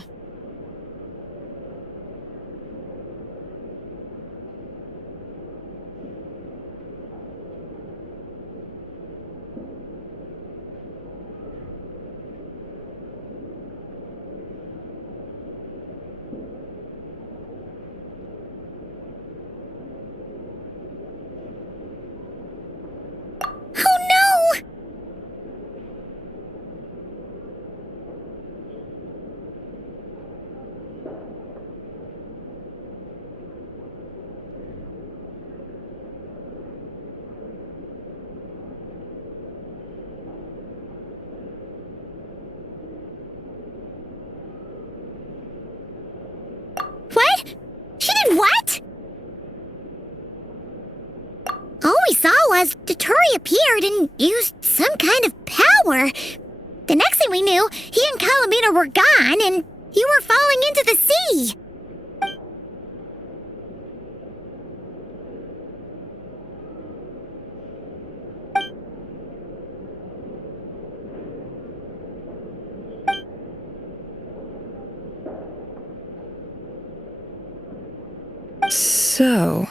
What? She did what? All we saw was Dottore appeared and used some kind of power. The next thing we knew, he and Columbina were gone and you were falling into the sea. So,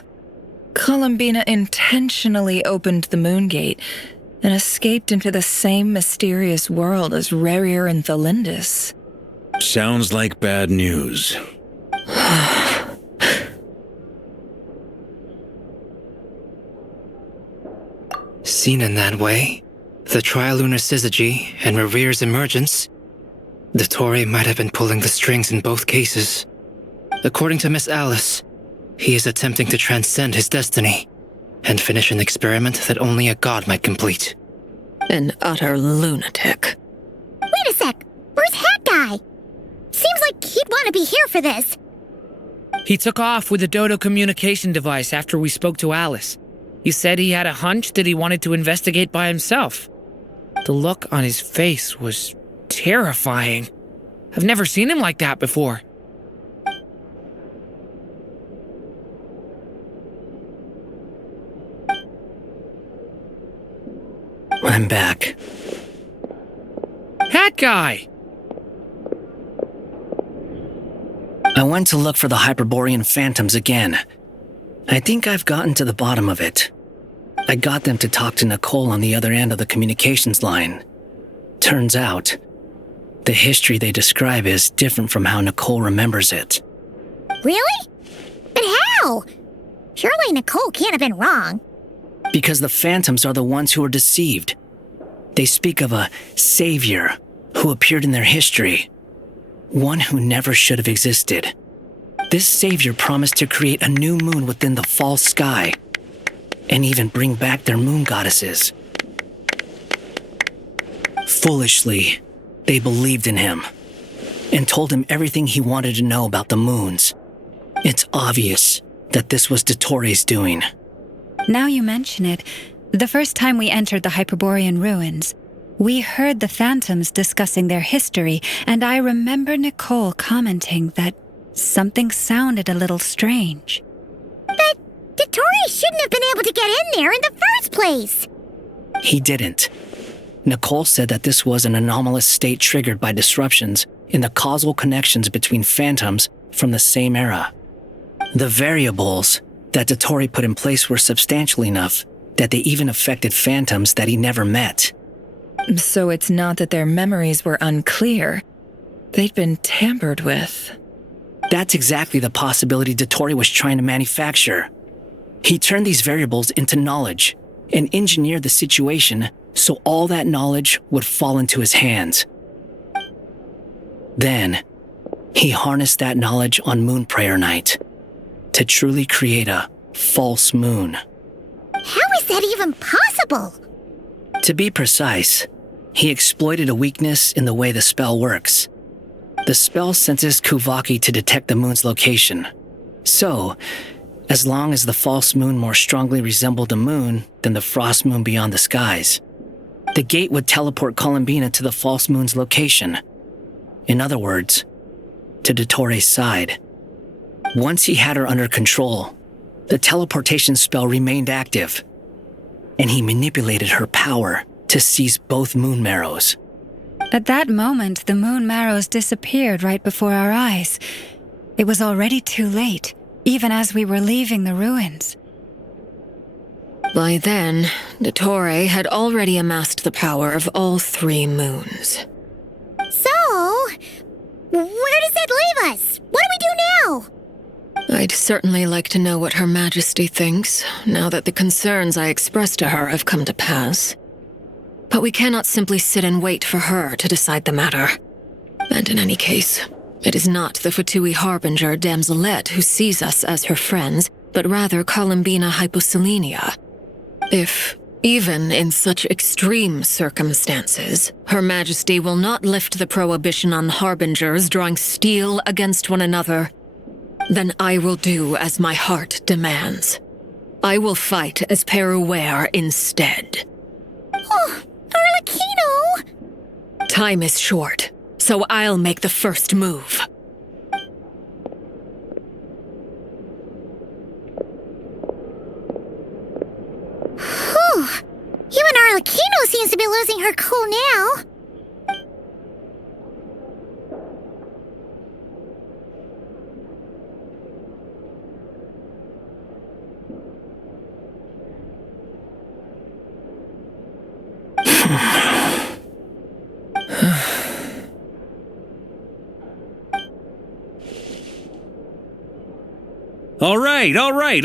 Columbina intentionally opened the Moon Gate and escaped into the same mysterious world as Rerir and Thalindis. Sounds like bad news. Seen in that way, the trilunar syzygy and Rerir's emergence, Dottore might have been pulling the strings in both cases. According to Miss Alice, he is attempting to transcend his destiny and finish an experiment that only a god might complete. An utter lunatic. Wait a sec, where's Hat Guy? Seems like he'd want to be here for this. He took off with the Dodo communication device after we spoke to Alice. He said he had a hunch that he wanted to investigate by himself. The look on his face was terrifying. I've never seen him like that before. I'm back. Hat guy! I went to look for the Hyperborean phantoms again. I think I've gotten to the bottom of it. I got them to talk to Nicole on the other end of the communications line. Turns out, the history they describe is different from how Nicole remembers it. Really? But how? Surely Nicole can't have been wrong. Because the phantoms are the ones who were deceived. They speak of a savior who appeared in their history. One who never should have existed. This savior promised to create a new moon within the false sky, and even bring back their moon goddesses. Foolishly, they believed in him, and told him everything he wanted to know about the moons. It's obvious that this was Dottoro's doing. Now you mention it, the first time we entered the Hyperborean ruins, we heard the phantoms discussing their history, and I remember Nicole commenting that something sounded a little strange. But Dottore shouldn't have been able to get in there in the first place. He didn't. Nicole said that this was an anomalous state triggered by disruptions in the causal connections between phantoms from the same era. The variables that Dottore put in place were substantial enough that they even affected phantoms that he never met. So it's not that their memories were unclear. They'd been tampered with. That's exactly the possibility Dottore was trying to manufacture. He turned these variables into knowledge and engineered the situation so all that knowledge would fall into his hands. Then, he harnessed that knowledge on Moon Prayer Night to truly create a false moon. How is that even possible? To be precise, he exploited a weakness in the way the spell works. The spell senses Kuvaki to detect the moon's location. So, as long as the false moon more strongly resembled the moon than the frost moon beyond the skies, the gate would teleport Columbina to the false moon's location. In other words, to Dottore's side. Once he had her under control, the teleportation spell remained active, and he manipulated her power to seize both moon marrows. At that moment, the moon marrows disappeared right before our eyes. It was already too late, even as we were leaving the ruins. By then, Dottore had already amassed the power of all 3 moons. So, where does that leave us? What do we do now? I'd certainly like to know what Her Majesty thinks, now that the concerns I expressed to her have come to pass. But we cannot simply sit and wait for her to decide the matter. And in any case, it is not the Fatui Harbinger Damselette who sees us as her friends, but rather Columbina Hyposelenia. If, even in such extreme circumstances, Her Majesty will not lift the prohibition on Harbingers drawing steel against one another, then I will do as my heart demands. I will fight as Peruware instead. Oh, Arlecchino! Time is short, so I'll make the first move. Whew. Even Arlecchino seems to be losing her cool now.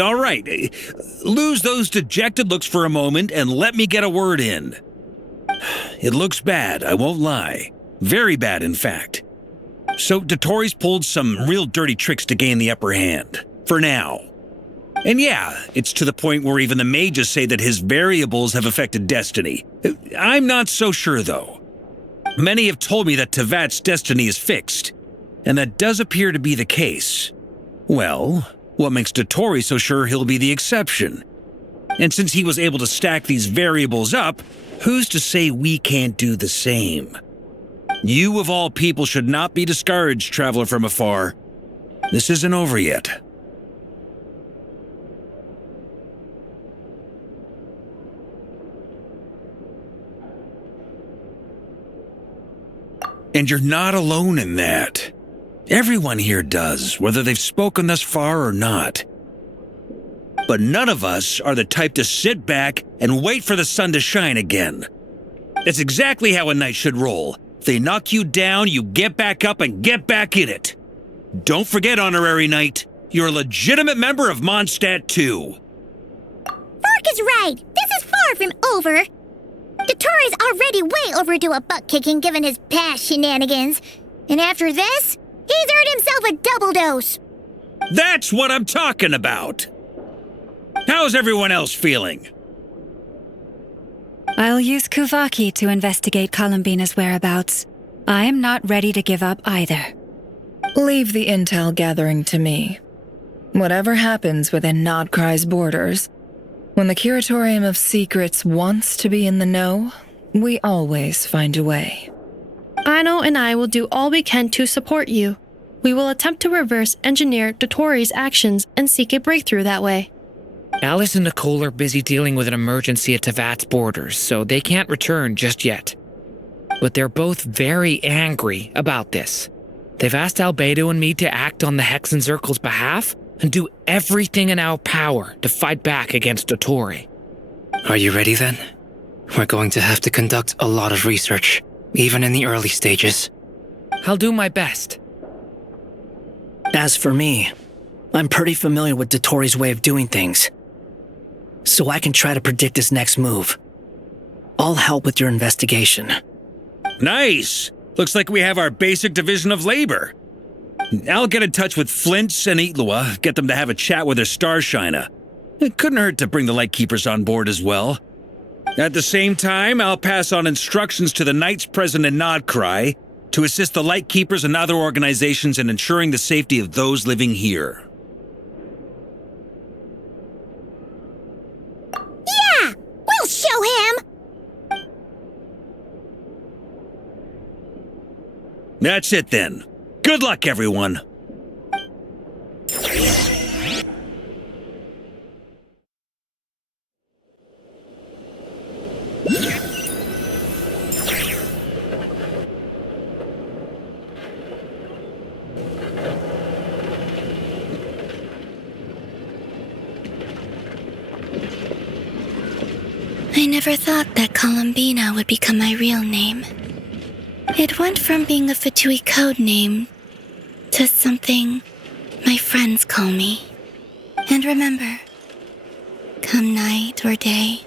All right. Lose those dejected looks for a moment and let me get a word in. It looks bad, I won't lie. Very bad, in fact. So Dottore's pulled some real dirty tricks to gain the upper hand. For now. And yeah, it's to the point where even the mages say that his variables have affected destiny. I'm not so sure, though. Many have told me that Tevat's destiny is fixed, and that does appear to be the case. Well, what makes Dottore so sure he'll be the exception? And since he was able to stack these variables up, who's to say we can't do the same? You of all people should not be discouraged, traveler from afar. This isn't over yet. And you're not alone in that. Everyone here does, whether they've spoken thus far or not. But none of us are the type to sit back and wait for the sun to shine again. That's exactly how a knight should roll. If they knock you down, you get back up and get back in it. Don't forget, Honorary Knight, you're a legitimate member of Mondstadt too. Fork is right. This is far from over. Dottoro's already way overdue a butt-kicking given his past shenanigans. And after this, he's earned himself a double dose. That's what I'm talking about. How's everyone else feeling? I'll use Kuvaki to investigate Columbina's whereabouts. I am not ready to give up either. Leave the intel gathering to me. Whatever happens within Nodkrai's borders, when the Curatorium of Secrets wants to be in the know, we always find a way. Aino and I will do all we can to support you. We will attempt to reverse engineer Dottori's actions and seek a breakthrough that way. Alice and Nicole are busy dealing with an emergency at Tevat's borders, so they can't return just yet. But they're both very angry about this. They've asked Albedo and me to act on the Hexen Circle's behalf and do everything in our power to fight back against Dottori. Are you ready then? We're going to have to conduct a lot of research, even in the early stages. I'll do my best. As for me, I'm pretty familiar with Dottori's way of doing things, so I can try to predict his next move. I'll help with your investigation. Nice! Looks like we have our basic division of labor. I'll get in touch with Flint's and Itlua, get them to have a chat with their Starshiner. It couldn't hurt to bring the Lightkeepers on board as well. At the same time, I'll pass on instructions to the Knights present in nodkrai to assist the Lightkeepers and other organizations in ensuring the safety of those living here. Yeah! We'll show him! That's it then. Good luck, everyone. I never thought that Columbina would become my real name. It went from being a Fatui code name to something my friends call me. And remember, come night or day,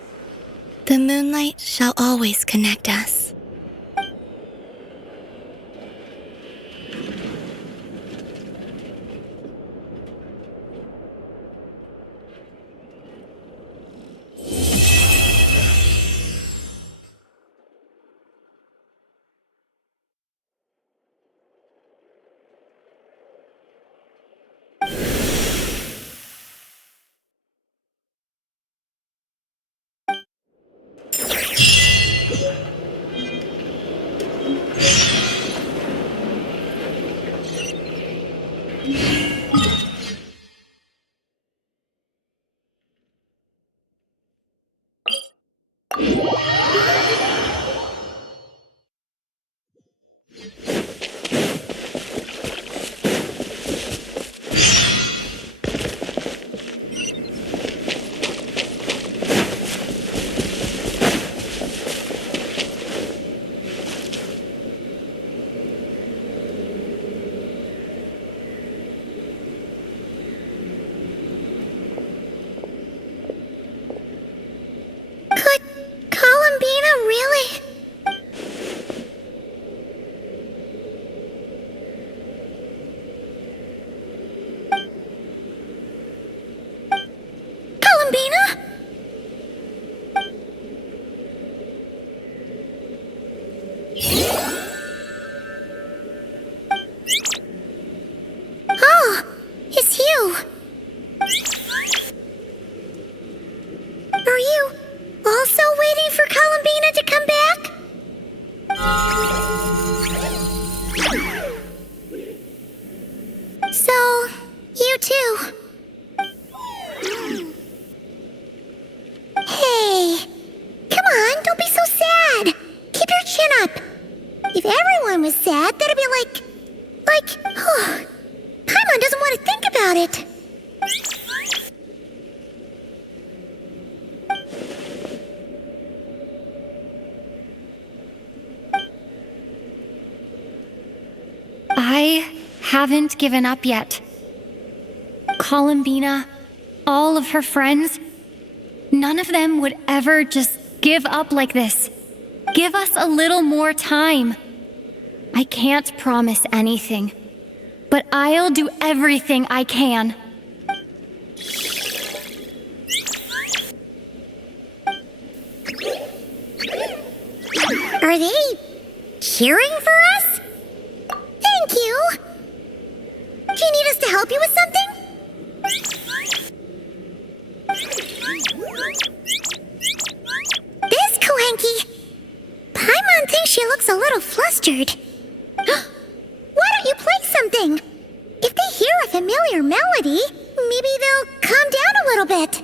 the moonlight shall always connect us. room is sad, that'd be oh, Paimon doesn't want to think about it. I haven't given up yet. Columbina, all of her friends, none of them would ever just give up like this. Give us a little more time. I can't promise anything, but I'll do everything I can. Are they cheering for us? Thank you. Do you need us to help you with something? This Kuhenki. Paimon thinks she looks a little flustered. Why don't you play something? If they hear a familiar melody, maybe they'll calm down a little bit.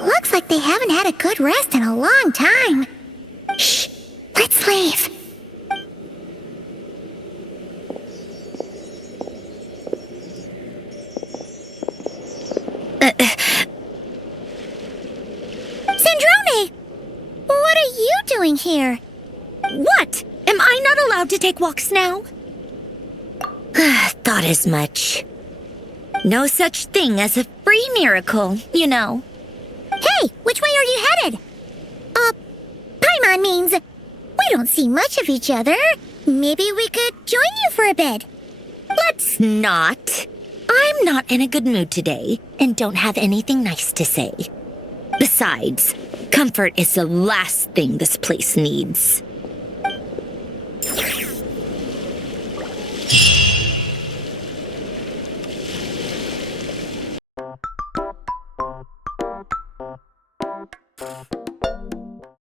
Looks like they haven't had a good rest in a long time. Shh, let's leave. Sandrone! What are you doing here? What? Am I not allowed to take walks now? Thought as much. No such thing as a free miracle, you know. Hey, which way are you headed? Paimon means we don't see much of each other. Maybe we could join you for a bit. Let's not. I'm not in a good mood today and don't have anything nice to say. Besides, comfort is the last thing this place needs.